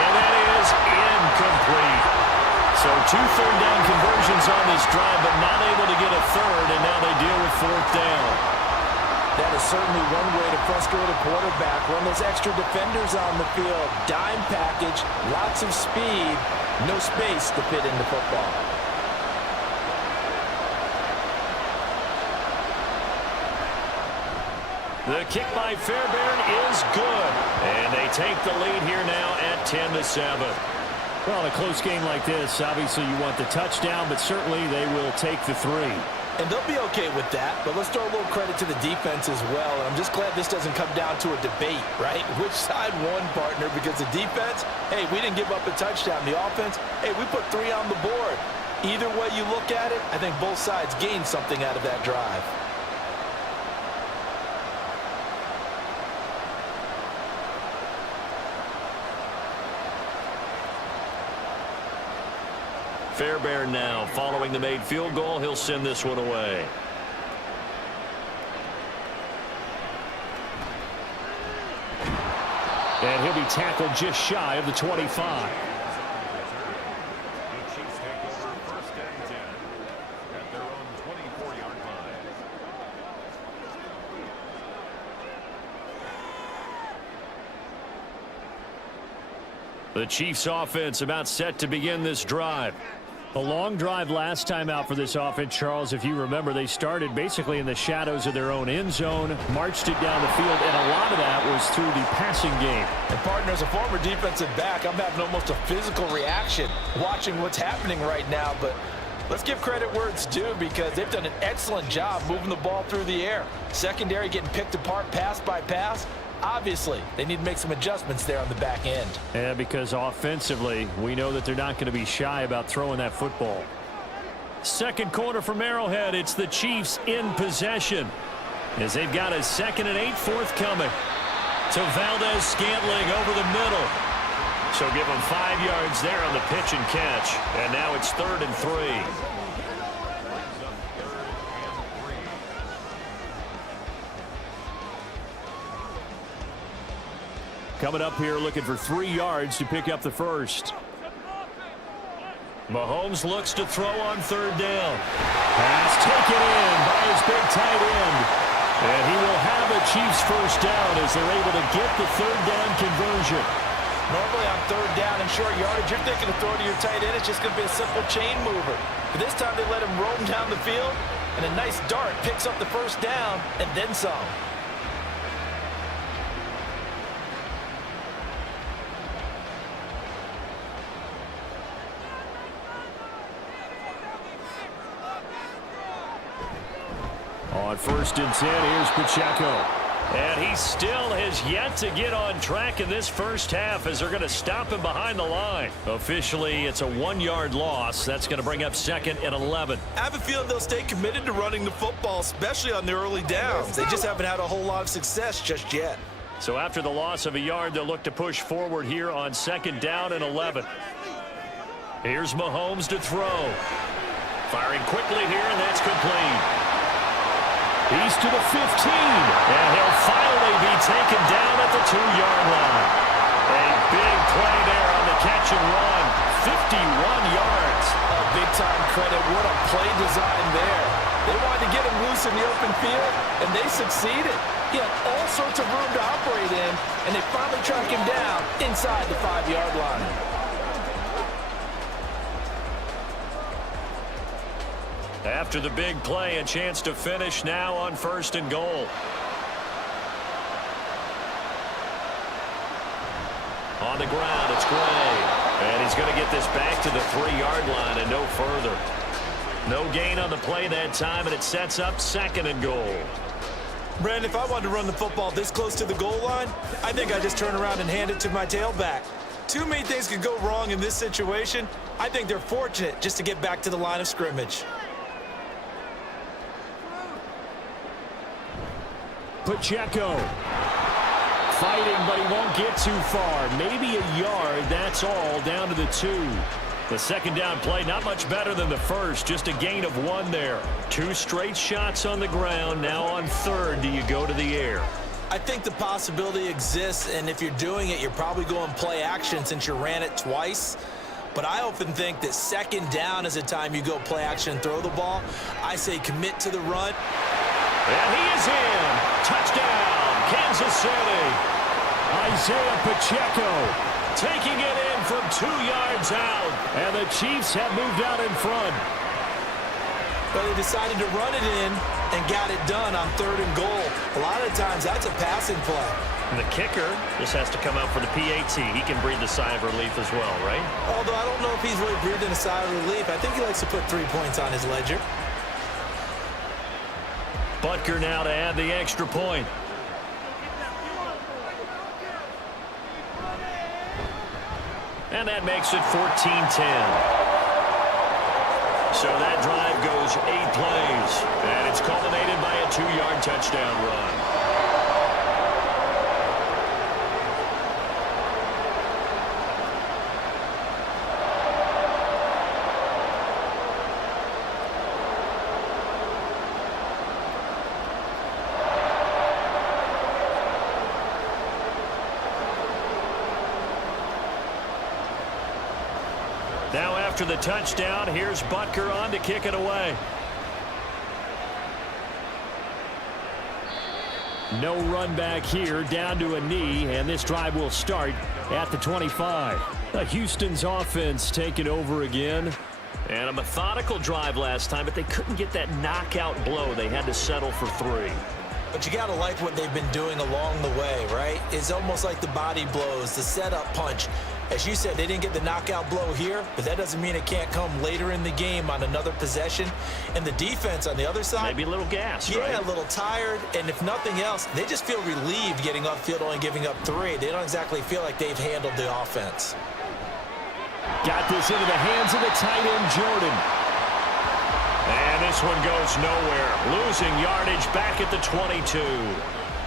And that is incomplete. So 2 third-down conversions on this drive, but not able to get a third, and now they deal with 4th down. That is certainly one way to frustrate a quarterback. Run those extra defenders on the field. Dime package, lots of speed, no space to fit into football. The kick by Fairbairn is good. And they take the lead here now at 10-7. Well, in a close game like this, obviously you want the touchdown, but certainly they will take the 3. And they'll be okay with that, but let's throw a little credit to the defense as well. And I'm just glad this doesn't come down to a debate, right? Which side won, partner? Because the defense, hey, we didn't give up a touchdown. The offense, hey, we put 3 on the board. Either way you look at it, I think both sides gained something out of that drive. Fairbairn now following the made field goal. He'll send this one away. And he'll be tackled just shy of the 25. The Chiefs offense about set to begin this drive. A long drive last time out for this offense, Charles. If you remember, they started basically in the shadows of their own end zone, marched it down the field, and a lot of that was through the passing game. And partner, as a former defensive back, I'm having almost a physical reaction watching what's happening right now. But let's give credit where it's due, because they've done an excellent job moving the ball through the air. Secondary getting picked apart pass by pass. Obviously, they need to make some adjustments there on the back end. Yeah, because offensively, we know that they're not going to be shy about throwing that football. Second quarter from Arrowhead. It's the Chiefs in possession as they've got a 2nd and 8 forthcoming. To Valdez-Scantling over the middle. So give them 5 yards there on the pitch and catch. And now it's 3rd and 3. Coming up here looking for 3 yards to pick up the first. Mahomes looks to throw on 3rd down. Pass taken in by his big tight end. And he will have a Chiefs first down as they're able to get the 3rd down conversion. Normally on 3rd down and short yardage, you're thinking of throwing to your tight end. It's just going to be a simple chain mover. But this time they let him roam down the field, and a nice dart picks up the first down and then some. On 1st and 10, here's Pacheco. And he still has yet to get on track in this first half as they're going to stop him behind the line. Officially, it's a 1-yard loss. That's going to bring up 2nd and 11. I have a feeling they'll stay committed to running the football, especially on the early downs. They just haven't had a whole lot of success just yet. So after the loss of a yard, they'll look to push forward here on 2nd down and 11. Here's Mahomes to throw. Firing quickly here, and that's complete. He's to the 15, and he'll finally be taken down at the 2-yard line. A big play there on the catch and run, 51 yards. Big-time credit. What a play design there. They wanted to get him loose in the open field, and they succeeded. He had all sorts of room to operate in, and they finally track him down inside the 5-yard line. After the big play, a chance to finish now on 1st and goal. On the ground, it's Gray. And he's going to get this back to the 3-yard line and no further. No gain on the play that time, and it sets up 2nd and goal. Brandon, if I wanted to run the football this close to the goal line, I think I'd just turn around and hand it to my tailback. Too many things could go wrong in this situation. I think they're fortunate just to get back to the line of scrimmage. Pacheco fighting, but he won't get too far. Maybe a yard, that's all, down to the 2. The 2nd down play, not much better than the first, just a gain of 1 there. 2 straight shots on the ground. Now on 3rd, do you go to the air? I think the possibility exists, and if you're doing it, you're probably going play action since you ran it twice. But I often think that 2nd down is a time you go play action and throw the ball. I say commit to the run. And he is in. Touchdown, Kansas City. Isaiah Pacheco taking it in from 2 yards out. And the Chiefs have moved out in front. But they decided to run it in and got it done on 3rd and goal. A lot of times that's a passing play. And the kicker just has to come out for the PAT. He can breathe a sigh of relief as well, right? Although I don't know if he's really breathing a sigh of relief. I think he likes to put 3 points on his ledger. Butker now to add the extra point. And that makes it 14-10. So that drive goes 8 plays. And it's culminated by a 2-yard touchdown run. Now after the touchdown, here's Butker on to kick it away. No run back here, down to a knee, and this drive will start at the 25. Houston's offense taking over again. And a methodical drive last time, but they couldn't get that knockout blow. They had to settle for 3. But you got to like what they've been doing along the way, right? It's almost like the body blows, the setup punch. As you said, they didn't get the knockout blow here, but that doesn't mean it can't come later in the game on another possession. And the defense on the other side, maybe a little gas, yeah, right? A little tired. And if nothing else, they just feel relieved getting upfield, only giving up 3. They don't exactly feel like they've handled the offense. Got this into the hands of the tight end, Jordan. And this one goes nowhere. Losing yardage back at the 22.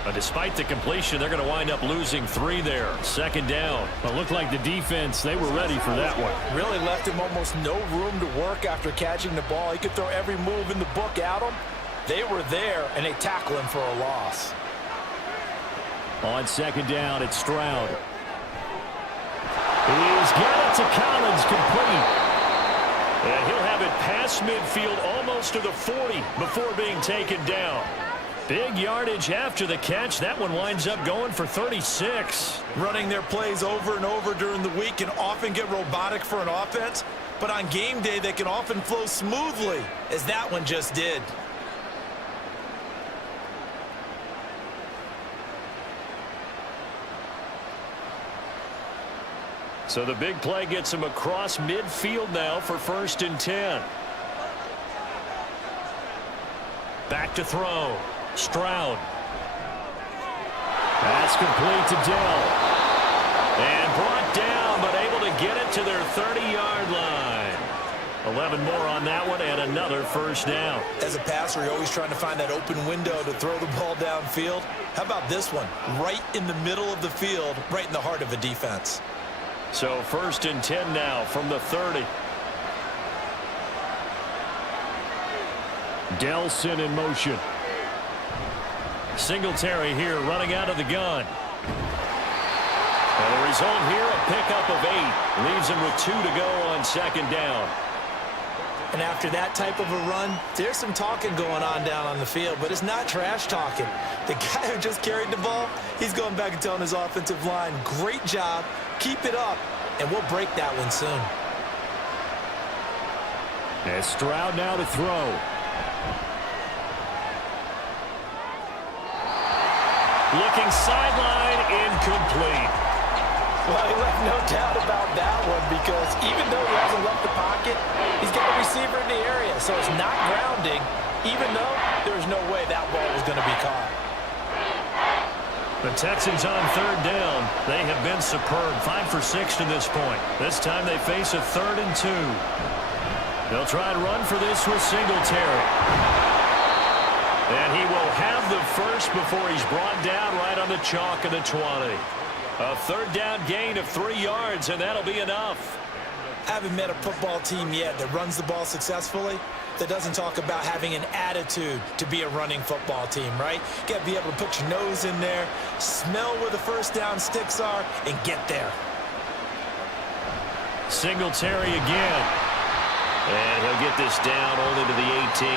But despite the completion, they're going to wind up losing 3 there. 2nd down. It looked like the defense, they were ready for that one. Really left him almost no room to work after catching the ball. He could throw every move in the book at him. They were there, and they tackle him for a loss. On 2nd down, it's Stroud. He's got it to Collins, complete. And he'll have it past midfield almost to the 40 before being taken down. Big yardage after the catch. That one winds up going for 36. Running their plays over and over during the week can often get robotic for an offense, but on game day they can often flow smoothly, as that one just did. So the big play gets him across midfield now for 1st and 10. Back to throw. Stroud. That's complete to Dell. And brought down, but able to get it to their 30-yard line. 11 more on that one, and another 1st down. As a passer, you're always trying to find that open window to throw the ball downfield. How about this one? Right in the middle of the field, right in the heart of a defense. So 1st and 10 now from the 30. Delson in motion. Singletary here running out of the gun. And the result here, a pickup of 8. Leaves him with 2 to go on 2nd down. And after that type of a run, there's some talking going on down on the field, but it's not trash talking. The guy who just carried the ball, he's going back and telling his offensive line, great job, keep it up, and we'll break that one soon. And Stroud now to throw. Looking sideline, incomplete. Well, he left no doubt about that one, because even though he hasn't left the pocket, he's got a receiver in the area, so it's not grounding, even though there's no way that ball was going to be caught. The Texans on 3rd down. They have been superb. 5 for 6 to this point. This time they face a 3rd and 2. They'll try and run for this with Singletary. And he will have the first before he's brought down right on the chalk of the 20. A 3rd down gain of 3 yards, and that'll be enough. I haven't met a football team yet that runs the ball successfully that doesn't talk about having an attitude to be a running football team, right? You got to be able to put your nose in there, smell where the 1st down sticks are, and get there. Singletary again. And he'll get this down only to the 18.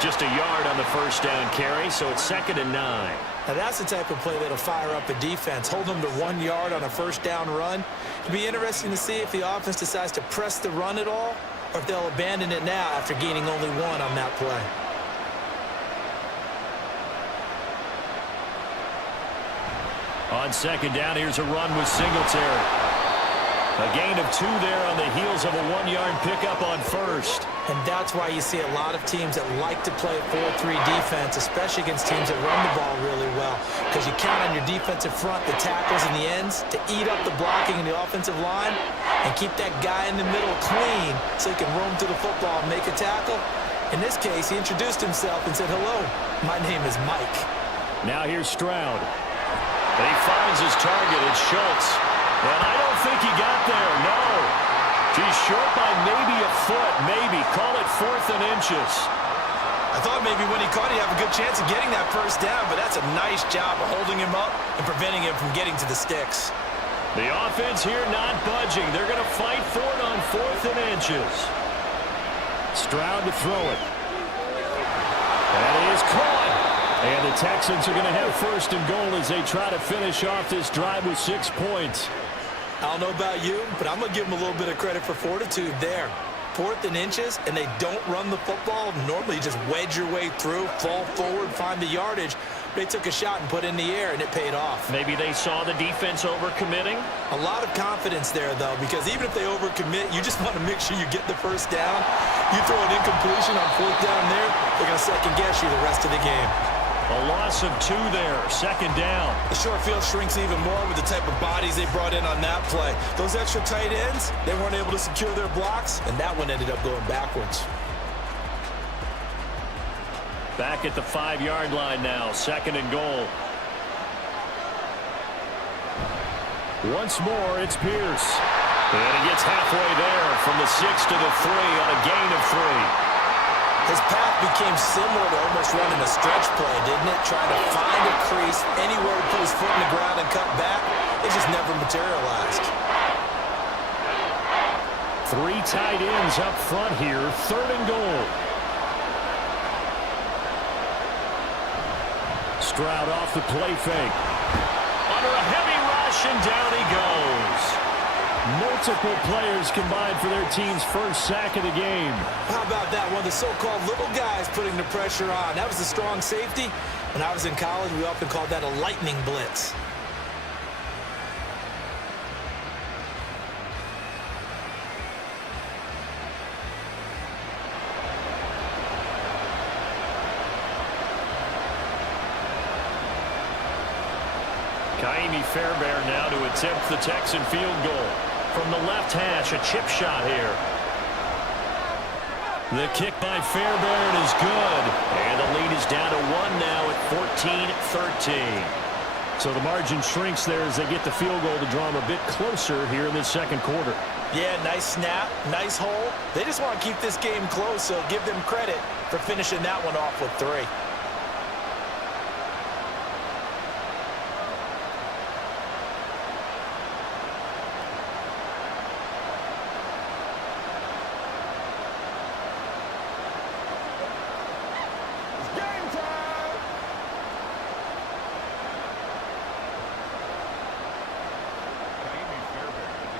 Just a yard on the 1st down carry, so it's 2nd and 9. Now that's the type of play that'll fire up a defense. Hold them to 1 yard on a 1st down run. It'll be interesting to see if the offense decides to press the run at all, or if they'll abandon it now after gaining only 1 on that play. On 2nd down, here's a run with Singletary. A gain of 2 there on the heels of a 1-yard pickup on 1st. And that's why you see a lot of teams that like to play a 4-3 defense, especially against teams that run the ball really well, because you count on your defensive front, the tackles and the ends, to eat up the blocking in the offensive line and keep that guy in the middle clean so he can roam to the football and make a tackle. In this case, he introduced himself and said, "Hello, my name is Mike." Now here's Stroud. And he finds his target. It's Schultz. And I don't think he got there, no. He's short by maybe a foot, maybe. Call it 4th and inches. I thought maybe when he caught it, he'd have a good chance of getting that 1st down, but that's a nice job of holding him up and preventing him from getting to the sticks. The offense here not budging. They're going to fight for it on 4th and inches. Stroud to throw it. That is caught. And the Texans are going to have 1st and goal as they try to finish off this drive with 6 points. I don't know about you, but I'm going to give him a little bit of credit for fortitude there. 4th and inches and they don't run the football, normally you just wedge your way through, fall forward, find the yardage. They took a shot and put it in the air, and it paid off. Maybe they saw the defense overcommitting. A lot of confidence there, though, because even if they overcommit, you just want to make sure you get the first down. You throw an incompletion on 4th down there, they're going to second-guess you the rest of the game. A loss of 2 there, 2nd down. The short field shrinks even more with the type of bodies they brought in on that play. Those extra tight ends, they weren't able to secure their blocks, and that one ended up going backwards. Back at the 5-yard line now, 2nd and goal. Once more, it's Pierce. And he gets halfway there from the 6 to the 3 on a gain of 3. His path became similar to almost running a stretch play, didn't it? Trying to find a crease, anywhere to put his foot in the ground and cut back. It just never materialized. 3 tight ends up front here, 3rd and goal. Stroud off the play fake. Under a heavy rush, and down he goes. Multiple players combined for their team's first sack of the game. How about that? One of the so-called little guys putting the pressure on. That was a strong safety. When I was in college, we often called that a lightning blitz. Kaimi Fairbairn now to attempt the Texan field goal. From the left hash, a chip shot here. The kick by Fairbairn is good. And the lead is down to 1 now at 14-13. So the margin shrinks there as they get the field goal to draw them a bit closer here in the 2nd quarter. Yeah, nice snap, nice hole. They just want to keep this game close, so give them credit for finishing that one off with 3.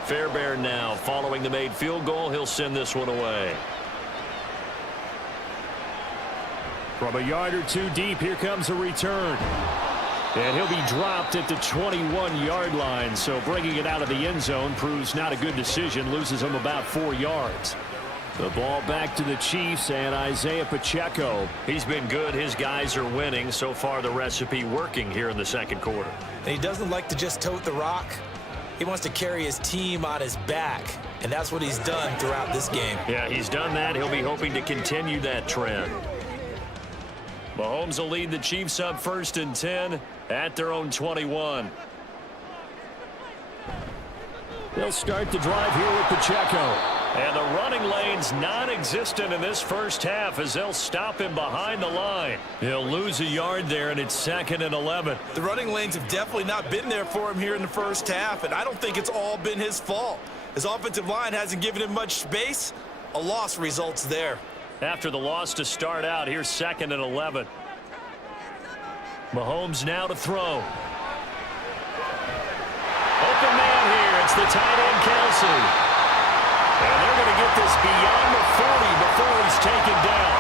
Fairbairn now following the made field goal. He'll send this one away. From a yard or 2 deep, here comes a return. And he'll be dropped at the 21-yard line. So bringing it out of the end zone proves not a good decision. Loses him about 4 yards. The ball back to the Chiefs and Isaiah Pacheco. He's been good. His guys are winning. So far, the recipe working here in the 2nd quarter. And he doesn't like to just tote the rock. He wants to carry his team on his back, and that's what he's done throughout this game. Yeah, he's done that. He'll be hoping to continue that trend. Mahomes will lead the Chiefs up 1st and 10 at their own 21. They'll start the drive here with Pacheco. And the running lane's non-existent in this first half as they'll stop him behind the line. He'll lose a yard there, and it's 2nd and 11. The running lanes have definitely not been there for him here in the first half, and I don't think it's all been his fault. His offensive line hasn't given him much space. A loss results there. After the loss to start out, here's 2nd and 11. Mahomes now to throw. Open man here. It's the tight end, Kelsey. And they're going to get this beyond the 40 before he's taken down.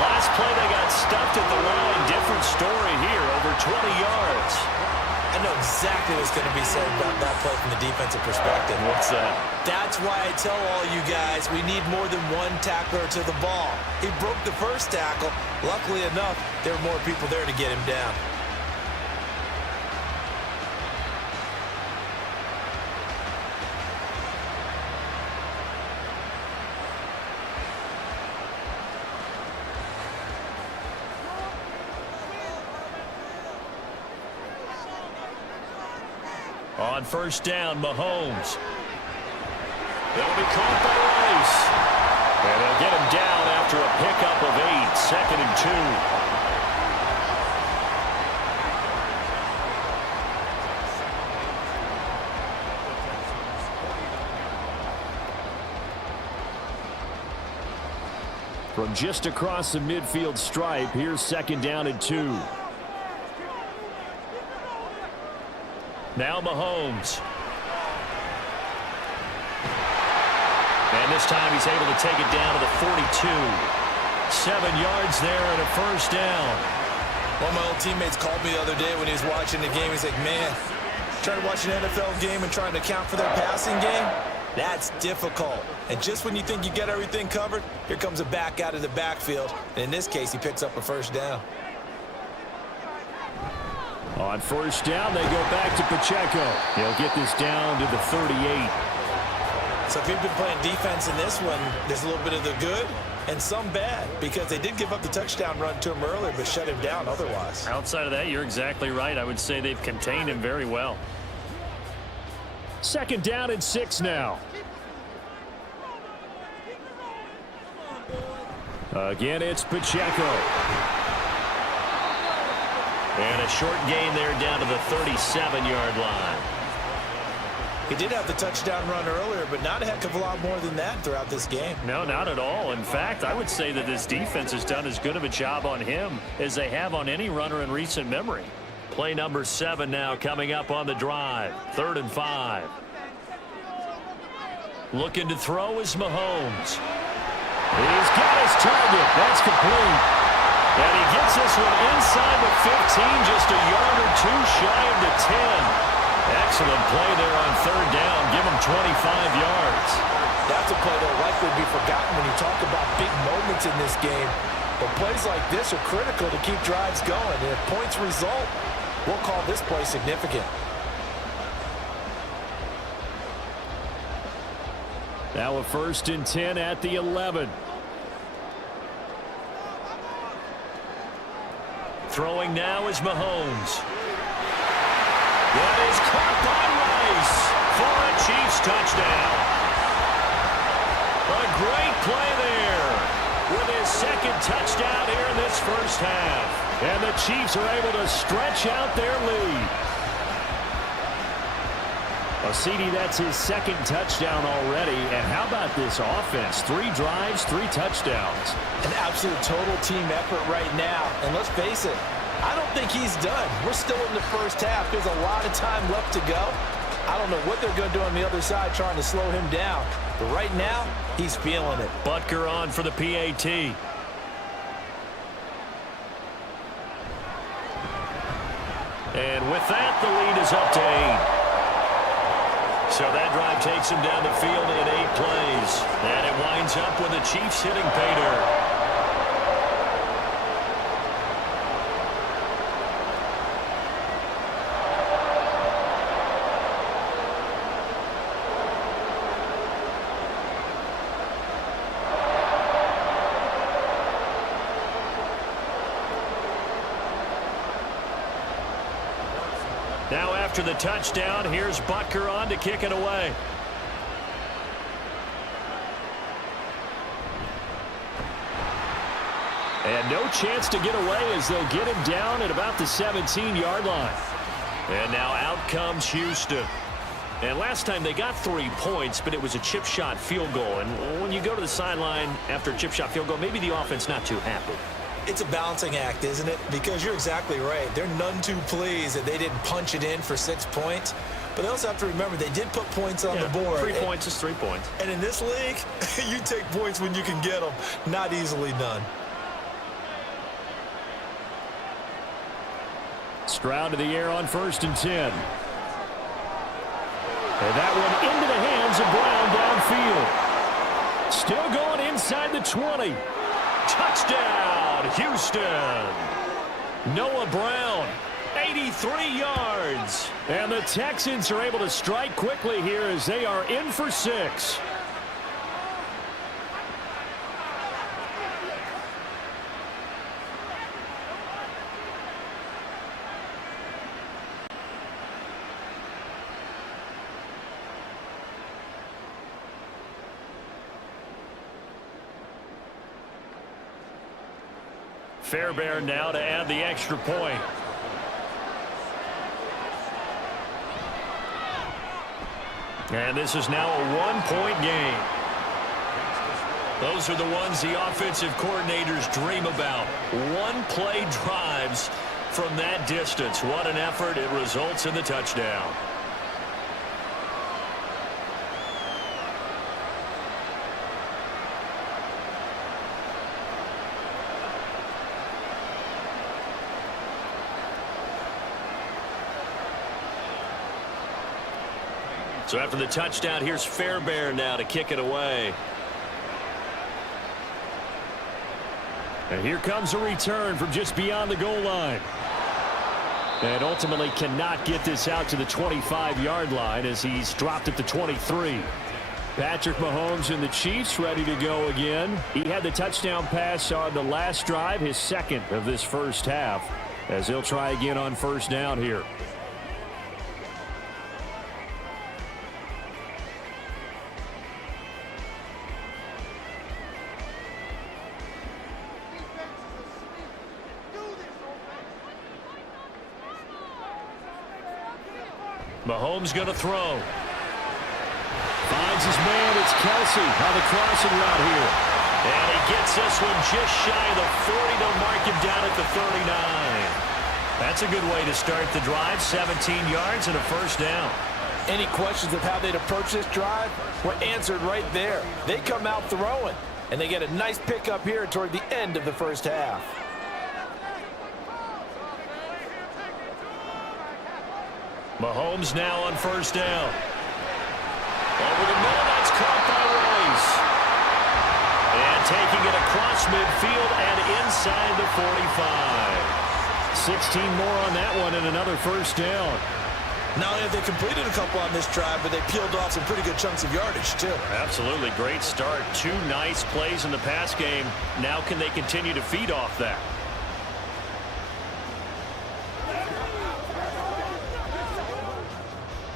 Last play, they got stuffed at the line. Different story here, over 20 yards. I know exactly what's going to be said about that play from the defensive perspective. What's that? That's why I tell all you guys we need more than one tackler to the ball. He broke the first tackle. Luckily enough, there were more people there to get him down. On 1st down, Mahomes. They'll be caught by Rice. And they'll get him down after a pickup of 8, 2nd and 2. From just across the midfield stripe, here's 2nd down and 2. Now Mahomes. And And this time he's able to take it down to the 42. 7 yards there and a first down. One of my old teammates called me the other day when he was watching the game. He's like, man, trying to watch an NFL game and trying to account for their passing game, that's difficult. And just when you think you get everything covered, here comes a back out of the backfield. And in this case, he picks up a first down. On first down, they go back to Pacheco. He'll get this down to the 38. So if you've been playing defense in this one, there's a little bit of the good and some bad, because they did give up the touchdown run to him earlier but shut him down otherwise. Outside of that, you're exactly right. I would say they've contained him very well. Second down and 6 now. Again, it's Pacheco. And a short gain there down to the 37-yard line. He did have the touchdown run earlier, but not a heck of a lot more than that throughout this game. No, not at all. In fact, I would say that this defense has done as good of a job on him as they have on any runner in recent memory. Play number 7 now coming up on the drive. 3rd and 5. Looking to throw is Mahomes. He's got his target. That's complete. And he gets this one inside the 15, just a yard or two shy of the 10. Excellent play there on 3rd down. Give him 25 yards. That's a play that will likely be forgotten when you talk about big moments in this game. But plays like this are critical to keep drives going. And if points result, we'll call this play significant. Now a 1st and 10 at the 11. Throwing now is Mahomes. That is caught by Rice for a Chiefs touchdown. A great play there with his 2nd touchdown here in this first half. And the Chiefs are able to stretch out their lead. CD, that's his 2nd touchdown already. And how about this offense? 3 drives, 3 touchdowns. An absolute total team effort right now. And let's face it, I don't think he's done. We're still in the first half. There's a lot of time left to go. I don't know what they're going to do on the other side trying to slow him down. But right now, he's feeling it. Butker on for the PAT. And with that, the lead is up to 8. So that drive takes him down the field in 8 plays. And it winds up with the Chiefs hitting pay dirt. Now after the touchdown, here's Butker on to kick it away. And no chance to get away as they'll get him down at about the 17-yard line. And now out comes Houston. And last time they got 3 points, but it was a chip shot field goal. And when you go to the sideline after a chip shot field goal, maybe the offense not too happy. It's a balancing act, isn't it? Because you're exactly right. They're none too pleased that they didn't punch it in for 6 points. But they also have to remember they did put points on the board. 3 points is 3 points. And in this league, you take points when you can get them. Not easily done. Stroud to the air on 1st and 10. And that one into the hands of Brown downfield. Still going inside the 20. Touchdown, Houston. Noah Brown, 83 yards. And the Texans are able to strike quickly here as they are in for 6. Fairbairn now to add the extra point. And this is now a 1-point game. Those are the ones the offensive coordinators dream about. 1-play drives from that distance. What an effort. It results in the touchdown. So after the touchdown, here's Fairbairn now to kick it away. And here comes a return from just beyond the goal line. And ultimately cannot get this out to the 25-yard line as he's dropped at the 23. Patrick Mahomes and the Chiefs ready to go again. He had the touchdown pass on the last drive, his second of this first half, as he'll try again on first down here. Mahomes going to throw. Finds his man. It's Kelsey on the crossing route here. And he gets this one just shy of the 40. They'll mark him down at the 39. That's a good way to start the drive. 17 yards and a first down. Any questions of how they'd approach this drive were answered right there. They come out throwing, and they get a nice pickup here toward the end of the first half. Mahomes now on first down. Over the middle, that's caught by Rice. And taking it across midfield and inside the 45. 16 more on that one and another first down. Not only have they completed a couple on this drive, but they peeled off some pretty good chunks of yardage, too. Absolutely. Great start. 2 nice plays in the pass game. Now can they continue to feed off that?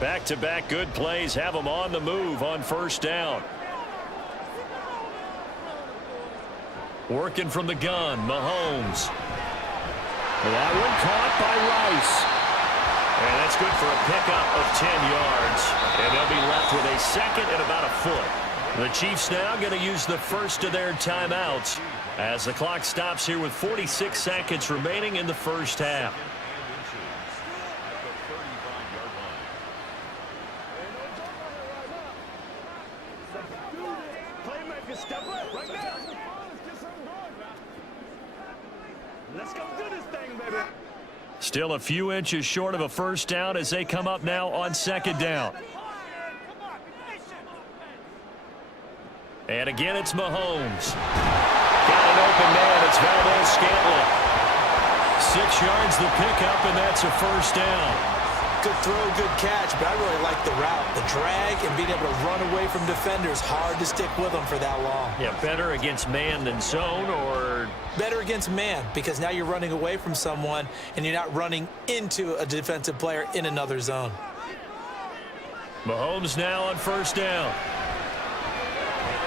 Back-to-back good plays have them on the move on first down. Working from the gun, Mahomes. That one caught by Rice. And that's good for a pickup of 10 yards. And they'll be left with a second and about a foot. The Chiefs now going to use the first of their timeouts as the clock stops here with 46 seconds remaining in the first half. Step up right now. Let's go do this thing, baby. Still a few inches short of a first down as they come up now on second down. And again, it's Mahomes. Got an open man. It's Valdez-Scantling. 6 yards the pickup, and that's a first down. Good throw, good catch, but I really like the route. The drag and being able to run away from defenders. Hard to stick with them for that long. Yeah, better against man than zone, or? Better against man, because now you're running away from someone and you're not running into a defensive player in another zone. Mahomes now on first down.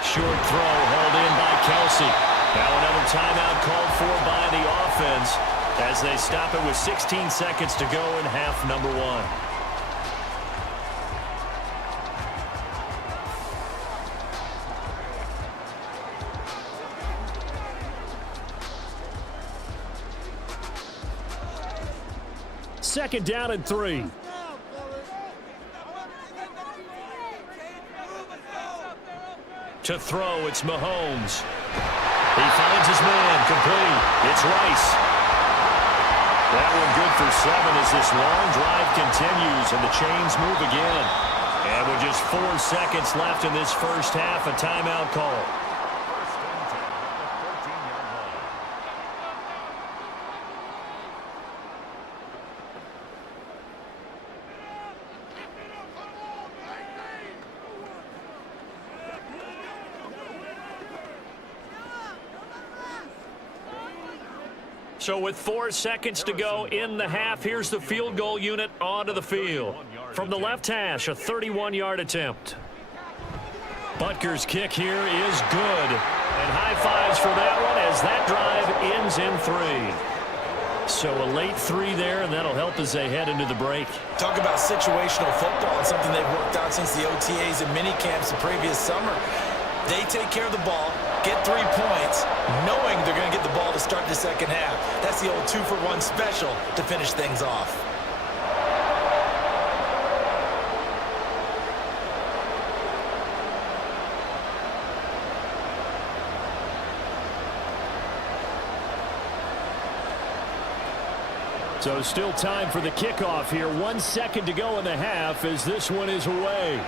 Short throw hauled in by Kelsey. Now another timeout called for by the offense as they stop it with 16 seconds to go in half number 1. Second down and 3. To throw, it's Mahomes. He finds his man, complete. It's Rice. That one good for 7 as this long drive continues and the chains move again. And with just 4 seconds left in this first half, a timeout call. So with 4 seconds to go in the half, here's the field goal unit onto the field. From the left hash, a 31-yard attempt. Butker's kick here is good. And high fives for that one as that drive ends in 3. So a late 3 there, and that'll help as they head into the break. Talk about situational football and something they've worked out since the OTAs and mini camps the previous summer. They take care of the ball, get 3 points, knowing they're going to get the ball to start the second half. That's the old 2-for-1 special to finish things off. So still time for the kickoff here. 1 second to go in the half as this one is away.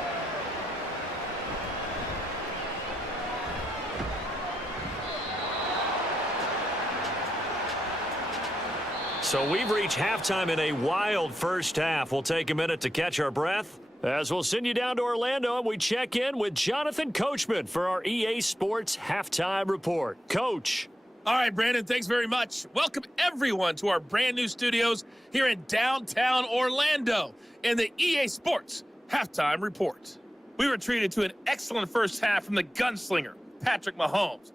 So we've reached halftime in a wild first half. We'll take a minute to catch our breath as we'll send you down to Orlando and we check in with Jonathan Coachman for our EA Sports Halftime Report. Coach. All right, Brandon, thanks very much. Welcome, everyone, to our brand new studios here in downtown Orlando in the EA Sports Halftime Report. We were treated to an excellent first half from the gunslinger, Patrick Mahomes.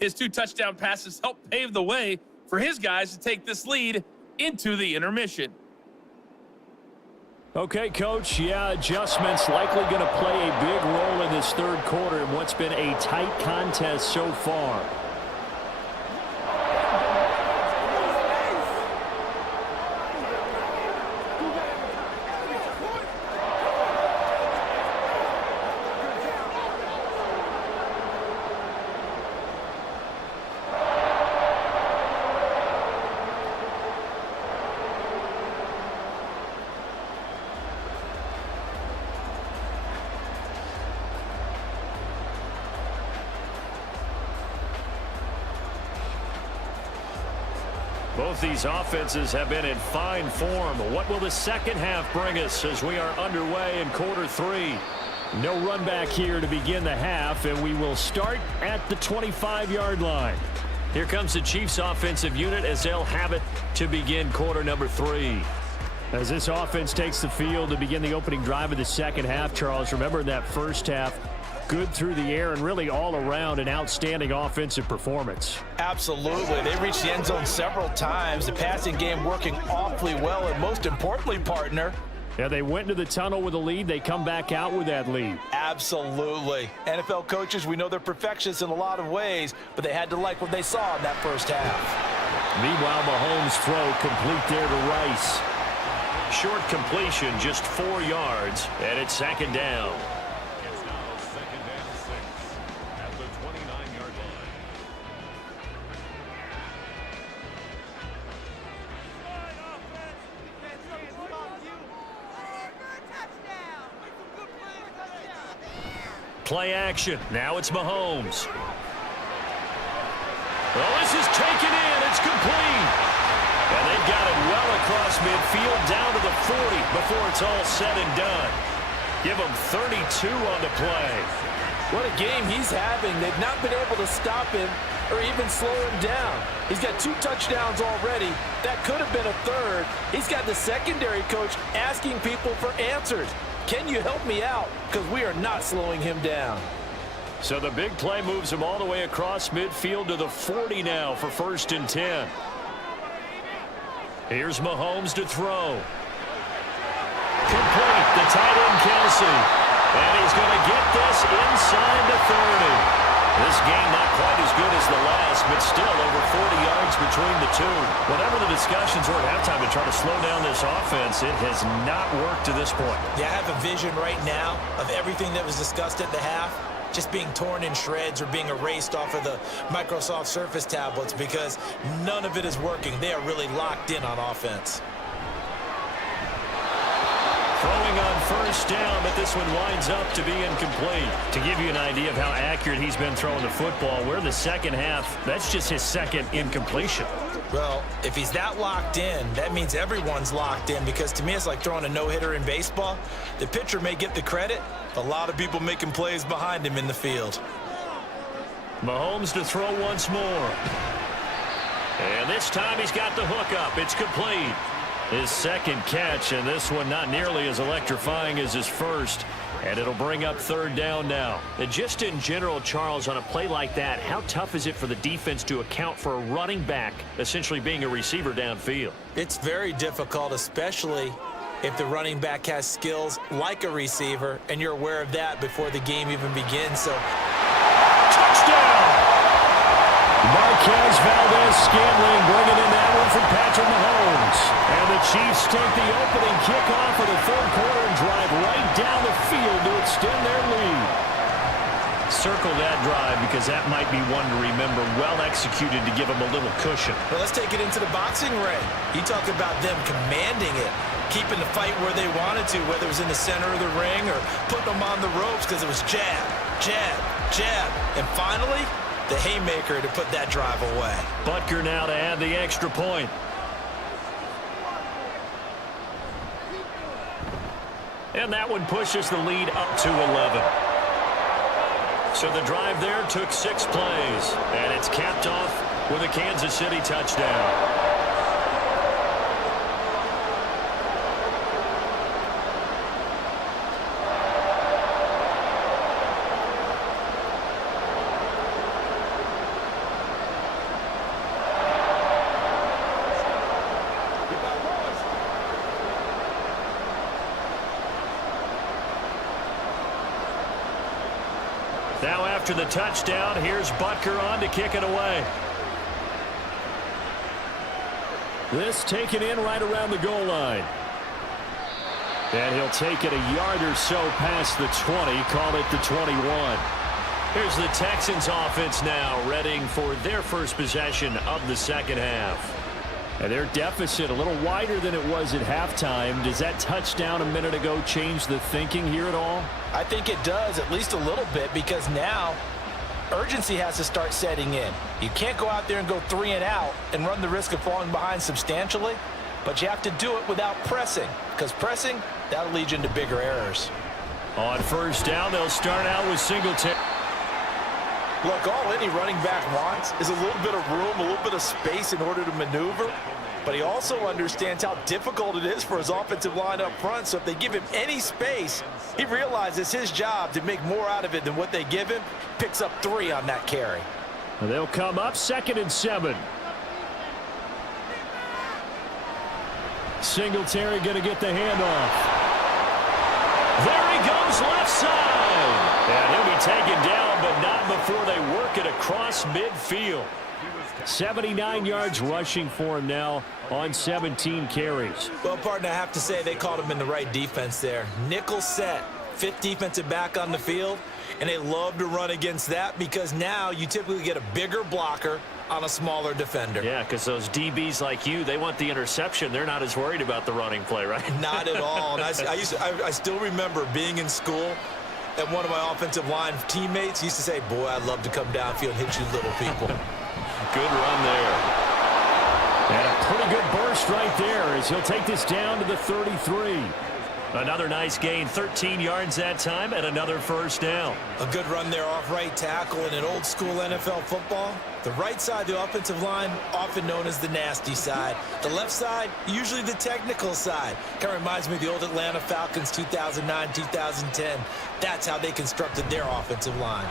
His 2 touchdown passes helped pave the way for his guys to take this lead into the intermission. Okay, Coach, adjustments likely going to play a big role in this third quarter in what's been a tight contest so far. Both these offenses have been in fine form. What will the second half bring us as we are underway in quarter 3? No run back here to begin the half, and we will start at the 25-yard line. Here comes the Chiefs offensive unit as they'll have it to begin quarter number 3. As this offense takes the field to begin the opening drive of the second half, Charles, remember in that first half, good through the air and really all around an outstanding offensive performance. Absolutely. They reached the end zone several times. The passing game working awfully well, and most importantly, partner, yeah, they went into the tunnel with a lead. They come back out with that lead. Absolutely. NFL coaches, we know they're perfectionists in a lot of ways, but they had to like what they saw in that first half. Meanwhile, Mahomes' throw complete there to Rice. Short completion, just 4 yards, and it's second down. It's now second and 6 at the 29-yard line. Play action. Now it's Mahomes. Well, this is taken in. It's complete. And they've got it well across midfield down to the 40 before it's all said and done. Give him 32 on the play. What a game he's having. They've not been able to stop him or even slow him down. He's got 2 touchdowns already. That could have been a third. He's got the secondary coach asking people for answers. Can you help me out? Because we are not slowing him down. So the big play moves him all the way across midfield to the 40 now for 1st and 10. Here's Mahomes to throw. Complete, the tight end Kelsey. And he's going to get this inside the 30. This game not quite as good as the last, but still over 40 yards between the two. Whatever the discussions were at halftime to try to slow down this offense, it has not worked to this point. Yeah, I have a vision right now of everything that was discussed at the half just being torn in shreds or being erased off of the Microsoft Surface tablets because none of it is working. They are really locked in on offense. Throwing on 1st down, but this one winds up to be incomplete. To give you an idea of how accurate he's been throwing the football, we're in the second half. That's just his 2nd incompletion. Well, if he's that locked in, that means everyone's locked in because to me it's like throwing a no-hitter in baseball. The pitcher may get the credit. A lot of people making plays behind him in the field. Mahomes to throw once more. And this time he's got the hook up. It's complete. His 2nd catch, and this one not nearly as electrifying as his first. And it'll bring up 3rd down now. And just in general, Charles, on a play like that, how tough is it for the defense to account for a running back essentially being a receiver downfield? It's very difficult, especially if the running back has skills like a receiver, and you're aware of that before the game even begins. So, touchdown! Marquez Valdez-Scantling bringing in that one from Patrick Mahomes. And the Chiefs take the opening kickoff of the 3rd quarter and drive right down the field to extend their lead. Circle that drive because that might be one to remember. Well executed to give them a little cushion. Well, let's take it into the boxing ring. You talk about them commanding it, keeping the fight where they wanted to, whether it was in the center of the ring or putting them on the ropes because it was jab, jab, jab. And finally, the haymaker to put that drive away. Butker now to add the extra point. And that one pushes the lead up to 11. So the drive there took 6 plays, and it's capped off with a Kansas City touchdown. Now after the touchdown, here's Butker on to kick it away. This taken in right around the goal line. And he'll take it a yard or so past the 20, call it the 21. Here's the Texans offense now, readying for their first possession of the second half. And their deficit a little wider than it was at halftime. Does that touchdown a minute ago change the thinking here at all? I think it does, at least a little bit, because now urgency has to start setting in. You can't go out there and go 3 and out and run the risk of falling behind substantially, but you have to do it without pressing, because pressing, that'll lead you into bigger errors. On first down, they'll start out with Singletary. Look, all any running back wants is a little bit of room, a little bit of space in order to maneuver, but he also understands how difficult it is for his offensive line up front, so if they give him any space, he realizes his job to make more out of it than what they give him, picks up 3 on that carry. And they'll come up 2nd and 7. Singletary going to get the handoff. There he goes left side. And he'll be taken down, but not before they work it across midfield. 79 yards rushing for him now on 17 carries. Well, partner, I have to say they caught him in the right defense there. Nickel set, 5th defensive back on the field, and they love to run against that because now you typically get a bigger blocker on a smaller defender. Yeah, because those DBs like you, they want the interception. They're not as worried about the running play, right? Not at all. And I still remember being in school, and one of my offensive line teammates used to say, boy, I'd love to come downfield and hit you little people. Good run there. And a pretty good burst right there as he'll take this down to the 33. Another nice gain, 13 yards that time, and another first down. A good run there off right tackle. In an old school NFL football, the right side of the offensive line, often known as the nasty side. The left side, usually the technical side. Kind of reminds me of the old Atlanta Falcons 2009, 2010. That's how they constructed their offensive line.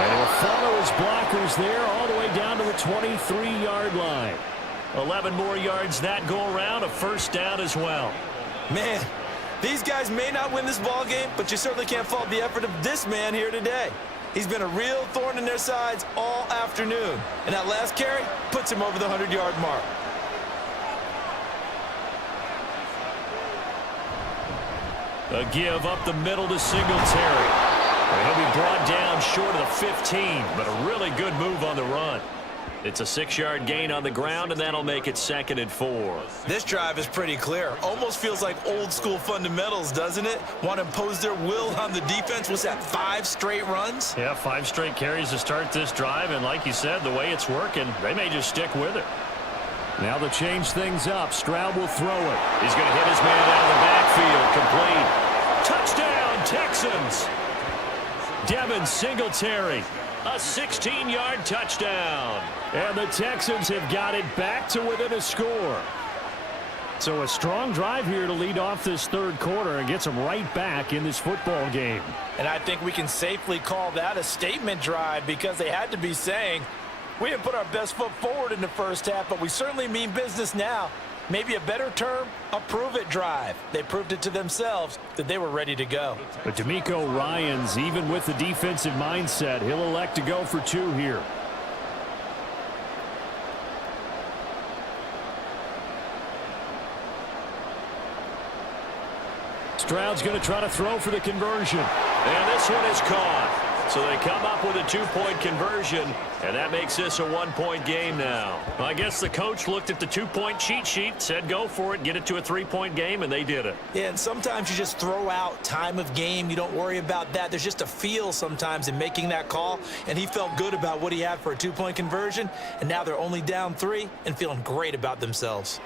And he'll follow his blockers there all the way down to the 23-yard line. 11 more yards that go around, a first down as well. Man, these guys may not win this ball game, but you certainly can't fault the effort of this man here today. He's been a real thorn in their sides all afternoon, and that last carry puts him over the 100-yard mark. A give up the middle to Singletary. And he'll be brought down short of the 15, but a really good move on the run. It's a 6-yard gain on the ground, and that'll make it 2nd and 4. This drive is pretty clear. Almost feels like old school fundamentals, doesn't it? Want to impose their will on the defense. Was that 5 straight runs? Yeah, 5 straight carries to start this drive, and like you said, the way it's working, they may just stick with it. Now to change things up, Stroud will throw it. He's going to hit his man out of the backfield. Complete. Touchdown, Texans. Devin Singletary. A 16-yard touchdown. And the Texans have got it back to within a score. So a strong drive here to lead off this third quarter and gets them right back in this football game. And I think we can safely call that a statement drive because they had to be saying, we didn't put our best foot forward in the first half, but we certainly mean business now. Maybe a better term, a prove-it drive. They proved it to themselves that they were ready to go. But D'Amico Ryans, even with the defensive mindset, he'll elect to go for 2 here. Stroud's going to try to throw for the conversion. And this one is caught. So they come up with a 2-point conversion, and that makes this a 1-point game now. I guess the coach looked at the 2-point cheat sheet, said go for it, get it to a 3-point game, and they did it. Yeah, and sometimes you just throw out time of game. You don't worry about that. There's just a feel sometimes in making that call, and he felt good about what he had for a 2-point conversion, and now they're only down 3 and feeling great about themselves.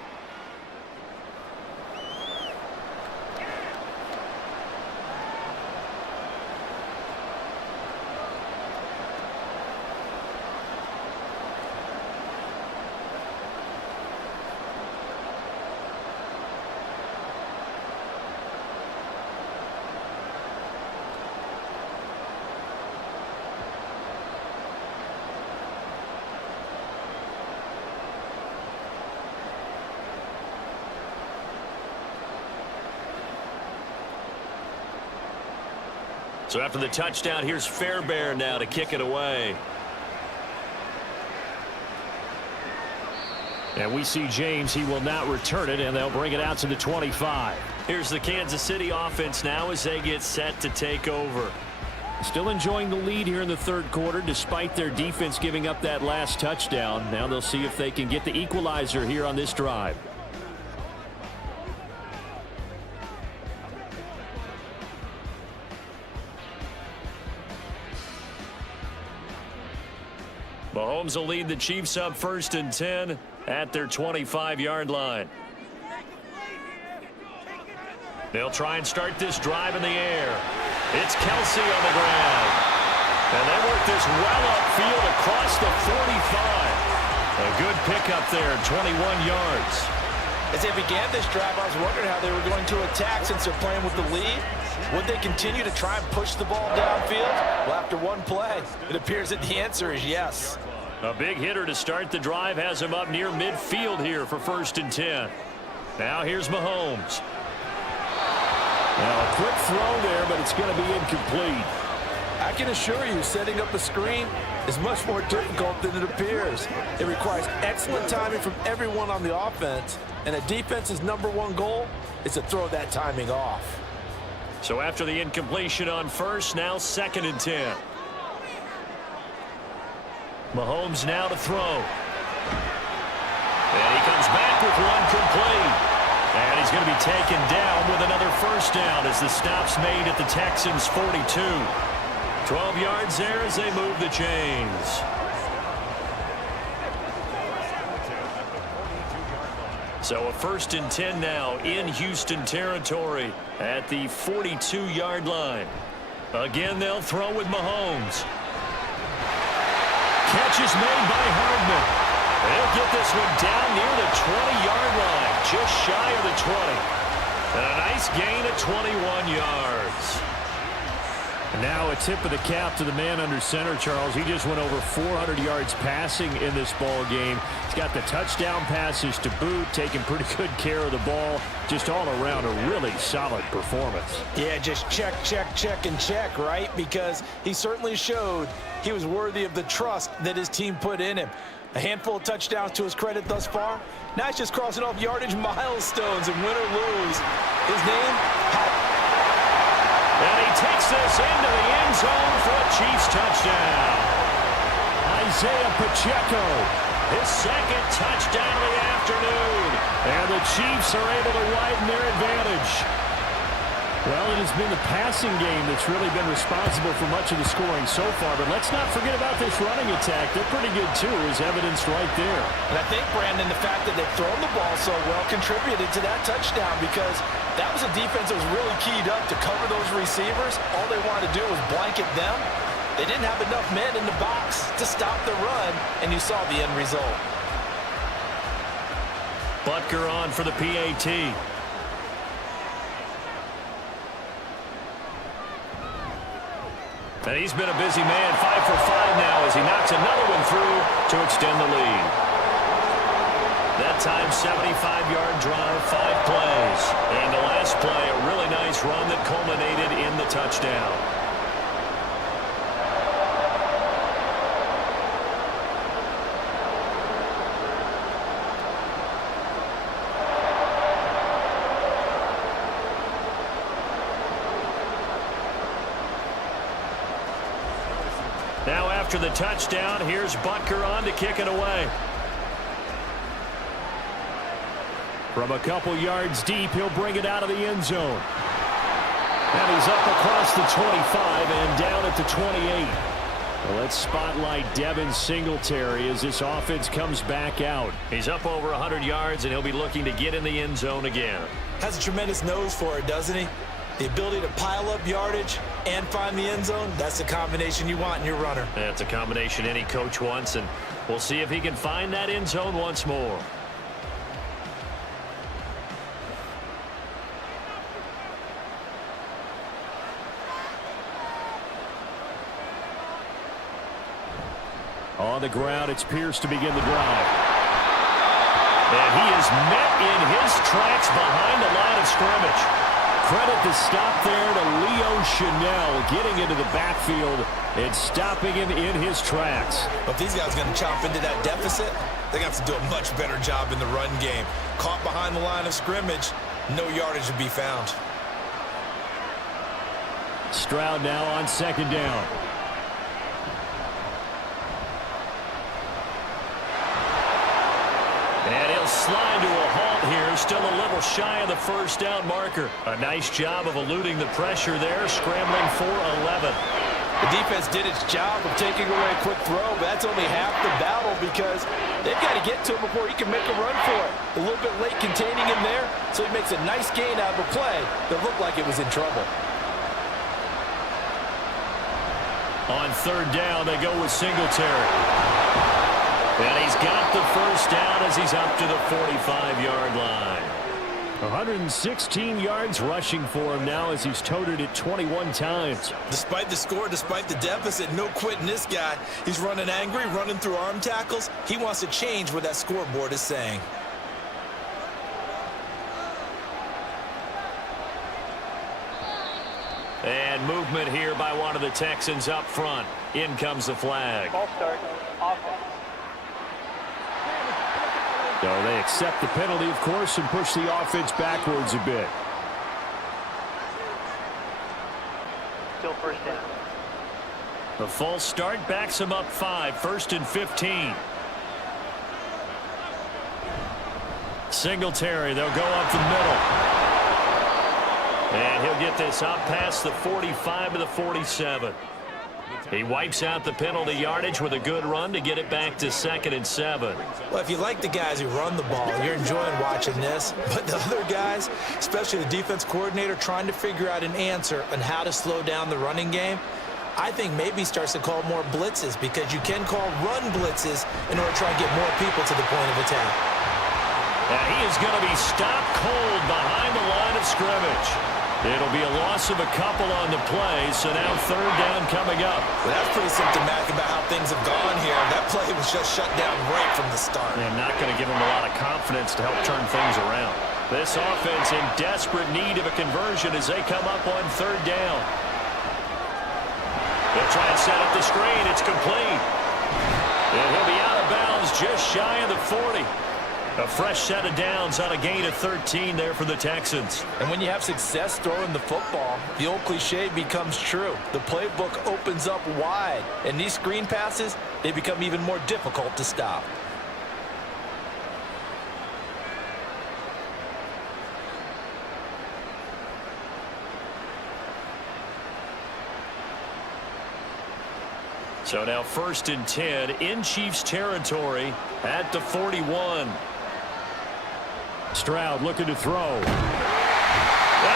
So after the touchdown, here's Fairbairn now to kick it away. And we see James. He will not return it, and they'll bring it out to the 25. Here's the Kansas City offense now as they get set to take over. Still enjoying the lead here in the third quarter, despite their defense giving up that last touchdown. Now they'll see if they can get the equalizer here on this drive. Mahomes will lead the Chiefs up 1st and 10 at their 25-yard line. They'll try and start this drive in the air. It's Kelsey on the ground. And they work this well upfield across the 45. A good pickup there, 21 yards. As they began this drive, I was wondering how they were going to attack since they're playing with the lead. Would they continue to try and push the ball downfield? Well, after one play, it appears that the answer is yes. A big hitter to start the drive has him up near midfield here for 1st and 10. Now here's Mahomes. Now a quick throw there, but it's going to be incomplete. I can assure you, setting up a screen is much more difficult than it appears. It requires excellent timing from everyone on the offense, and a defense's #1 goal is to throw that timing off. So after the incompletion on 1st, now 2nd and 10. Mahomes now to throw. And he comes back with one complete. And he's going to be taken down with another 1st down as the stop's made at the Texans' 42. 12 yards there as they move the chains. So a 1st and 10 now in Houston territory at the 42-yard line. Again, they'll throw with Mahomes. Catch is made by Hardman. They'll get this one down near the 20-yard line, just shy of the 20. And a nice gain of 21 yards. And now a tip of the cap to the man under center, Charles. He just went over 400 yards passing in this ball game. He's got the touchdown passes to boot, taking pretty good care of the ball. Just all around a really solid performance. Yeah, just check, and check, right? Because he certainly showed he was worthy of the trust that his team put in him. A handful of touchdowns to his credit thus far. Now he's just crossing off yardage milestones, and win or lose, his name and he takes this into the end zone for a Chiefs touchdown. Isaiah Pacheco, his 2nd touchdown of the afternoon. And the Chiefs are able to widen their advantage. Well, it has been the passing game that's really been responsible for much of the scoring so far. But let's not forget about this running attack. They're pretty good, too, as evidenced right there. And I think, Brandon, the fact that they've thrown the ball so well contributed to that touchdown, because that was a defense that was really keyed up to cover those receivers. All they wanted to do was blanket them. They didn't have enough men in the box to stop the run, and you saw the end result. Butker on for the PAT. And he's been a busy man, 5 for 5 now as he knocks another one through to extend the lead. That time, 75-yard drive, 5 plays. And the last play, a really nice run that culminated in the touchdown. Now after the touchdown, here's Butker on to kick it away. From a couple yards deep, he'll bring it out of the end zone. And he's up across the 25 and down at the 28. Well, let's spotlight Devin Singletary as this offense comes back out. He's up over 100 yards, and he'll be looking to get in the end zone again. Has a tremendous nose for it, doesn't he? The ability to pile up yardage and find the end zone, that's the combination you want in your runner. That's a combination any coach wants, and we'll see if he can find that end zone once more. On the ground, it's Pierce to begin the drive. And he is met in his tracks behind the line of scrimmage. credit the stop there to Leo Chanel getting into the backfield and stopping him in his tracks. But if these guys are going to chop into that deficit, they got to do a much better job in the run game. Caught behind the line of scrimmage, no yardage to be found. Stroud now on second down. And he'll slide to a halt here, still a little shy of the first down marker. A nice job of eluding the pressure there, scrambling for 11. The defense did its job of taking away a quick throw, but that's only half the battle because they've got to get to him before he can make a run for it. A little bit late containing him there, so he makes a nice gain out of a play that looked like it was in trouble. On third down, they go with Singletary. And he's got the first down as he's up to the 45-yard line. 116 yards rushing for him now as he's toted it 21 times. Despite the score, despite the deficit, no quitting this guy. He's running angry, running through arm tackles. He wants to change what that scoreboard is saying. And movement here by one of the Texans up front. In comes the flag. Ball start. Offense. So they accept the penalty, of course, and push the offense backwards a bit. Still first down. The false start backs him up 5, 1st and 15. Singletary, they'll go up the middle. And he'll get this up past the 45 to the 47. He wipes out the penalty yardage with a good run to get it back to 2nd and 7. Well, if you like the guys who run the ball, you're enjoying watching this. But the other guys, especially the defense coordinator, trying to figure out an answer on how to slow down the running game, I think maybe he starts to call more blitzes because you can call run blitzes in order to try and get more people to the point of attack. And he is going to be stopped cold behind the line of scrimmage. It'll be a loss of a couple on the play, so now third down coming up. Well, that's pretty symptomatic about how things have gone here. That play was just shut down right from the start. And not going to give him a lot of confidence to help turn things around. This offense in desperate need of a conversion as they come up on third down. They'll try and set up the screen. It's complete. And he'll be out of bounds just shy of the 40. A fresh set of downs on a gain of 13 there for the Texans. And when you have success throwing the football, the old cliche becomes true. The playbook opens up wide, and these screen passes, they become even more difficult to stop. So now 1st and 10 in Chiefs territory at the 41. Stroud looking to throw. And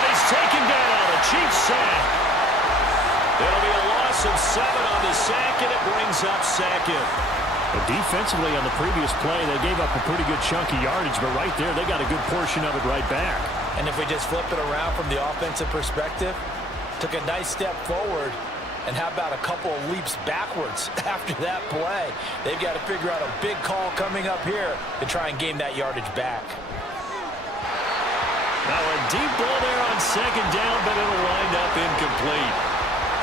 he's taken down. A Chiefs sack. It'll be a loss of 7 on the sack, and it brings up 2nd. But defensively on the previous play, they gave up a pretty good chunk of yardage, but right there, they got a good portion of it right back. And if we just flip it around from the offensive perspective, took a nice step forward, and how about a couple of leaps backwards after that play? They've got to figure out a big call coming up here to try and gain that yardage back. Now a deep ball there on 2nd down, but it'll wind up incomplete.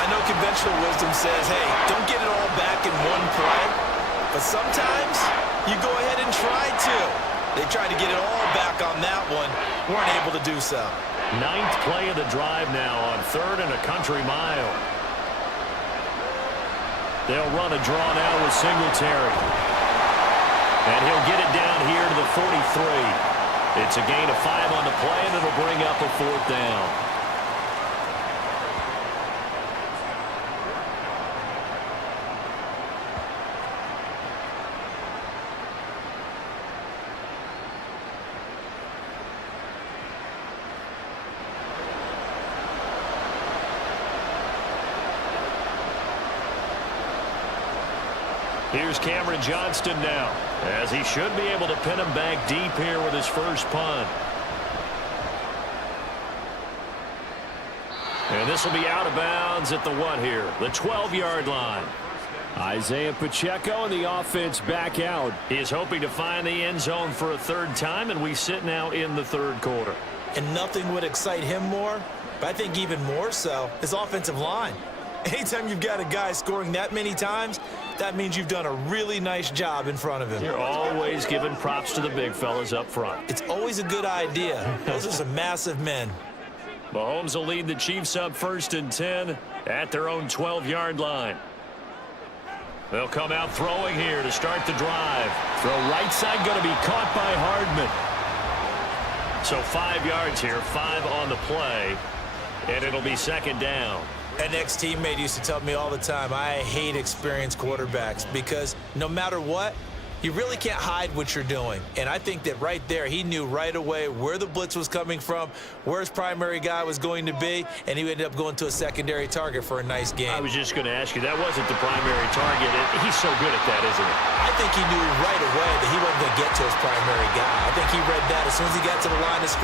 I know conventional wisdom says, hey, don't get it all back in one play. But sometimes you go ahead and try to. They tried to get it all back on that one. Weren't able to do so. 9th play of the drive now on 3rd and a country mile. They'll run a draw now with Singletary. And he'll get it down here to the 43. It's a gain of 5 on the play, and it'll bring up a 4th down. Here's Cameron Johnston now, as he should be able to pin him back deep here with his first punt. And this will be out of bounds at the what here? The 12-yard line. Isaiah Pacheco and the offense back out. He is hoping to find the end zone for a 3rd time, and we sit now in the 3rd quarter. And nothing would excite him more, but I think even more so, his offensive line. Anytime you've got a guy scoring that many times, that means you've done a really nice job in front of him. You're always giving props to the big fellas up front. It's always a good idea. Those are some massive men. Mahomes will lead the Chiefs up 1st and 10 at their own 12-yard line. They'll come out throwing here to start the drive. Throw right side, going to be caught by Hardman. So 5 yards here, 5 on the play, and it'll be 2nd down. An ex-teammate used to tell me all the time, I hate experienced quarterbacks because no matter what, you really can't hide what you're doing. And I think that right there, he knew right away where the blitz was coming from, where his primary guy was going to be, and he ended up going to a secondary target for a nice game. I was just going to ask you, that wasn't the primary target. He's so good at that, isn't he? I think he knew right away that he wasn't going to get to his primary guy. I think he read that as soon as he got to the line of scrimmage.